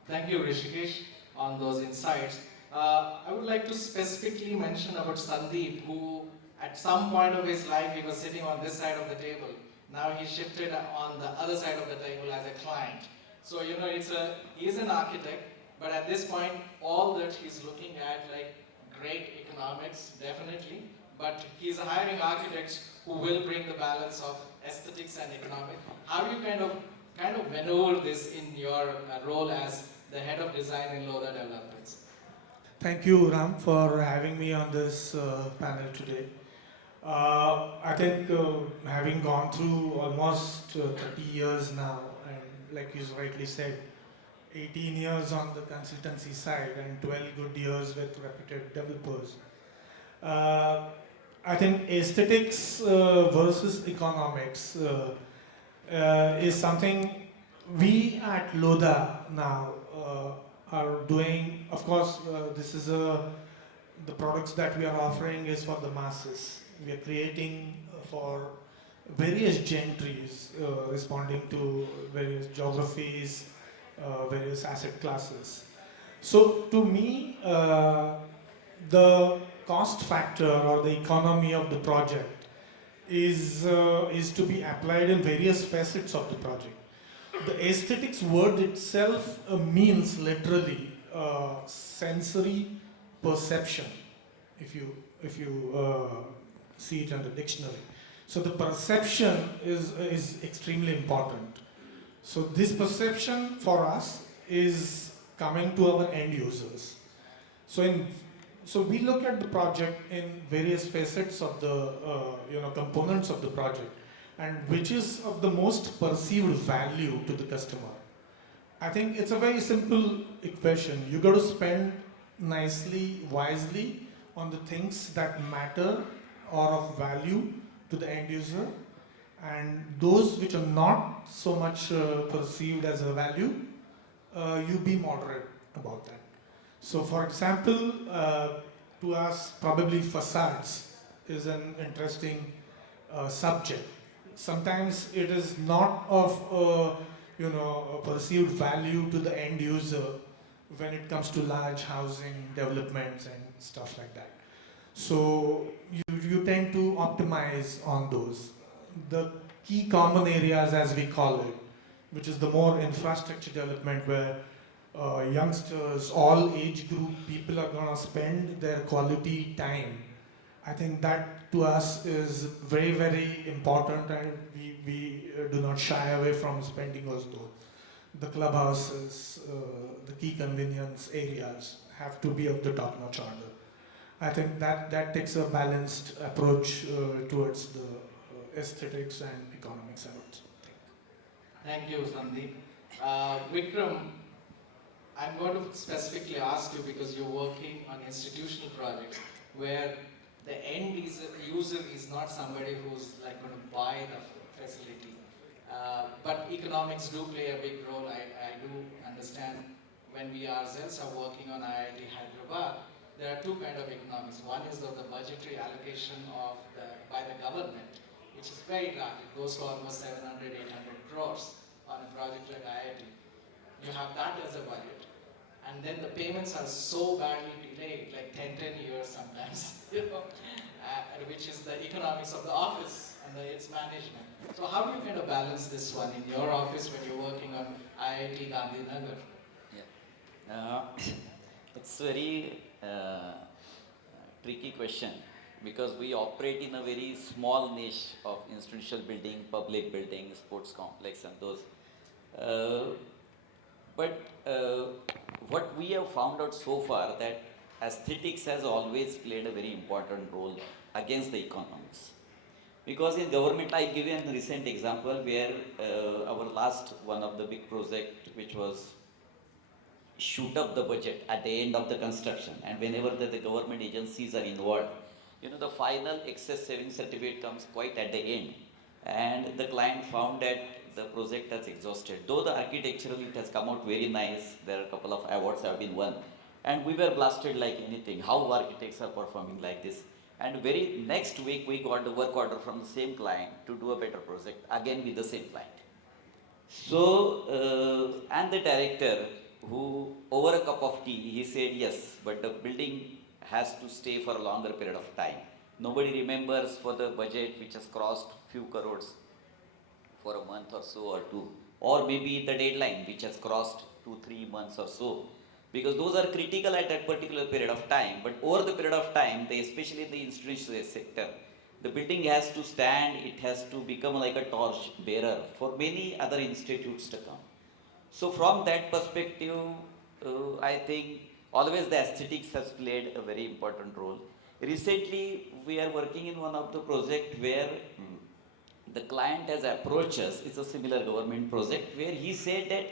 Thank you, Rishikesh, on those insights. I would like to specifically mention about Sandeep, who at some point of his life he was sitting on this side of the table. Now he shifted on the other side of the table as a client. So he's an architect, but at this point all that he's looking at, like great economics, definitely, but he's hiring architects who will bring the balance of aesthetics and economics. How do you kind of maneuver this in your role as the head of design in Lodha Developments? Thank you, Ram, for having me on this panel today. I think having gone through almost 30 years now, and like you rightly said, 18 years on the consultancy side and 12 good years with reputed developers. I think aesthetics versus economics is something we at Lodha now are doing. Of course, this is a the products that we are offering is for the masses. We are creating for various gentries responding to various geographies, various asset classes. So to me, the cost factor or the economy of the project is to be applied in various facets of the project. The aesthetics word itself means literally sensory perception, if you see it in the dictionary. So the perception is extremely important. So this perception for us is coming to our end users. So we look at the project in various facets of the components of the project, and which is of the most perceived value to the customer. I think it's a very simple equation. You got to spend nicely, wisely on the things that matter or of value to the end user, and those which are not so much perceived as a value, you be moderate about that. So for example, to us probably facades is an interesting subject. Sometimes it is not of a perceived value to the end user when it comes to large housing developments and stuff like that. So you tend to optimize on those. The key common areas, as we call it, which is the more infrastructure development where youngsters, all age group people are going to spend their quality time. I think that to us is very, very important, and we do not shy away from spending those. The clubhouses, the key convenience areas have to be of the top-notch order. I think that takes a balanced approach towards the aesthetics and economics, I would think. Thank you, Sandeep. Vikram, I'm going to specifically ask you because you're working on institutional projects where the end user is not somebody who's like going to buy the facility. But economics do play a big role. I do understand when we ourselves are working on IIT Hyderabad, there are two kinds of economics. One is of the budgetary allocation by the government, which is very large. It goes to almost 700, 800 crores on a project like IIT. You have that as a budget. And then the payments are so badly delayed, like 10 years sometimes, which is the economics of the office and its management. So how do you kind of balance this one in your office when you're working on IIT Gandhinagar? Yeah. It's very tricky question because we operate in a very small niche of institutional building, public building, sports complex and those. But what we have found out so far that aesthetics has always played a very important role against the economics. Because in government, I give you a recent example where our last one of the big project, which was shoot up the budget at the end of the construction, and whenever the government agencies are involved, the final excess saving certificate comes quite at the end, and the client found that the project has exhausted. Though the architecturally it has come out very nice, there are a couple of awards have been won, and we were blasted like anything, how architects are performing like this. And very next week we got the work order from the same client to do a better project, again with the same client. So, and the director, who over a cup of tea, he said yes, but the building has to stay for a longer period of time. Nobody remembers for the budget which has crossed few crores for a month or so or two, or maybe the deadline which has crossed 2-3 months or so, because those are critical at that particular period of time. But over the period of time, especially in the institutional sector, the building has to stand, it has to become like a torch bearer for many other institutes to come. So from that perspective, I think always the aesthetics has played a very important role. Recently, we are working in one of the project where the client has approached us. It's a similar government project where he said that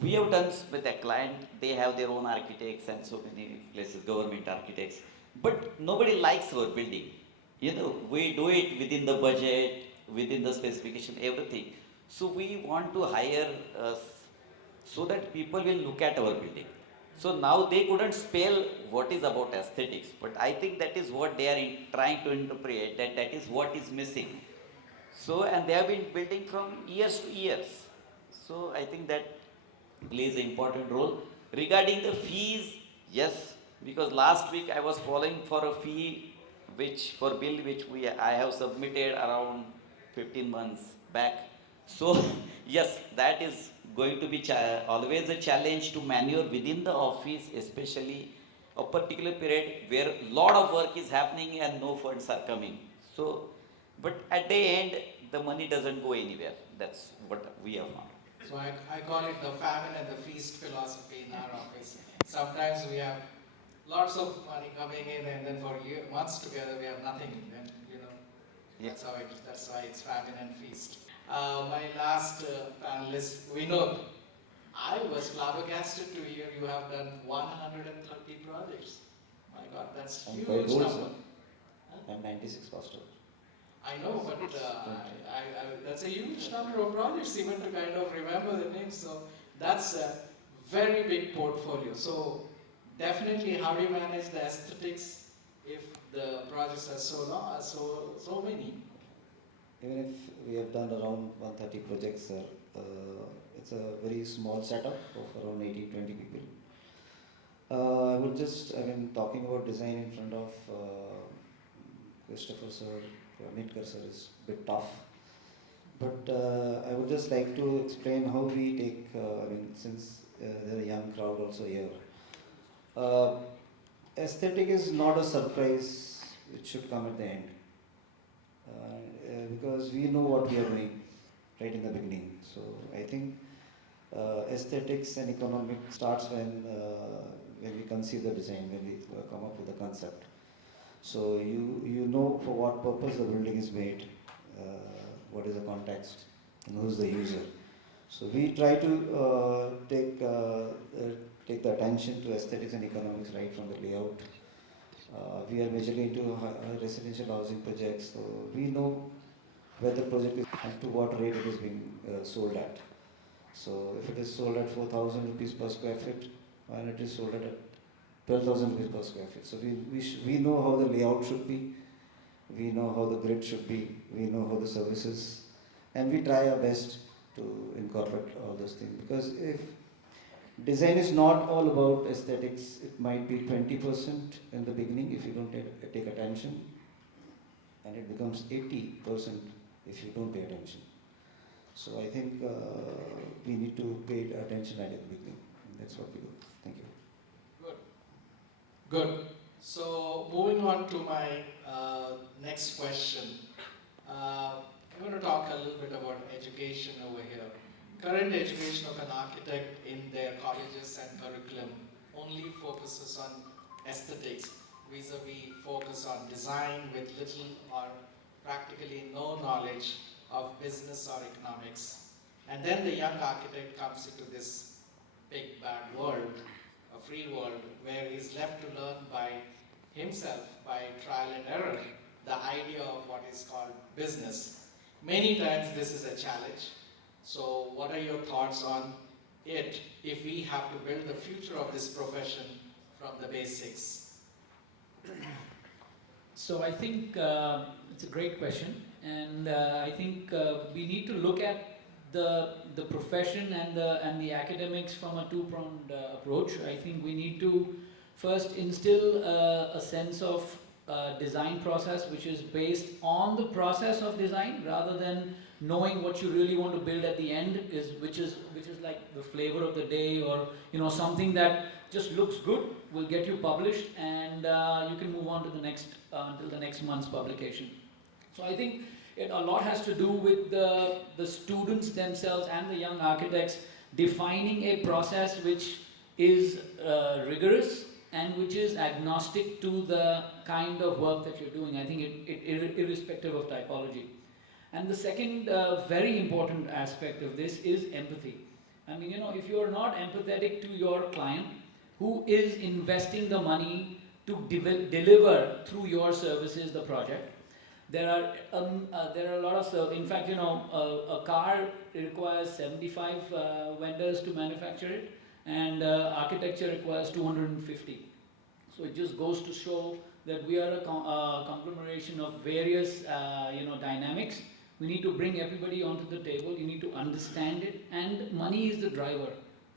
we have done with the client, they have their own architects and so many places, government architects, but nobody likes our building. We do it within the budget, within the specification, everything. So we want to hire so that people will look at our building. So now they couldn't spell what is about aesthetics, but I think that is what they are trying to interpret, that is what is missing. So, and they have been building from years to years. So I think that plays an important role. Regarding the fees, yes, because last week I was following for a fee for bill which I have submitted around 15 months back. So yes, that is going to be always a challenge to maneuver within the office, especially a particular period where a lot of work is happening and no funds are coming. So, but at the end, the money doesn't go anywhere. That's what we have found. So I call it the famine and the feast philosophy in our office. Sometimes we have lots of money coming in, and then for months together we have nothing. And that's why it's famine and feast. My last panelist, Vinod. I was flabbergasted to hear you have done 130 projects. My God, that's I'm huge quite old, number. sir. I'm 96 past out. I know, but that's a huge number of projects even to kind of remember the names. So that's a very big portfolio. So definitely, how do you manage the aesthetics if the projects are so long, so many? Even if we have done around 130 projects, sir, it's a very small setup of around 18-20 people. I would just, talking about design in front of Christopher sir, Nitkar sir is a bit tough. But I would just like to explain how we take, since there are a young crowd also here. Aesthetic is not a surprise, it should come at the end. Because we know what we are doing right in the beginning. So I think aesthetics and economics starts when we conceive the design, when we come up with the concept. So you know for what purpose the building is made, what is the context, and who is the user. So we try to take the attention to aesthetics and economics right from the layout. We are majorly into residential housing projects, so we know where the project is and to what rate it is being sold at. So if it is sold at 4,000 rupees per square feet, and it is sold at 12,000 rupees per square feet. So we know how the layout should be, we know how the grid should be, we know how the services, and we try our best to incorporate all those things. Because if design is not all about aesthetics, it might be 20% in the beginning if you don't take attention, and it becomes 80% if you don't pay attention. So I think we need to pay attention at the beginning. That's what we do. Thank you. Good. So moving on to my next question. I'm going to talk a little bit about education over here. Current education of an architect in their colleges and curriculum only focuses on aesthetics, vis-a-vis focus on design with little or practically no knowledge of business or economics. And then the young architect comes into this big bad world, a free world, where he's left to learn by himself, by trial and error, the idea of what is called business. Many times this is a challenge. So what are your thoughts on it if we have to build the future of this profession from the basics? So I think it's a great question, and I think we need to look at the profession and the academics from a two-pronged approach. I think we need to first instill a sense of design process which is based on the process of design rather than knowing what you really want to build at the end, which is like the flavor of the day, or something that just looks good, will get you published, and you can move on to the next until the next month's publication. So I think a lot has to do with the students themselves and the young architects defining a process which is rigorous and which is agnostic to the kind of work that you're doing. I think it irrespective of typology. And the second very important aspect of this is empathy. I mean, if you're not empathetic to your client who is investing the money to deliver through your services the project, there are a lot of, in fact, a car requires 75 vendors to manufacture it, and architecture requires 250. So it just goes to show that we are a conglomeration of various dynamics. We need to bring everybody onto the table, you need to understand it, and money is the driver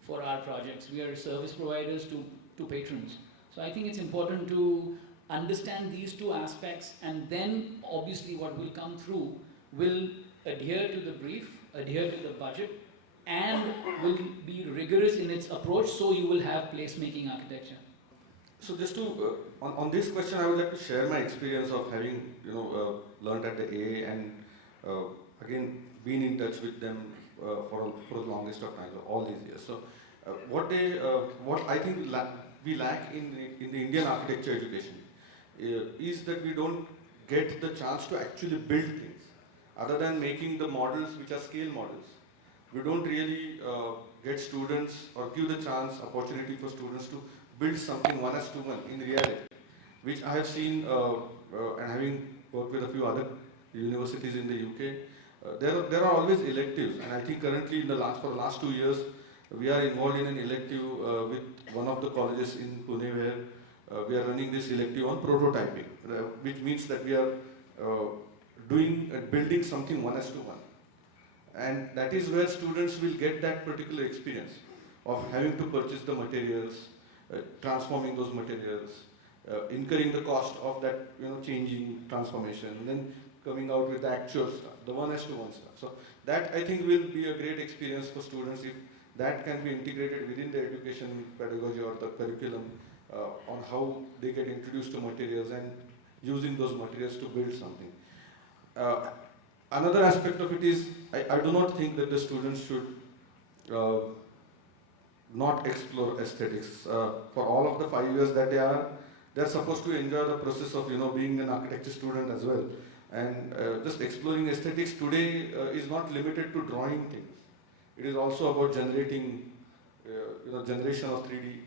for our projects. We are service providers to patrons. So I think it's important to understand these two aspects, and then obviously what will come through will adhere to the brief, adhere to the budget, and will be rigorous in its approach, so you will have placemaking architecture. So just to, on this question, I would like to share my experience of having, learned at the AA and again, been in touch with them for the longest of time, all these years. So what I think we lack in the Indian architecture education is that we don't get the chance to actually build things. Other than making the models which are scale models, we don't really get students or give the chance, opportunity for students to build something 1:1 in reality, which I have seen and having worked with a few other universities in the UK. There are always electives, and I think currently for the last 2 years, we are involved in an elective with one of the colleges in Pune where we are running this elective on prototyping, which means that we are building something 1:1. And that is where students will get that particular experience of having to purchase the materials, transforming those materials, incurring the cost of that, changing transformation, and then coming out with the actual stuff, the 1:1 stuff. So that I think will be a great experience for students if that can be integrated within the education pedagogy or the curriculum on how they get introduced to materials and using those materials to build something. Another aspect of it is, I do not think that the students should not explore aesthetics. For all of the 5 years that they're supposed to enjoy the process of being an architecture student as well. And just exploring aesthetics today is not limited to drawing things. It is also about generating, generation of 3D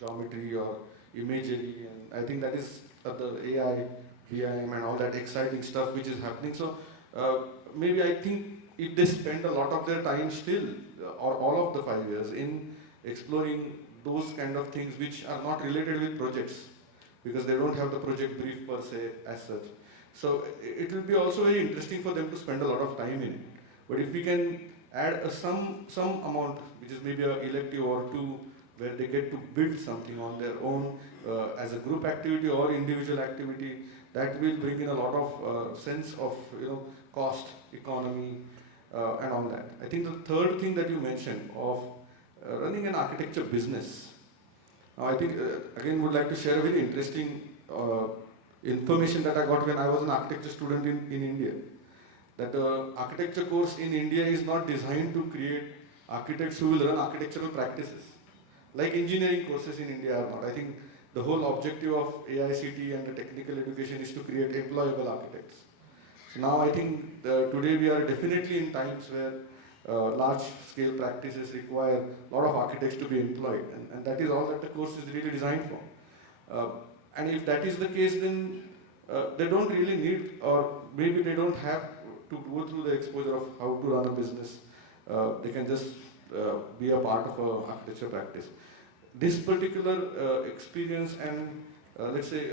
geometry or imagery, and I think that is the AI, BIM and all that exciting stuff which is happening. So maybe I think if they spend a lot of their time still, or all of the 5 years, in exploring those kind of things which are not related with projects, because they don't have the project brief per se as such. So it will be also very interesting for them to spend a lot of time in. But if we can add some amount, which is maybe an elective or two, where they get to build something on their own as a group activity or individual activity, that will bring in a lot of sense of cost, economy, and all that. I think the third thing that you mentioned of running an architecture business, I think again would like to share a very interesting information that I got when I was an architecture student in India. That the architecture course in India is not designed to create architects who will run architectural practices, like engineering courses in India are not. I think the whole objective of AICT and the technical education is to create employable architects. So now I think today we are definitely in times where large scale practices require a lot of architects to be employed, and that is all that the course is really designed for. And if that is the case, then they don't really need, or maybe they don't have to go through the exposure of how to run a business. They can just be a part of an architecture practice. This particular experience and let's say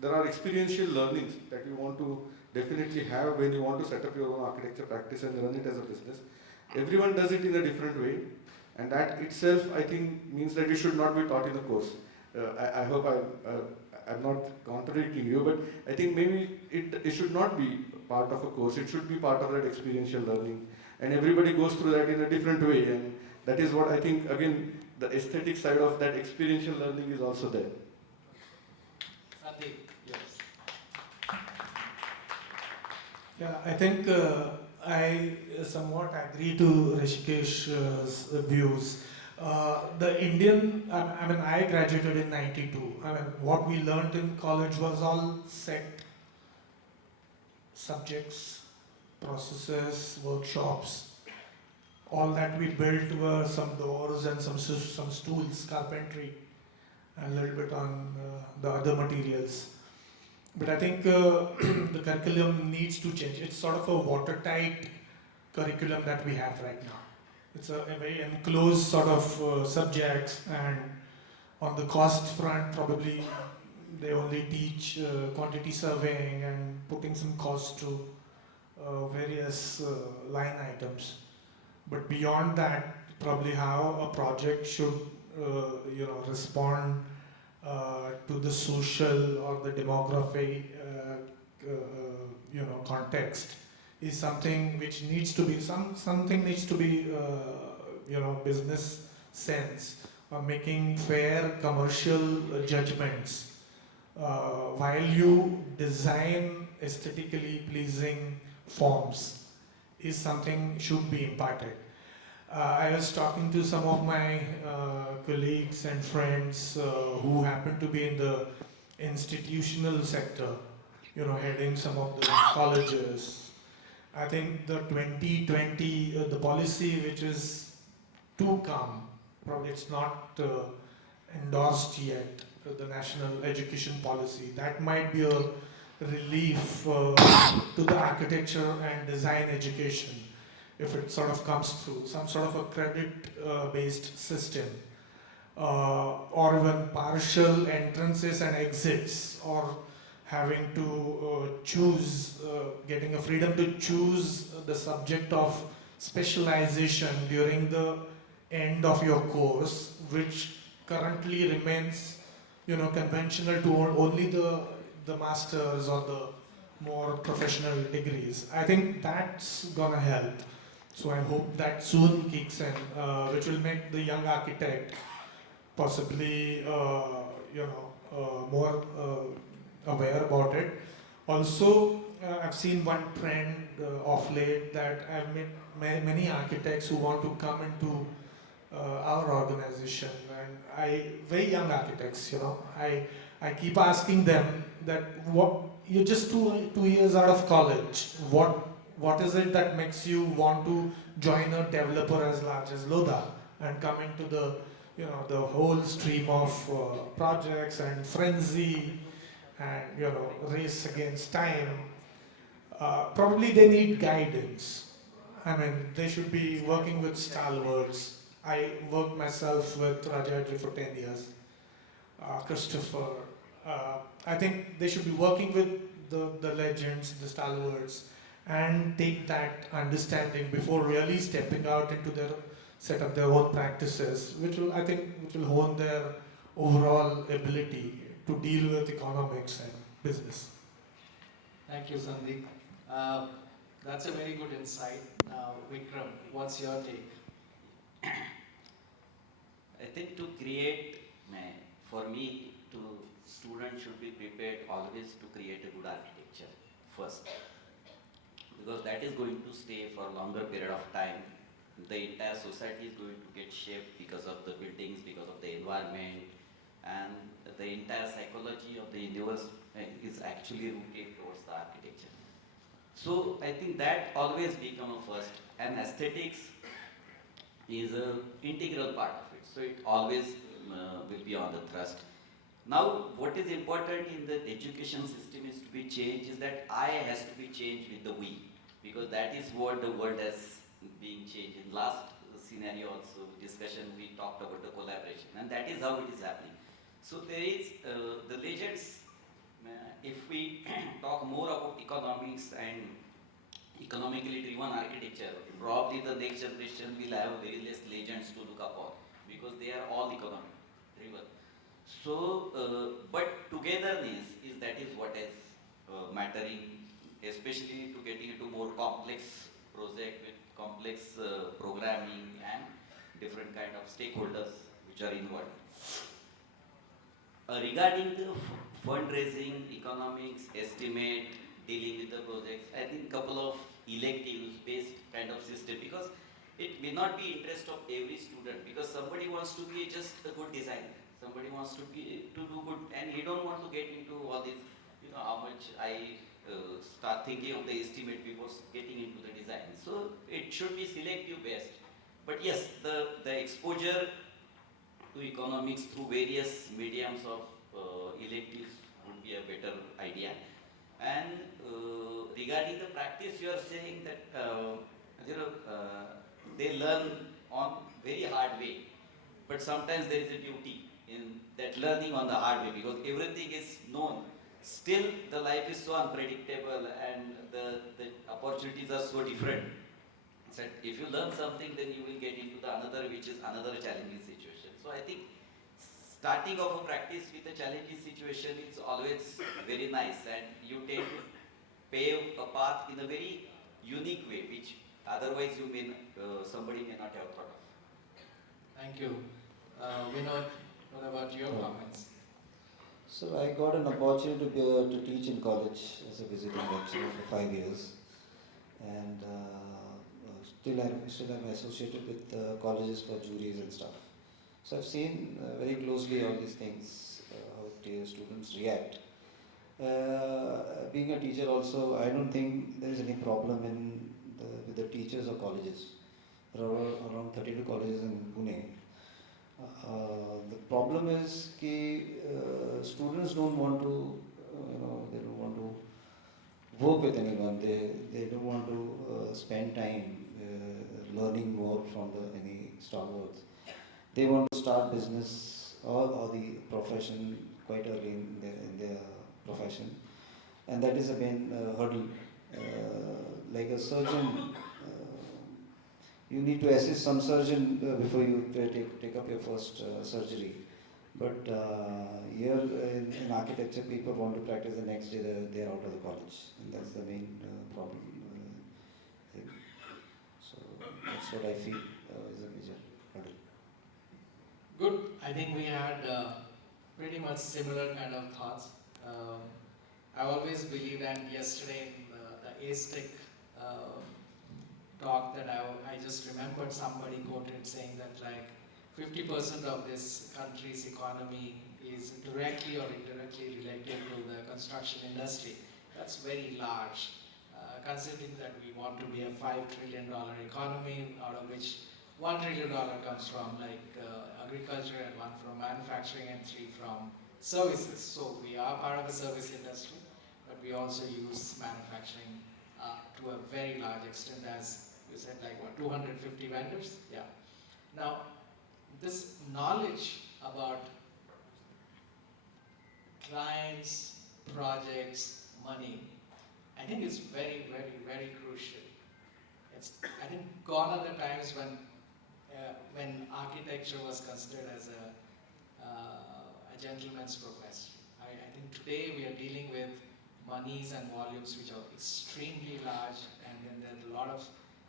there are experiential learnings that you want to definitely have when you want to set up your own architecture practice and run it as a business. Everyone does it in a different way, and that itself I think means that it should not be taught in the course. I hope I'm not contradicting you, but I think maybe it should not be part of a course. It should be part of that experiential learning, and everybody goes through that in a different way, and that is what I think, again, the aesthetic side of that experiential learning is also there. Yeah, I think I somewhat agree to Rishikesh's views. The Indian, I graduated in '92. What we learned in college was all set subjects, processes, workshops. All that we built were some doors and some stools, carpentry, and a little bit on the other materials. But I think the curriculum needs to change. It's sort of a watertight curriculum that we have right now. it's a very enclosed sort of subjects, and on the cost front, probably they only teach quantity surveying and putting some cost to various line items. But beyond that, probably how a project should, respond to the social or the demography, context is something which needs to be something needs to be, business sense, making fair commercial judgments while you design aesthetically pleasing forms is something should be imparted. I was talking to some of my colleagues and friends who happen to be in the institutional sector, heading some of the colleges. I think the 2020, the policy which is to come, probably it's not endorsed yet, the national education policy. That might be a relief to the architecture and design education if it sort of comes through, some sort of a credit-based system, or even partial entrances and exits, or having to choose, getting a freedom to choose the subject of specialization during the end of your course, which currently remains, conventional to only the masters or the more professional degrees. I think that's gonna help. So I hope that soon kicks in, which will make the young architect possibly, more aware about it. Also, I've seen one trend of late that I've met many architects who want to come into our organization, and very young architects, I keep asking them that you're just two years out of college. What is it that makes you want to join a developer as large as Lodha and come into the whole stream of projects and frenzy and race against time? Probably they need guidance. I mean, they should be working with stalwarts. I worked myself with Rajaji for 10 years, Christopher. I think they should be working with the legends, the stalwarts, and take that understanding before really stepping out into set up their own practices, which will hone their overall ability to deal with economics and business. Thank you, Sandeep. That's a very good insight. Now, Vikram, what's your take? I think to create, for me, students should be prepared always to create a good architecture first, because that is going to stay for a longer period of time. The entire society is going to get shaped because of the buildings, because of the environment, and the entire psychology of the universe is actually rooted towards the architecture. So I think that always become a first, and aesthetics is an integral part of it. So it always will be on the thrust. Now, what is important in the education system is to be changed, is that I has to be changed with the we, because that is what the world has been changed. In last scenario also, discussion, we talked about the collaboration, and that is how it is happening. So there is the legends, if we talk more about economics and economically driven architecture, probably the next generation will have very less legends to look upon, because they are all economic driven. So, but togetherness that is what is mattering, especially to getting into more complex project with complex programming and different kind of stakeholders which are involved. Regarding the fundraising, economics, estimate, dealing with the projects, I think couple of electives based kind of system, because it may not be interest of every student, because somebody wants to be just a good designer, somebody wants to do good, and he don't want to get into all this, how much I start thinking of the estimate before getting into the design. So it should be selective based. But yes, the exposure to economics through various mediums of electives would be a better idea. And regarding the practice, you are saying that they learn on very hard way. But sometimes there is a duty in that learning on the hard way because everything is known. Still, the life is so unpredictable and the opportunities are so different. So if you learn something, then you will get into the another, which is another challenging situation. So I think starting off a practice with a challenging situation is always very nice, and you tend to pave a path in a very unique way, which otherwise somebody may not have thought of. Thank you. Vinod, what about your comments? So I got an opportunity to teach in college as a visiting lecturer for 5 years, and still I'm associated with colleges for juries and stuff. So I've seen very closely all these things, how the students react. Being a teacher also, I don't think there is any problem with the teachers of colleges. There are around 32 colleges in Pune. The problem is that students don't want to, they don't want to work with anyone. They don't want to spend time learning more from any stalwarts. They want to start business or the profession quite early in their profession, and that is a main hurdle. Like a surgeon, you need to assist some surgeon before you take up your first surgery. But here in architecture, people want to practice the next day they are out of the college, and that's the main problem thing. So that's what I feel is a major hurdle. Good. I think we had pretty much similar kind of thoughts. I always believed, and yesterday in the ASTEC talk that I just remembered somebody quoted saying that like 50% of this country's economy is directly or indirectly related to the construction industry. That's very large, considering that we want to be a $5 trillion economy, out of which $1 trillion comes from like agriculture and 1 from manufacturing and 3 from services. So we are part of the service industry, but we also use manufacturing to a very large extent, as you said, like what, 250 vendors? Yeah. Now, this knowledge about clients, projects, money, I think is very, very, very crucial. It's, I think, gone are the times when architecture was considered as a gentleman's profession. I think today we are dealing with monies and volumes which are extremely large, and then there are a lot of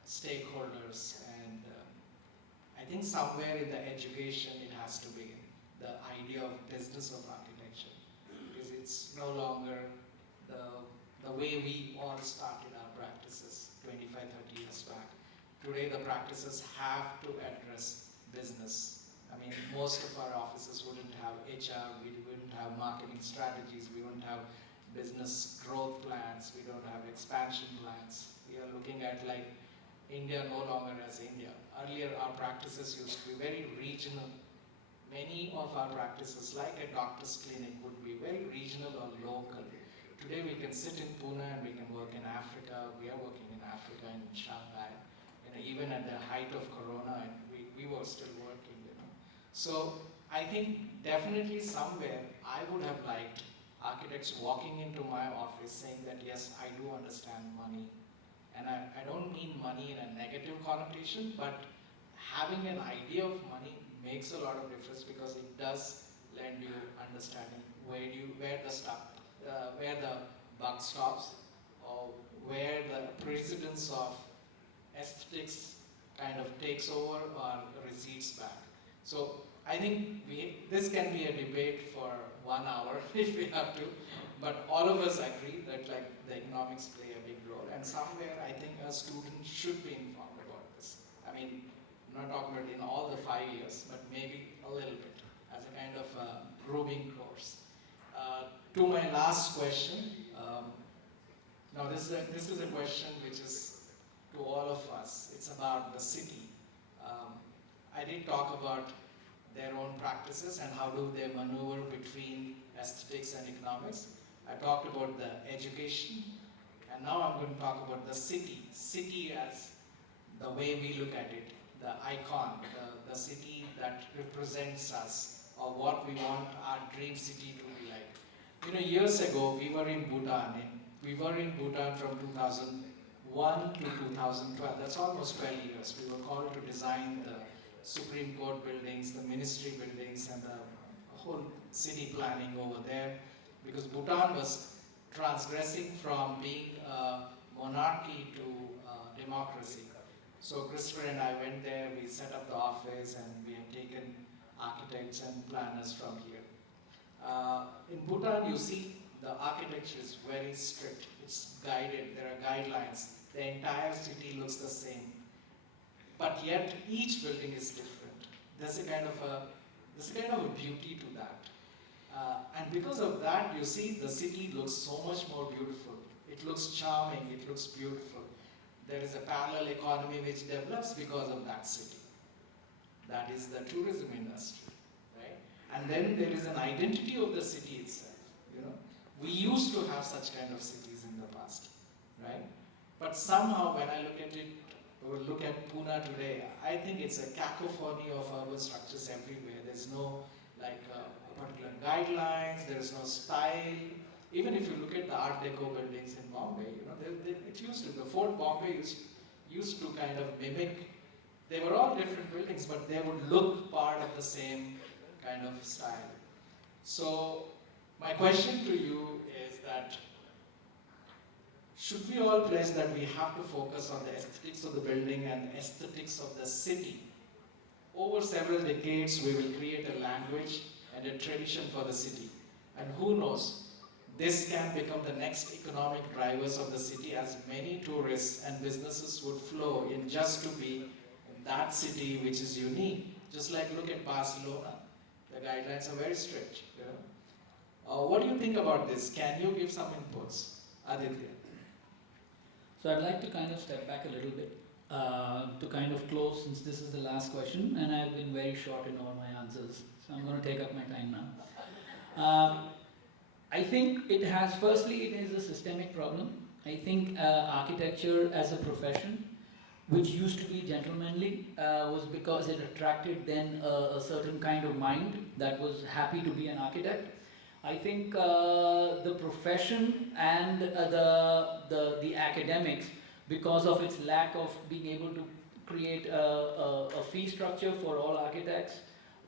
stakeholders, and I think somewhere in the education it has to begin, the idea of business of architecture, because it's no longer the way we all started our practices 25, 30 years back. Today the practices have to address business. I mean, most of our offices wouldn't have HR, we wouldn't have marketing strategies, we wouldn't have business growth plans, we don't have expansion plans. We are looking at like India no longer as India. Earlier our practices used to be very regional. Many of our practices, like a doctor's clinic, would be very regional or local. Today we can sit in Pune and we can work in Africa. We are working in Africa, in Shanghai. Even at the height of Corona, and we were still working, So I think definitely somewhere I would have liked architects walking into my office saying that, yes, I do understand money. And I don't mean money in a negative connotation, but having an idea of money makes a lot of difference because it does lend you understanding where the buck stops, or where the precedence of aesthetics kind of takes over or recedes back. So I think this can be a debate for 1 hour if we have to, but all of us agree that like the economics play a big role, and somewhere I think a student should be informed about this. I mean, I'm not talking about in all the 5 years, but maybe a little bit as a kind of grooming course. To my last question, now this is a question which is to all of us. It's about the city. I did talk about their own practices and how do they maneuver between aesthetics and economics. I talked about the education, and now I'm going to talk about the city. City as the way we look at it. the icon, the city that represents us, or what we want our dream city to be like. You know, years ago, we were in Bhutan. We were in Bhutan from 2001 to 2012. That's almost 12 years. We were called to design the Supreme Court buildings, the ministry buildings, and the whole city planning over there, because Bhutan was transgressing from being a monarchy to democracy. So Christopher and I went there, we set up the office, and we have taken architects and planners from here. In Bhutan, you see the architecture is very strict. It's guided, there are guidelines. The entire city looks the same. But yet, each building is different. There's a kind of a beauty to that. And because of that, you see the city looks so much more beautiful. It looks charming, it looks beautiful. There is a parallel economy which develops because of that city. That is the tourism industry, right? And then there is an identity of the city itself, you know. We used to have such kind of cities in the past, right? But somehow when I look at it, or look at Pune today, I think it's a cacophony of urban structures everywhere. There's no particular guidelines, there's no style. Even if you look at the Art Deco buildings in Bombay, you know, it used to, the Fort Bombay used to kind of mimic, they were all different buildings, but they would look part of the same kind of style. So my question to you is that, should we all pledge that we have to focus on the aesthetics of the building and the aesthetics of the city? Over several decades, we will create a language and a tradition for the city. And who knows, this can become the next economic drivers of the city, as many tourists and businesses would flow in just to be in that city which is unique. Just like look at Barcelona. The guidelines are very strict. You know? What do you think about this? Can you give some inputs? Aditya. So I'd like to kind of step back a little bit to kind of close, since this is the last question, and I've been very short in all my answers, so I'm going to take up my time now. I think firstly, it is a systemic problem. I think architecture as a profession, which used to be gentlemanly, was because it attracted then a certain kind of mind that was happy to be an architect. I think the profession and the academics, because of its lack of being able to create a fee structure for all architects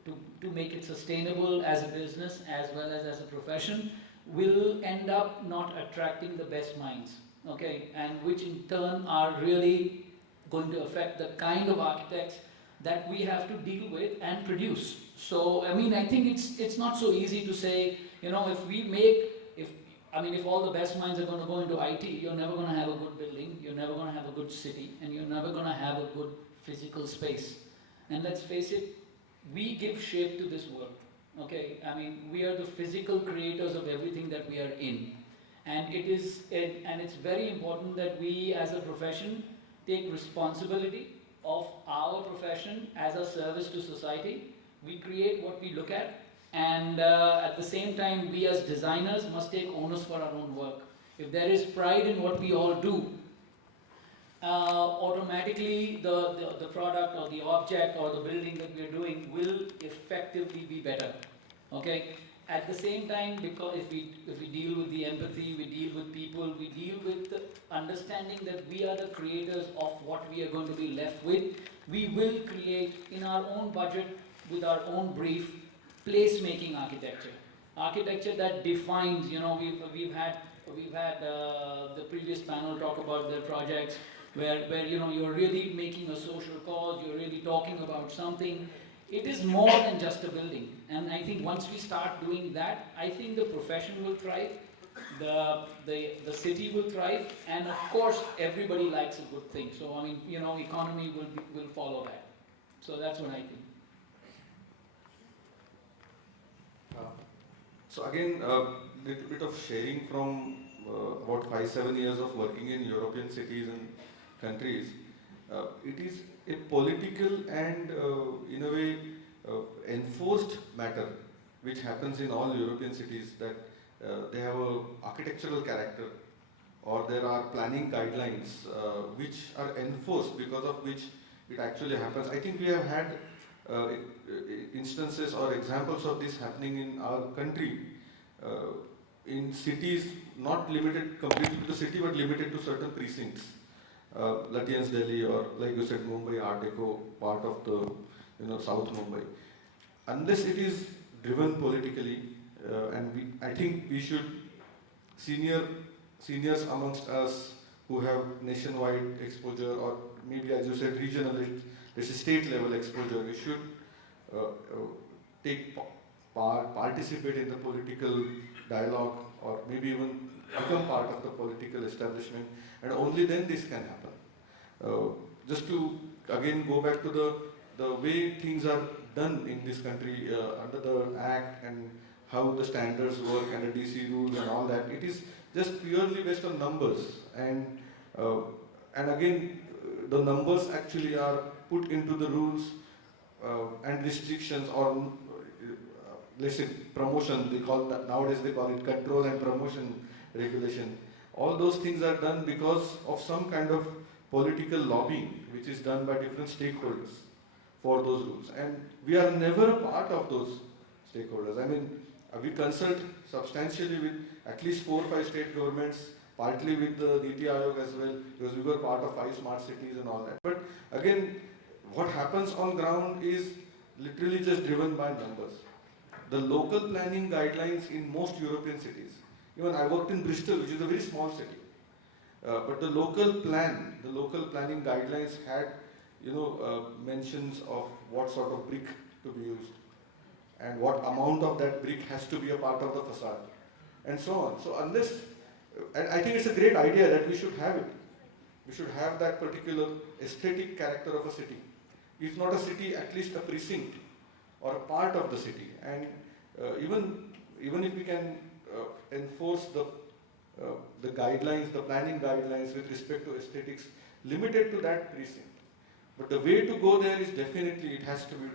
to make it sustainable as a business as well as a profession, will end up not attracting the best minds, okay, and which in turn are really going to affect the kind of architects that we have to deal with and produce. So, I mean, I think it's not so easy to say, you know, if all the best minds are going to go into IT, you're never going to have a good building, you're never going to have a good city, and you're never going to have a good physical space. And let's face it, we give shape to this world, okay? I mean, we are the physical creators of everything that we are in. And it's very important that we as a profession take responsibility of our profession as a service to society. We create what we look at, and at the same time, we as designers must take onus for our own work. If there is pride in what we all do, automatically the product or the object or the building that we are doing will effectively be better. Okay? At the same time, because if we deal with the empathy, we deal with people, we deal with the understanding that we are the creators of what we are going to be left with, we will create in our own budget, with our own brief, place-making architecture. Architecture that defines, you know, we've had the previous panel talk about their projects where you know, you're really making a social cause, you're really talking about something. It is more than just a building. And I think once we start doing that, I think the profession will thrive, the city will thrive, and of course everybody likes a good thing. So I mean, you know, economy will follow that. So that's what I think. So again, a little bit of sharing from about 5-7 years of working in European cities and countries. It is a political and in a way enforced matter which happens in all European cities, that they have a architectural character, or there are planning guidelines which are enforced, because of which it actually happens. I think we have had instances or examples of this happening in our country, in cities not limited completely to the city but limited to certain precincts. Lutyens Delhi, or like you said, Mumbai Art Deco, part of the South Mumbai. Unless it is driven politically, and I think we should, seniors amongst us who have nationwide exposure, or maybe as you said regional, there's a state level exposure, we should take participate in the political dialogue, or maybe even become part of the political establishment, and only then this can happen. Just to again go back to the way things are done in this country under the Act and how the standards work and the DC rules and all that, it is just purely based on numbers, and again the numbers actually are put into the rules and restrictions, or let's say promotion, they call that, nowadays they call it control and promotion regulation. All those things are done because of some kind of political lobbying which is done by different stakeholders for those rules, and we are never a part of those stakeholders. I mean, we consult substantially with at least 4 or 5 state governments, partly with the Niti Aayog as well, because we were part of 5 smart cities and all that. But again, what happens on ground is literally just driven by numbers. The local planning guidelines in most European cities, even I worked in Bristol, which is a very small city, but the local planning guidelines had, mentions of what sort of brick to be used, and what amount of that brick has to be a part of the facade, and so on. So unless, and I think it's a great idea that we should have it. We should have that particular aesthetic character of a city. If not a city, at least a precinct or a part of the city. And even if we can enforce the guidelines, the planning guidelines with respect to aesthetics, limited to that precinct. But the way to go there is definitely, it has to be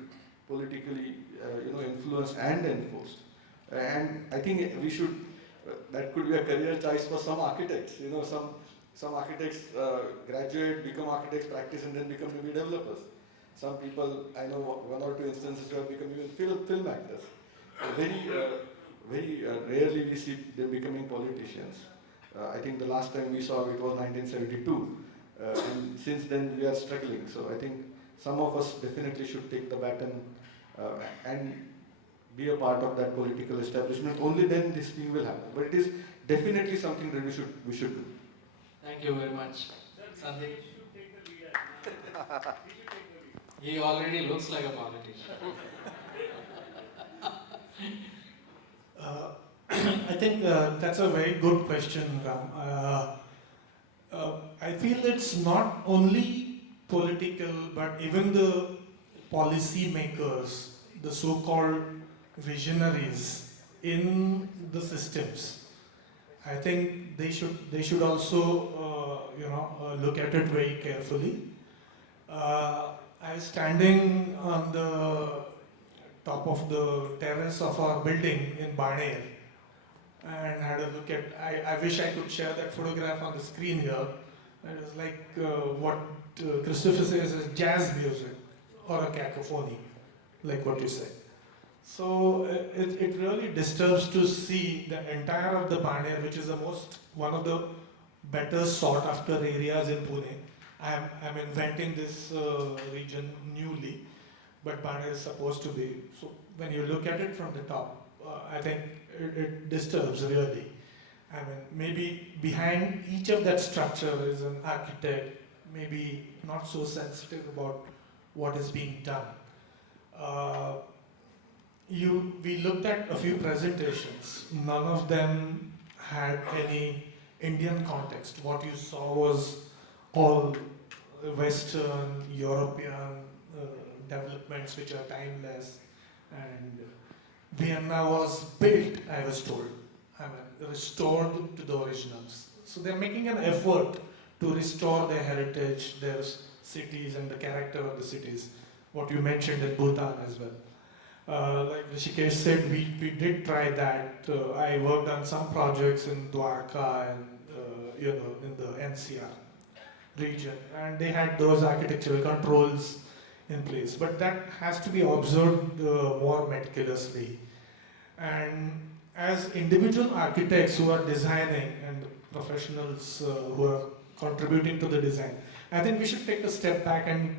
politically influenced and enforced. And I think we should, that could be a career choice for some architects. Some architects graduate, become architects, practice, and then become maybe developers. Some people, I know 1 or 2 instances who have become even film actors. Very rarely we see them becoming politicians. I think the last time we saw it was 1972. And since then we are struggling. So I think some of us definitely should take the baton and be a part of that political establishment. Only then this thing will happen. But it is definitely something that we should do. Thank you very much. Sandeep? He already looks like a politician. I think that's a very good question, Ram. I feel it's not only political, but even the policy makers, the so-called visionaries in the systems, I think they should also look at it very carefully. I was standing on the top of the terrace of our building in Barner and had a look at, I wish I could share that photograph on the screen here. It was like what Christopher says is jazz music or a cacophony, like what you said. So it really disturbs to see the entire of the Barner, which is one of the better sought after areas in Pune. I'm inventing this region newly, but Barner is supposed to be. So when you look at it from the top, I think it disturbs really. I mean, maybe behind each of that structure is an architect, maybe not so sensitive about what is being done. We looked at a few presentations. None of them had any Indian context. What you saw was all Western, European developments which are timeless, and Vienna was built, I was told, restored to the originals. So they're making an effort to restore their heritage, their cities and the character of the cities, what you mentioned in Bhutan as well. Like Rishikesh said, we did try that. I worked on some projects in Dwarka and in the NCR, region, and they had those architectural controls in place. But that has to be observed more meticulously. And as individual architects who are designing and professionals who are contributing to the design, I think we should take a step back and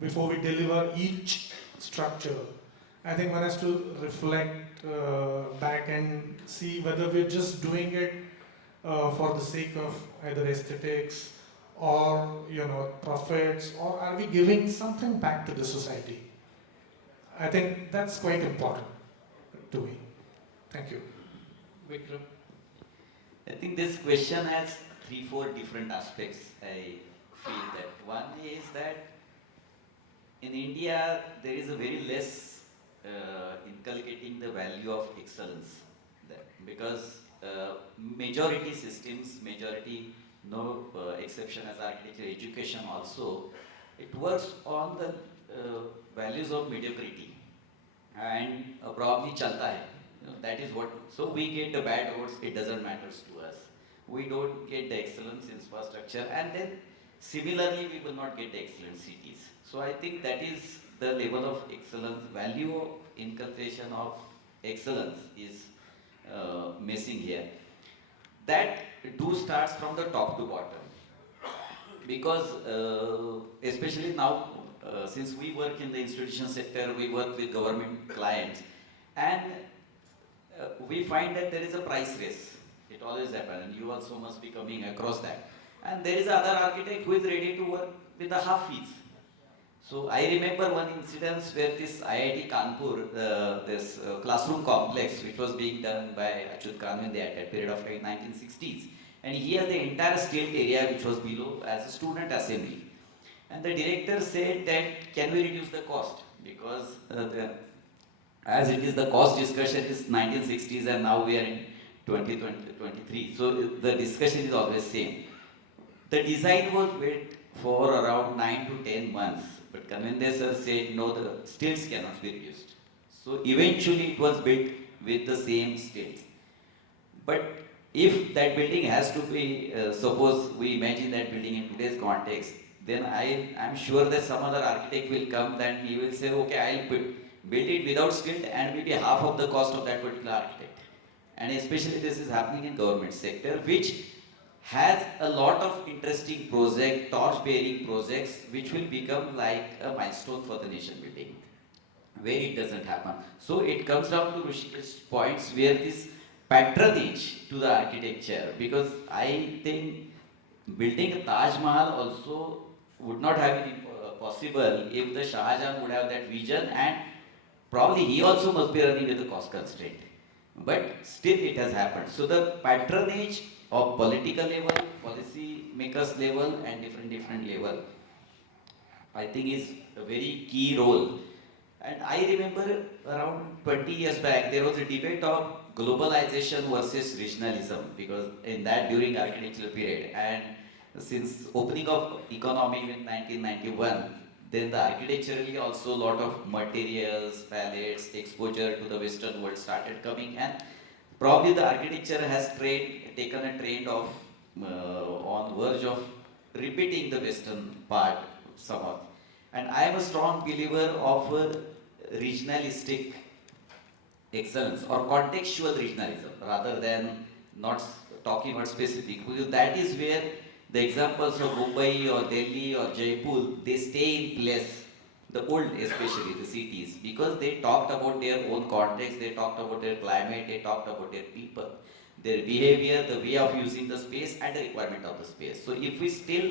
before we deliver each structure, I think one has to reflect back and see whether we're just doing it for the sake of either aesthetics or profits, or are we giving something back to the society? I think that's quite important to me. Thank you. Vikram. I think this question has 3-4 different aspects. I feel that one is that in India there is a very less inculcating the value of excellence there, because majority systems, no exception as architecture education also, it works on the values of mediocrity and probably chalta hai. That is what, so we get the bad roads, it doesn't matter to us. We don't get the excellence in infrastructure, and then similarly we will not get the excellent cities. So I think that is the level of excellence, value of inculcation of excellence is missing here. That do starts from the top to bottom, because especially now, since we work in the institution sector, we work with government clients, and we find that there is a price race. It always happens, and you also must be coming across that. And there is another architect who is ready to work with the half fees. So I remember one incident where this IIT Kanpur, this classroom complex which was being done by Achyut Kanwinde at that period of time, 1960s. And he has the entire state area which was below as a student assembly. And the director said that, can we reduce the cost? Because as it is, the cost discussion is 1960s and now we are in 2023. So the discussion is always same. The design was built for around 9 to 10 months. But Kanwinde sir said, no, the stilts cannot be reduced. So eventually it was built with the same stilts. But if that building has to be, suppose we imagine that building in today's context, then I'm sure that some other architect will come and he will say, okay, I'll build it without stilt and maybe half of the cost of that particular architect. And especially this is happening in government sector, which has a lot of interesting projects, torch-bearing projects, which will become like a milestone for the nation building, where it doesn't happen. So it comes down to Rishikesh's points where this patronage to the architecture, because I think building a Taj Mahal also would not have been possible if the Shah Jahan would have that vision, and probably he also must be running with the cost constraint. But still it has happened. So the patronage of political level, policy makers level and different level, I think is a very key role. And I remember around 20 years back, there was a debate of globalization versus regionalism, because in that during architectural period, and since opening of economy in 1991, then the architecturally also a lot of materials, palettes, exposure to the Western world started coming, and probably the architecture has taken a trend of on verge of repeating the Western part somewhat. And I am a strong believer of regionalistic excellence or contextual regionalism rather than not talking about specific, because that is where the examples of Mumbai or Delhi or Jaipur, they stay in place, the old especially, the cities, because they talked about their own context, they talked about their climate, they talked about their people, their behavior, the way of using the space and the requirement of the space. So if we still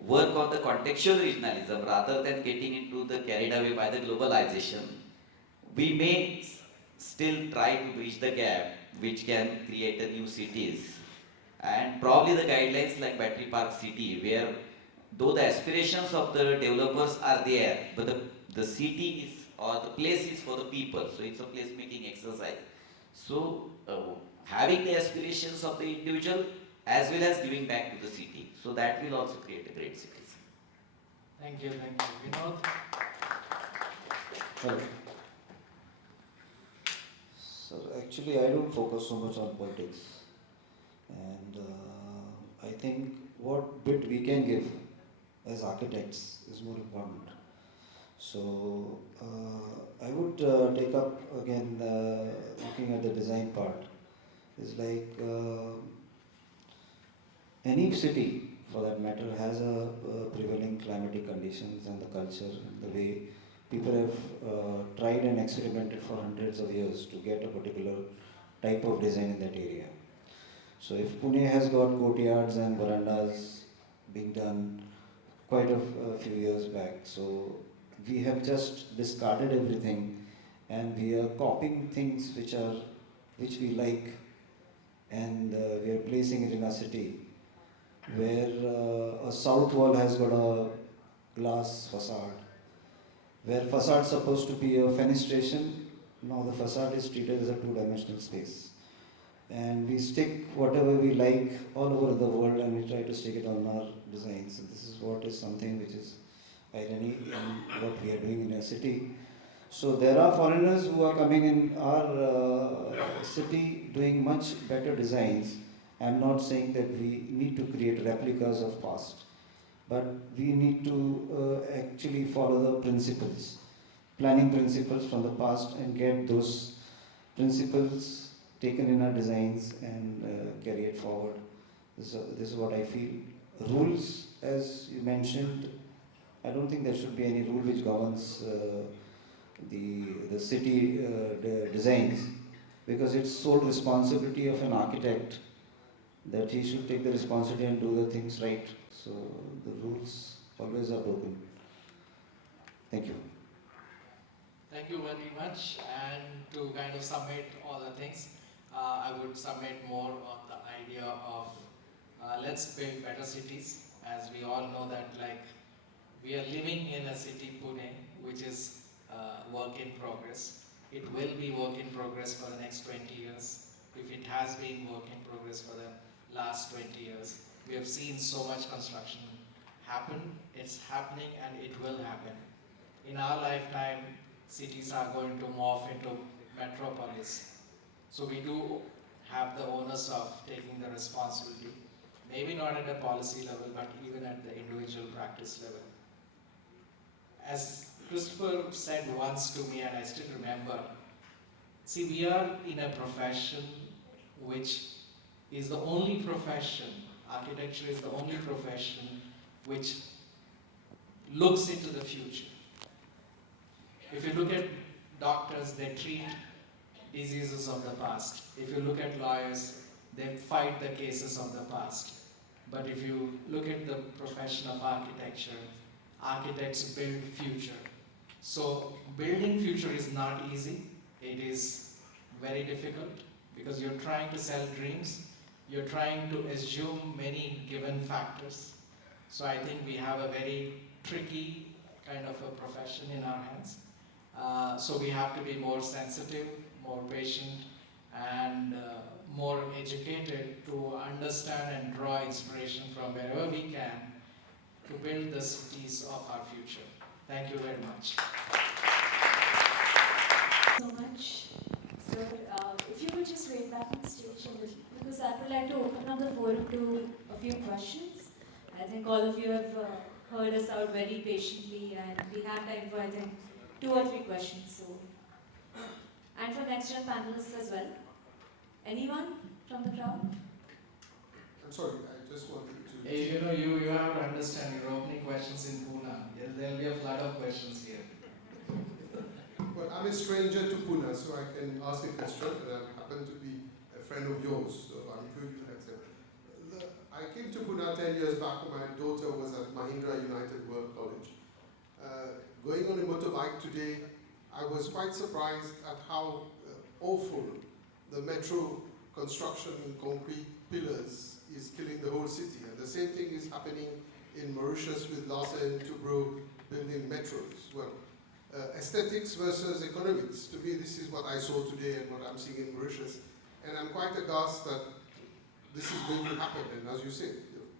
work on the contextual regionalism rather than getting into the carried away by the globalization, we may still try to bridge the gap which can create a new cities. And probably the guidelines like Battery Park City, where though the aspirations of the developers are there, but the city is, or the place is for the people, so it's a place making exercise. So having the aspirations of the individual as well as giving back to the city, so that will also create a great city. Thank you. Vinod? Right. So actually I don't focus so much on politics, and I think what bit we can give as architects is more important. So I would take up again looking at the design part. Is like any city, for that matter, has a prevailing climatic conditions and the culture and the way people have tried and experimented for hundreds of years to get a particular type of design in that area. So if Pune has got courtyards and verandas being done quite a few years back, so we have just discarded everything and we are copying things which we like, and we are placing it in a city where a south wall has got a glass facade, where facade is supposed to be a fenestration. Now the facade is treated as a two-dimensional space, and we stick whatever we like all over the world and we try to stick it on our designs. And this is what is something which is irony in what we are doing in a city. So there are foreigners who are coming in our city doing much better designs. I'm not saying that we need to create replicas of past, but we need to actually follow the principles, planning principles from the past, and get those principles taken in our designs and carry it forward. This is what I feel. Rules, as you mentioned, I don't think there should be any rule which governs the city designs, because it's sole responsibility of an architect that he should take the responsibility and do the things right. So the rules always are broken. Thank you. Thank you very much. And to kind of summate all the things, I would summate more on the idea of let's build better cities. As we all know that we are living in a city, Pune, which is work in progress. It will be work in progress for the next 20 years. If it has been work in progress for the last 20 years. We have seen so much construction happen, it's happening, and it will happen. In our lifetime, cities are going to morph into metropolis. So we do have the onus of taking the responsibility, maybe not at a policy level, but even at the individual practice level. As Christopher said once to me, and I still remember, see, we are in a profession which is the only profession, architecture is the only profession which looks into the future. If you look at doctors, they treat diseases of the past. If you look at lawyers, they fight the cases of the past. But if you look at the profession of architecture, architects build future. So building future is not easy. It is very difficult because you're trying to sell dreams. You're trying to assume many given factors. So I think we have a very tricky kind of a profession in our hands. So we have to be more sensitive, more patient, and more educated to understand and draw inspiration from wherever we can to build the cities of our future. Thank you very much. So much. So if you would just wait back on stage a little, because I would like to open up the forum to a few questions. I think all of you have heard us out very patiently, and we have time for, I think, 2 or 3 questions. So, and for next gen panelists as well. Anyone from the crowd? I'm sorry, I just wanted to... Hey, you have to understand, your opening questions in Pune. There'll be a flood of questions here. Well, I'm a stranger to Pune, so I can ask a question, and I happen to be a friend of yours, so I'm sure you can accept. I came to Pune 10 years back when my daughter was at Mahindra United World College. Going on a motorbike today, I was quite surprised at how awful the metro construction in concrete pillars is killing the whole city. And the same thing is happening in Mauritius with Lhasa and Toubro building metros. Well, aesthetics versus economics. To me, this is what I saw today and what I'm seeing in Mauritius. And I'm quite aghast that this is going to happen. And as you said,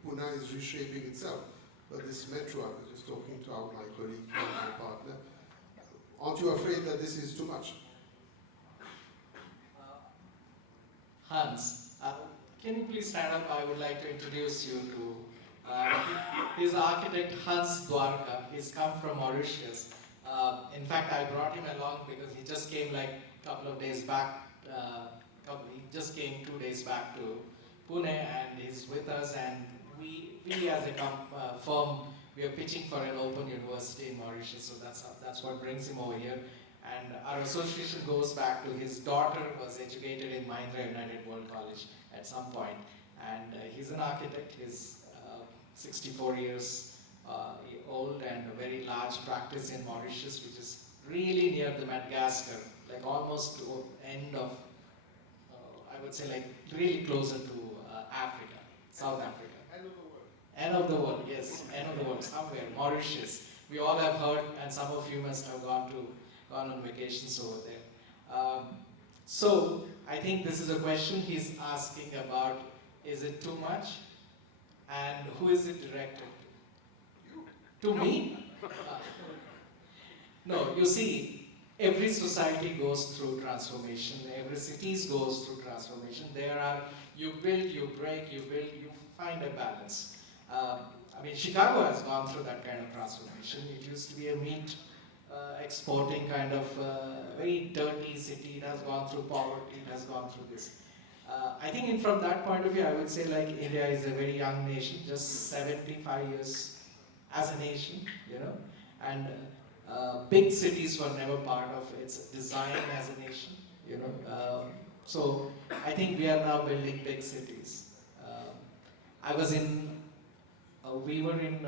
Pune is reshaping itself. But this metro, I was just talking to my colleague, my partner, aren't you afraid that this is too much? Hans, can you please stand up? I would like to introduce you to He's architect Hans Dwarka. He's come from Mauritius. In fact, I brought him along because he just came like a couple of days back. He just came 2 days back to Pune, and he's with us. And we as a firm, we are pitching for an open university in Mauritius. So that's what brings him over here. And our association goes back to his daughter was educated in Mahindra United World College at some point. And he's an architect. He's 64 years old and a very large practice in Mauritius, which is really near the Madagascar, like almost to end of, I would say like really closer to Africa, South Africa. End of the world. End of the world, yes, end of the world, somewhere, Mauritius. We all have heard, and some of you must have gone on vacations over there. So I think this is a question he's asking about, is it too much? And who is it directed to? To me? No, you see, every society goes through transformation, every city goes through transformation. You build, you break, you build, you find a balance. I mean, Chicago has gone through that kind of transformation. It used to be a meat exporting kind of very dirty city. It has gone through poverty, it has gone through this. I think from that point of view, I would say like India is a very young nation, just 75 years as a nation, you know, and big cities were never part of its design as a nation, you know. So I think we are now building big cities. We were in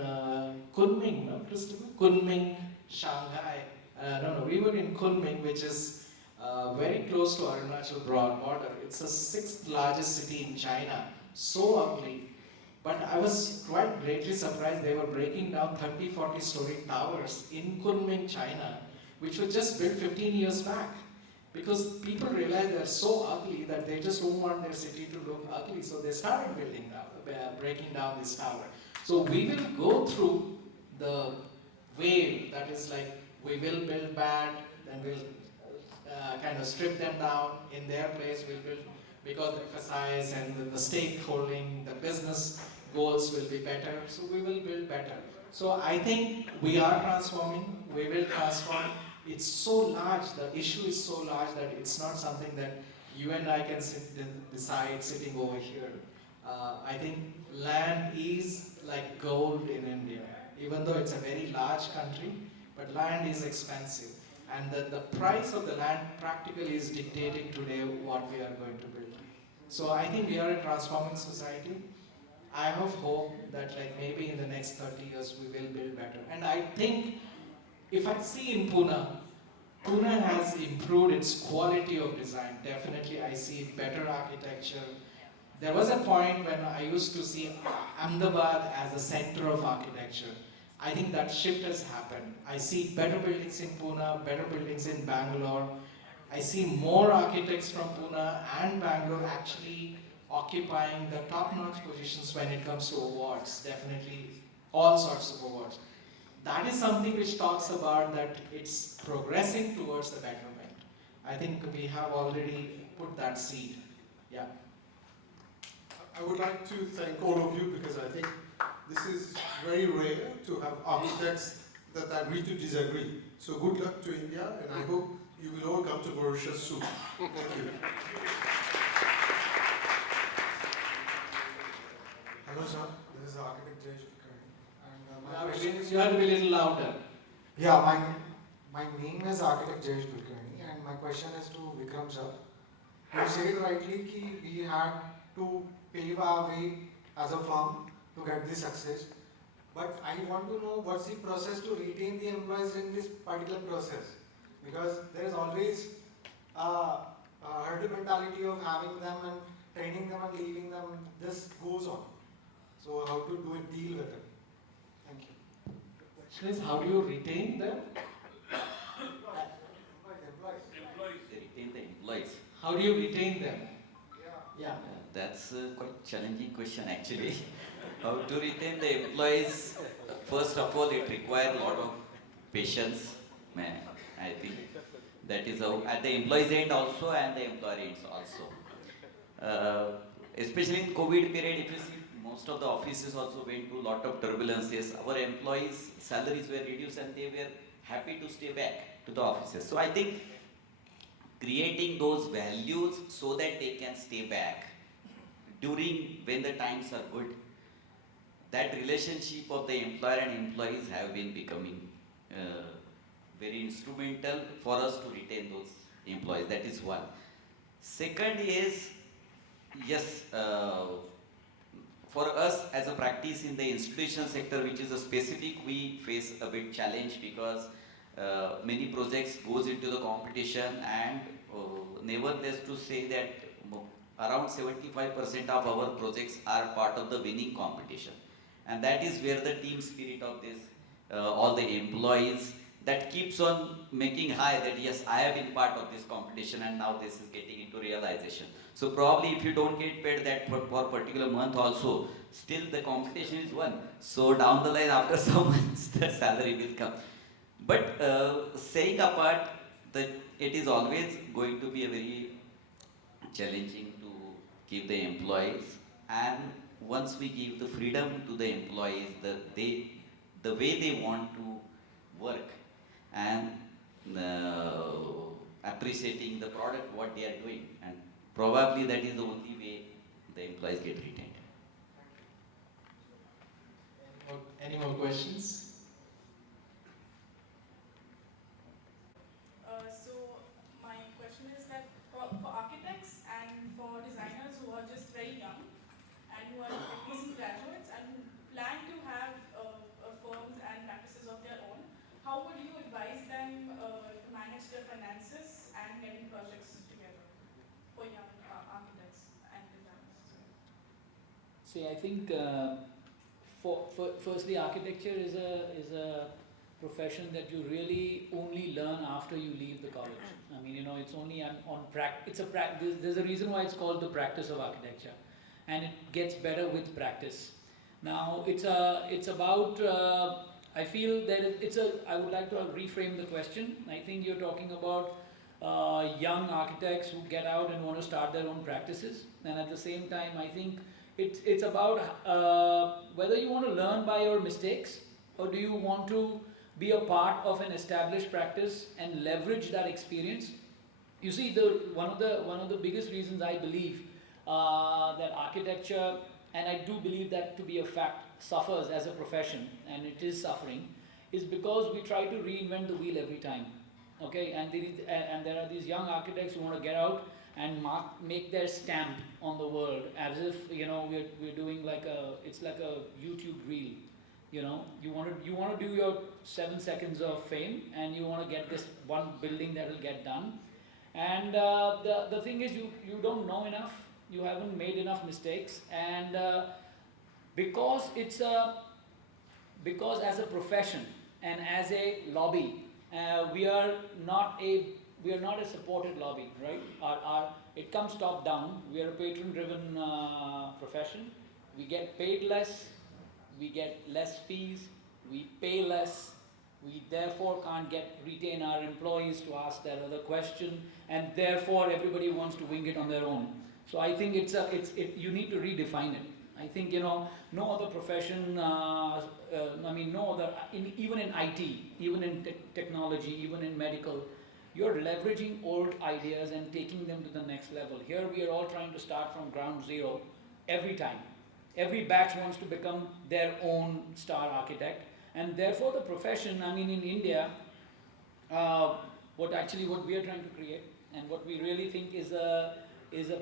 Kunming, no, Christopher? Kunming, Shanghai. We were in Kunming, which is very close to Arunachal border. It's the 6th largest city in China. So ugly. But I was quite greatly surprised they were breaking down 30, 40 story towers in Kunming, China, which were just built 15 years back. Because people realized they're so ugly that they just don't want their city to look ugly. So they started breaking down this tower. So we will go through the wave that is like, we will build bad, then we'll kind of strip them down in their place, we'll build because the emphasize and the stakeholding, the business goals will be better, so we will build better. So I think we are transforming, we will transform. It's so large, the issue is so large that it's not something that you and I can decide sitting over here. I think land is like gold in India, even though it's a very large country, but land is expensive. And the price of the land practically is dictating today what we are going to build. So I think we are a transforming society. I have hope that like maybe in the next 30 years we will build better. And I think if I see in Pune has improved its quality of design. Definitely I see better architecture. There was a point when I used to see Ahmedabad as the center of architecture. I think that shift has happened. I see better buildings in Pune, better buildings in Bangalore. I see more architects from Pune and Bangalore actually occupying the top-notch positions when it comes to awards, definitely all sorts of awards. That is something which talks about that it's progressing towards the betterment. I think we have already put that seed. Yeah. I would like to thank all of you because I think this is very rare to have architects that agree to disagree. So good luck to India, and I hope you will all come to Mauritius soon. Thank you. Hello, sir. This is architect Jay Kulkarni. And my question is, you have to be a little louder. Yeah, my name is architect Jay Kulkarni, and my question is to Vikram sir. You said rightly that we had to pave our way as a firm to get the success. But I want to know what's the process to retain the employees in this particular process, because there is always a herd mentality of having them and training them and leaving them. This goes on. So how to deal with it? Thank you. The question is, how do you retain them? Retain the employees. How do you retain them? Yeah. That's a quite challenging question actually. How to retain the employees? First of all, it requires a lot of patience. I think that is how, at the employees end also and the employer ends also. Especially in COVID period, if you see most of the offices also went through a lot of turbulences. Our employees' salaries were reduced and they were happy to stay back to the offices. So I think creating those values so that they can stay back during when the times are good, that relationship of the employer and employees have been becoming very instrumental for us to retain those employees. That is one. Second is, yes, for us as a practice in the institutional sector, which is a specific, we face a bit challenge because many projects goes into the competition, and nevertheless to say that around 75% of our projects are part of the winning competition. And that is where the team spirit of this, all the employees, that keeps on making high that yes, I have been part of this competition and now this is getting into realization. So probably if you don't get paid that for particular month also, still the competition is won. So down the line after some months the salary will come. But saying apart, that it is always going to be a very challenging to keep the employees, and once we give the freedom to the employees, the way they want to work, and appreciating the product what they are doing, and probably that is the only way the employees get retained. Any more questions? So my question is that for architects and for designers who are just very young and who are recent graduates and who plan to have firms and practices of their own, how would you advise them to manage their finances and getting projects together for young architects and designers? See, I think firstly, architecture is a profession that you really only learn after you leave the college. I mean, you know, it's only on practice. There's a reason why it's called the practice of architecture, and it gets better with practice. Now, it's about. I feel that I would like to reframe the question. I think you're talking about young architects who get out and want to start their own practices, and at the same time, I think it's about whether you want to learn by your mistakes, or do you want to be a part of an established practice and leverage that experience. You see, one of the biggest reasons I believe that architecture, and I do believe that to be a fact, suffers as a profession, and it is suffering, is because we try to reinvent the wheel every time. Okay, and there are these young architects who want to get out and make their stamp on the world, as if, you know, we're doing it's like a YouTube reel. You know, you want to do your 7 seconds of fame, and you want to get this one building that will get done. And the thing is, you don't know enough, you haven't made enough mistakes, and because as a profession and as a lobby, we are not a supported lobby, right? It comes top down. We are a patron-driven profession. We get paid less. We get less fees, we pay less, we therefore can't retain our employees to ask that other question, and therefore everybody wants to wing it on their own. So I think you need to redefine it. I think, you know, no other profession, even in IT, even in technology, even in medical, you're leveraging old ideas and taking them to the next level. Here we are all trying to start from ground zero every time. Every batch wants to become their own star architect, and therefore the profession, I mean, in India, what we are trying to create, and what we really think is a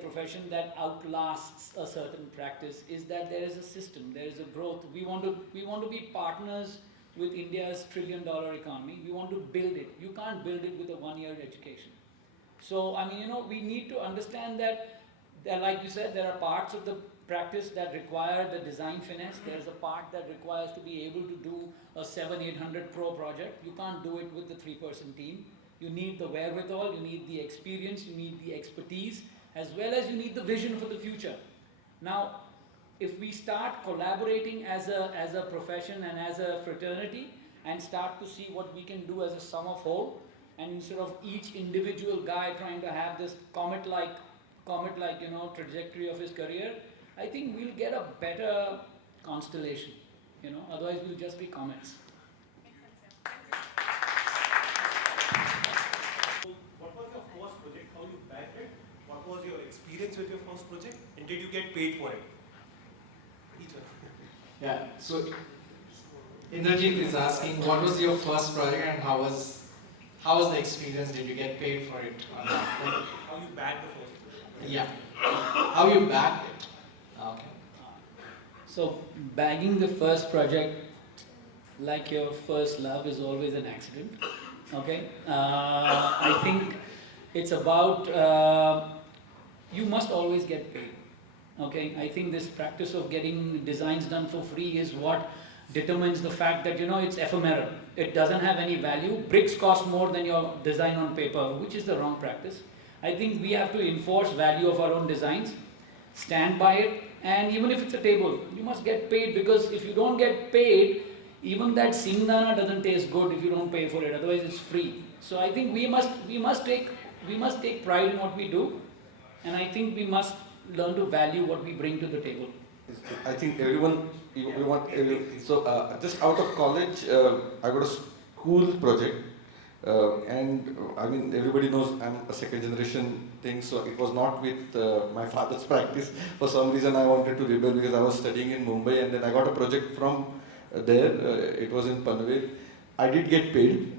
profession that outlasts a certain practice, is that there is a system, there is a growth. We want to be partners with India's $1 trillion economy. We want to build it. You can't build it with a one-year education. So, I mean, you know, we need to understand that, like you said, there are parts of the practice that require the design finesse. There's a part that requires to be able to do a 700-800 crore project. You can't do it with the 3-person team. You need the wherewithal, you need the experience, you need the expertise, as well as you need the vision for the future. Now, if we start collaborating as a profession and as a fraternity, and start to see what we can do as a sum of whole, and instead of each individual guy trying to have this comet-like, you know, trajectory of his career, I think we'll get a better constellation, you know, otherwise we'll just be comments. What was your first project? How you backed it? What was your experience with your first project? And did you get paid for it? Each one. Yeah, so Indrajit is asking, what was your first project and how was the experience? Did you get paid for it or not? How you backed the first project? Yeah, how you backed it. Okay. So bagging the first project, like your first love, is always an accident. Okay, I think it's about you must always get paid. Okay, I think this practice of getting designs done for free is what determines the fact that, you know, it's ephemeral. It doesn't have any value. Bricks cost more than your design on paper, which is the wrong practice. I think we have to enforce value of our own designs, stand by it, and even if it's a table, you must get paid, because if you don't get paid, even that singdana doesn't taste good if you don't pay for it. Otherwise, it's free. So I think we must take pride in what we do, and I think we must learn to value what we bring to the table. I think so just out of college, I got a school project, and I mean everybody knows I'm a second generation thing, so it was not with my father's practice. For some reason I wanted to rebel because I was studying in Mumbai, and then I got a project from there. It was in Panvel. I did get paid.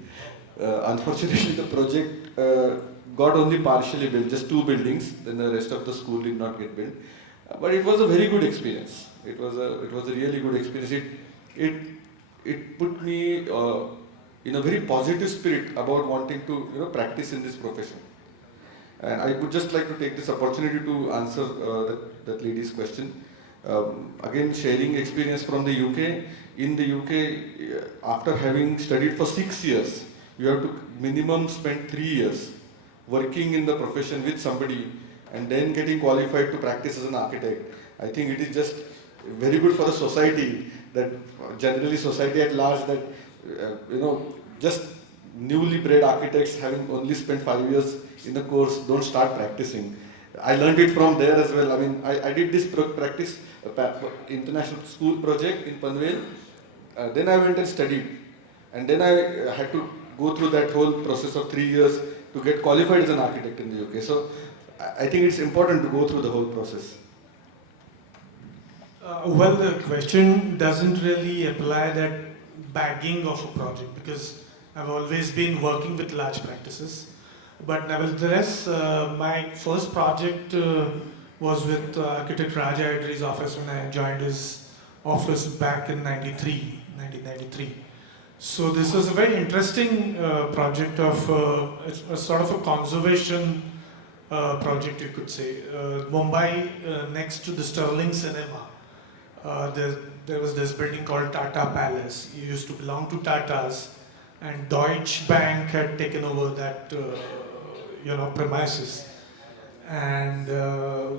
Unfortunately, the project got only partially built, just 2 buildings. Then the rest of the school did not get built. But it was a very good experience. It was a really good experience. It put me in a very positive spirit about wanting to practice in this profession. And I would just like to take this opportunity to answer that lady's question. Again, sharing experience from the UK. In the UK, after having studied for 6 years, you have to minimum spend 3 years working in the profession with somebody and then getting qualified to practice as an architect. I think it is just very good for the society, that generally society at large, that just newly bred architects having only spent 5 years in the course don't start practicing. I learned it from there as well. I mean, I did this practice international school project in Panvel. Then I went and studied, and then I had to go through that whole process of 3 years to get qualified as an architect in the UK. So I think it's important to go through the whole process. Well, the question doesn't really apply that bagging of a project, because I've always been working with large practices. But nevertheless, my first project was with architect Raja Idri's office when I joined his office back in 1993. So this was a very interesting project of it's a sort of a conservation project, you could say. Mumbai, next to the Sterling Cinema, there was this building called Tata Palace. It used to belong to Tatas, and Deutsche Bank had taken over that premises. And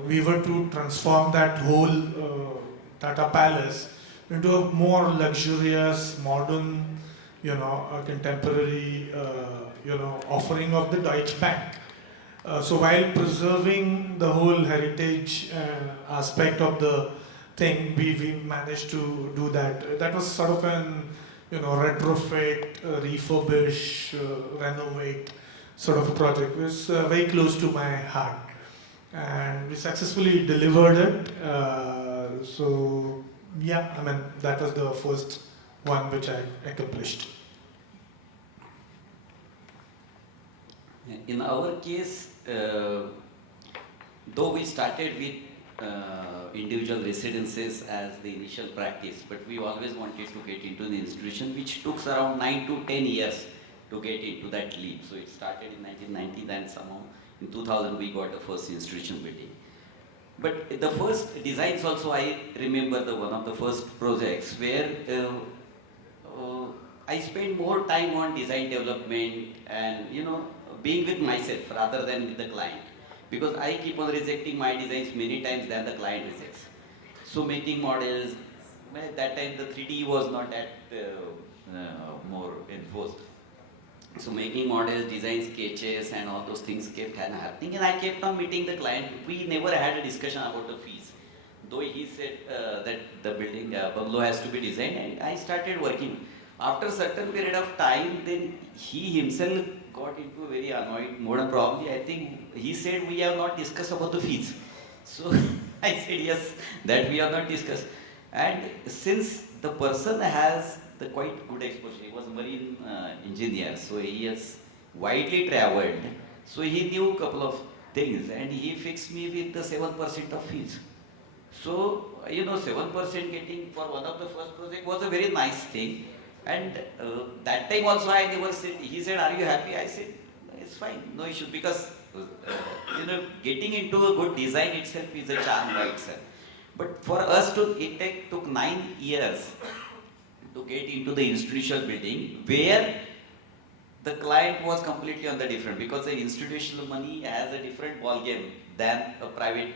we were to transform that whole Tata Palace into a more luxurious, modern, contemporary, offering of the Deutsche Bank. So while preserving the whole heritage aspect of the thing, we managed to do that. That was sort of an retrofit, refurbish, renovate sort of a project. It was very close to my heart, and we successfully delivered it. So yeah, I mean, that was the first one which I accomplished. In our case, though we started with individual residences as the initial practice, but we always wanted to get into the institution, which took around 9 to 10 years to get into that leap. So it started in 1990, then somehow in 2000 we got the first institution building. But the first designs also, I remember one of the first projects where I spent more time on design development and being with myself rather than with the client, because I keep on rejecting my designs many times than the client rejects. So making models, at that time the 3D was not that more enforced. So making models, design sketches and all those things kept happening, and I kept on meeting the client. We never had a discussion about the fees. though he said that the building bungalow has to be designed, and I started working. After a certain period of time, then he himself got into a very annoyed mode, and probably I think he said we have not discussed about the fees. So I said yes, that we have not discussed. And since the person has the quite good exposure, he was marine engineer, so he has widely traveled, so he knew a couple of things, and he fixed me with the 7% of fees. So, 7% getting for one of the first project was a very nice thing. And that time also I never said, he said, are you happy? I said, it's fine, no issue, because, getting into a good design itself is a charm by itself. But for us took 9 years to get into the institutional building, where the client was completely on the different, because the institutional money has a different ball game than a private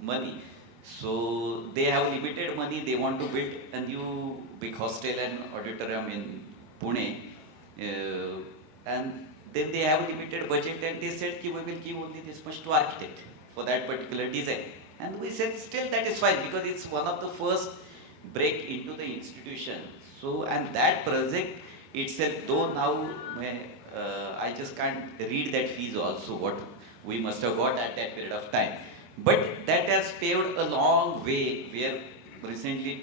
money. So they have limited money, they want to build a new big hostel and auditorium in Pune. And then they have limited budget, and they said we will give only this much to architect for that particular design. And we said still that is fine, because it's one of the first break into the institution. So, and that project itself, though now I just can't read that fees also, what we must have got at that period of time. But that has paved a long way, where recently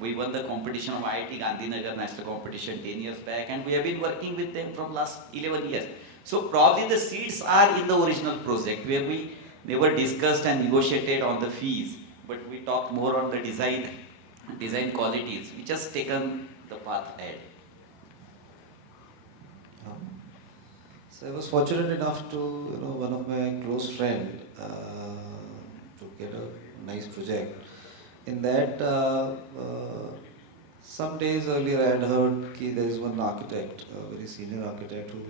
we won the competition of IIT Gandhinagar national competition 10 years back, and we have been working with them from last 11 years. So probably the seeds are in the original project, where we never discussed and negotiated on the fees, but we talked more on the design qualities, which has taken the path ahead. So I was fortunate enough to, one of my close friend to get a nice project. In that, some days earlier I had heard that there is one architect, a very senior architect, who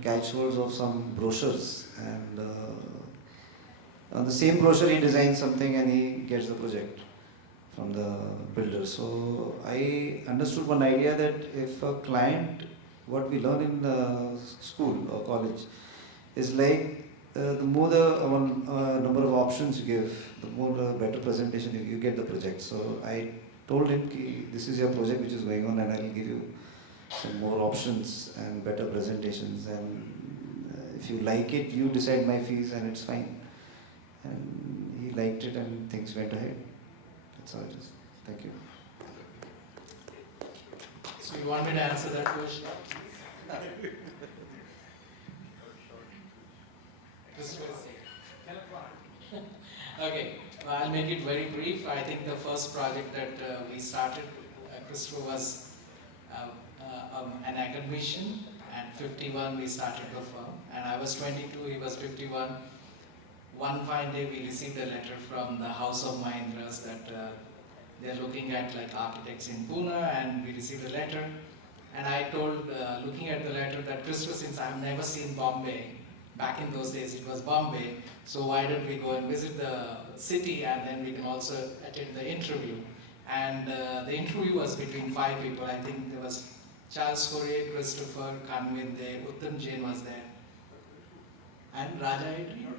catch holds of some brochures, and on the same brochure he designs something and he gets the project from the builder. So I understood one idea, that if a client, what we learn in school or college, is like the more the number of options you give, the more the better presentation you get the project. So I told him, this is your project which is going on, and I will give you some more options and better presentations, and if you like it, you decide my fees, and it's fine. And he liked it, and things went ahead. That's how it is. Thank you. So you want me to answer that question? Okay, well, I'll make it very brief. I think the first project that we started, Christopher was an academician, and 51 we started the firm, and I was 22, he was 51. One fine day we received a letter from the House of Mahindras that they're looking at like architects in Pune, and we received a letter. And I told, looking at the letter, that Christopher, since I've never seen Bombay, back in those days it was Bombay, so why don't we go and visit the city, and then we can also attend the interview. And the interview was between 5 people. I think there was Charles Fourier, Christopher, Kanwin there, Uttam Jain was there, and Raja Adrian?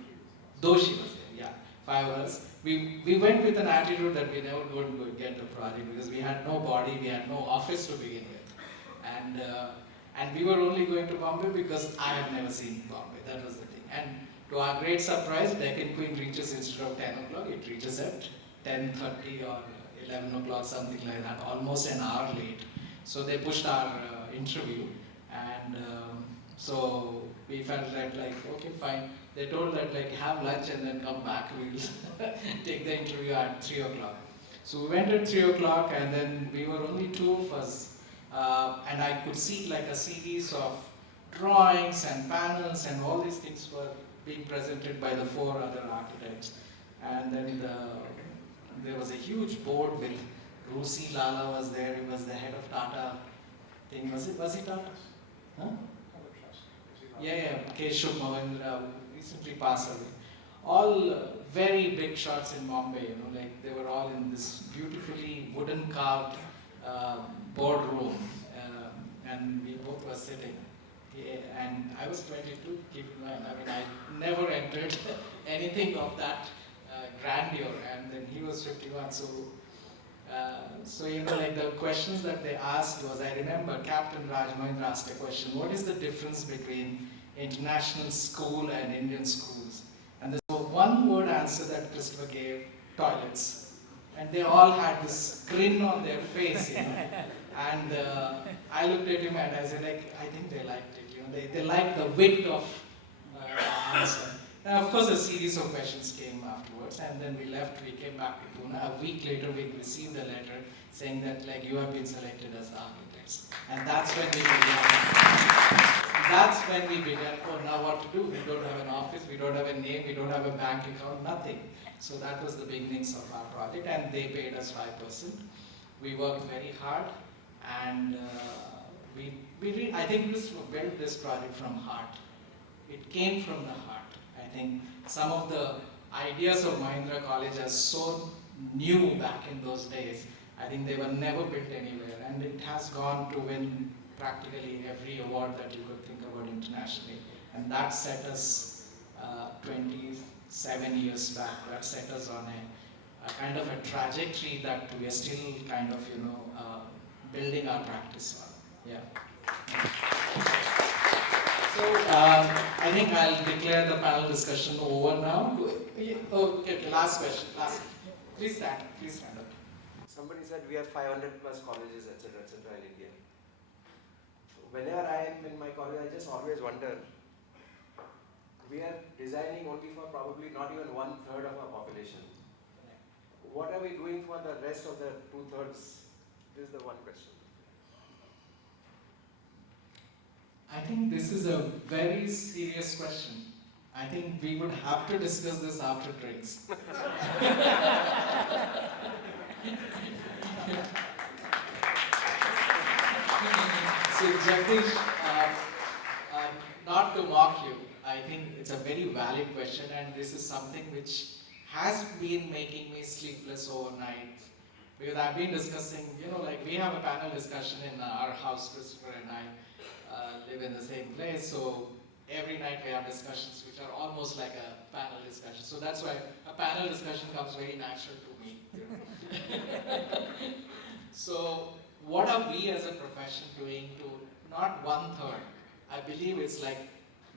Doshi was there, yeah, 5 of us. We went with an attitude that we never going to get the project, because we had no body, we had no office to begin with. And we were only going to Bombay because I have never seen Bombay, that was the thing. And to our great surprise, Deccan Queen reaches instead of 10 o'clock, it reaches at 10:30 or 11 o'clock, something like that, almost an hour late. So they pushed our interview, and so we felt that like, okay, fine. They told that like, have lunch and then come back, we'll take the interview at 3 o'clock. So we went at 3 o'clock, and then we were only 2 of us. And I could see like a series of drawings and panels, and all these things were being presented by the 4 other architects. And then there was a huge board with Rusi Lala was there, he was the head of Tata thing. Was he Tata? Huh? Yeah, Keshav Mahendra recently passed away. All very big shots in Bombay, like they were all in this beautifully wooden carved boardroom, and we both were sitting. Yeah, and I was 22, keep in mind. I mean, I never entered anything of that grandeur, and then he was 51. So like the questions that they asked was, I remember Captain Raj Mohinder asked a question: what is the difference between international school and Indian schools? And there's one word answer that Christopher gave: toilets. And they all had this grin on their face, And I looked at him and I said, I think they liked it, they liked the width of answer. And of course, a series of questions came afterwards, and then we left. We came back to Pune. A week later, we received a letter saying that you have been selected as the architects, and that's when we began. That's when we began. Oh, now what to do? We don't have an office. We don't have a name. We don't have a bank account. Nothing. So that was the beginnings of our project, and they paid us 5%. We worked very hard, and I think we built this project from heart. It came from the heart. I think some of the ideas of Mahindra College are so new back in those days. I think they were never built anywhere, and it has gone to win practically every award that you could think about internationally. And that set us 27 years back. That set us on a kind of a trajectory that we are still kind of, building our practice on. Yeah. So I think I'll declare the panel discussion over now. Okay, last question. Please stand up. Somebody said we have 500 plus colleges, etc., in India. Whenever I am in my college, I just always wonder, we are designing only for probably not even 1/3 of our population. What are we doing for the rest of the 2/3? This is the one question. I think this is a very serious question. I think we would have to discuss this after drinks. So Jagdish, not to mock you, I think it's a very valid question, and this is something which has been making me sleepless overnight. Because I've been discussing, we have a panel discussion in our house, Christopher and I live in the same place, so every night we have discussions which are almost like a panel discussion. So that's why a panel discussion comes very natural to me. So what are we as a profession doing to, not 1/3, I believe it's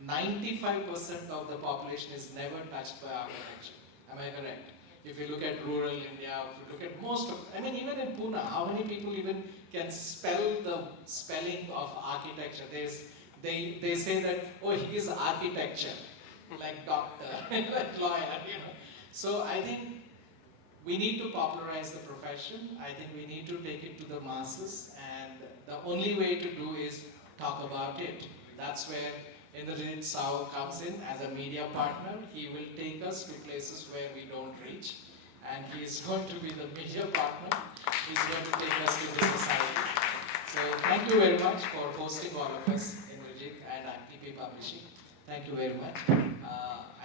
95% of the population is never touched by architecture. Am I correct? If you look at rural India, if you look at most of, even in Pune, how many people even can spell the spelling of architecture? They say that, oh, he is architecture, like doctor, like lawyer, So I think we need to popularize the profession. I think we need to take it to the masses, and the only way to do is talk about it. That's where Indrajit Sao comes in as a media partner. He will take us to places where we don't reach, and he is going to be the media partner. He's going to take us to the society. So thank you very much for hosting all of us, Indrajit and TP Publishing. Thank you very much.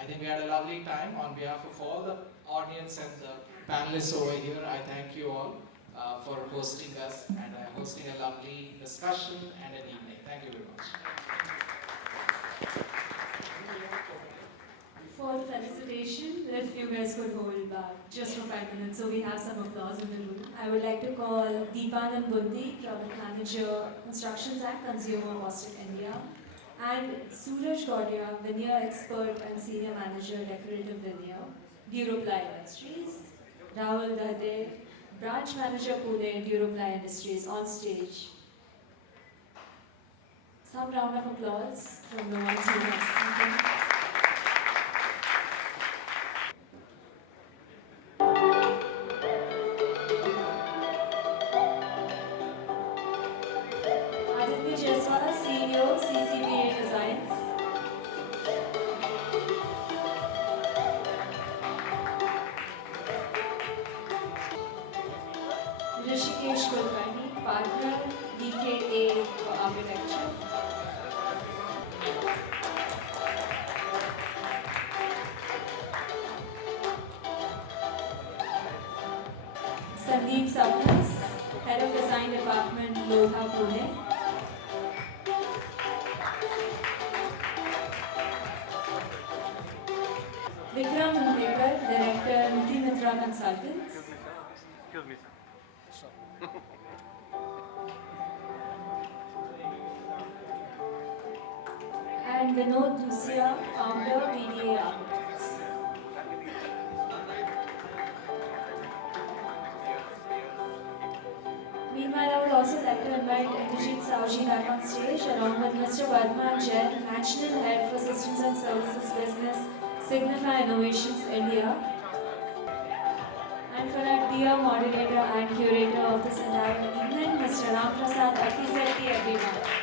I think we had a lovely time. On behalf of all the audience and the panelists over here, I thank you all for hosting us and hosting a lovely discussion and an evening. Thank you very much. For the felicitation, if you guys could hold back just for 5 minutes so we have some applause in the room. I would like to call Deepanand Bundi, Product Manager, Constructions and Consumer Boston, India, and Suraj Gaudia, Veneer Expert and Senior Manager, Decorative Veneer, Bureau Ply Industries, Rahul Dade, Branch Manager, Pune, Bureau Ply Industries, on stage. Some round of applause from the ones who have spoken. Head of Design Department, Lodha, Pune. Vikram Hunekar, Director, Indra Consultants. Excuse me, sir. And Vinod Dusia, founder, PDA Architects. Meanwhile, I would also like to invite Indrajit Saoji back on stage along with Mr. Vardhan Jain, National Head for Systems and Services Business, Signify Innovations India. And for our dear moderator and curator of this entire evening, Mr. Ram Prasad Akizeti, everyone.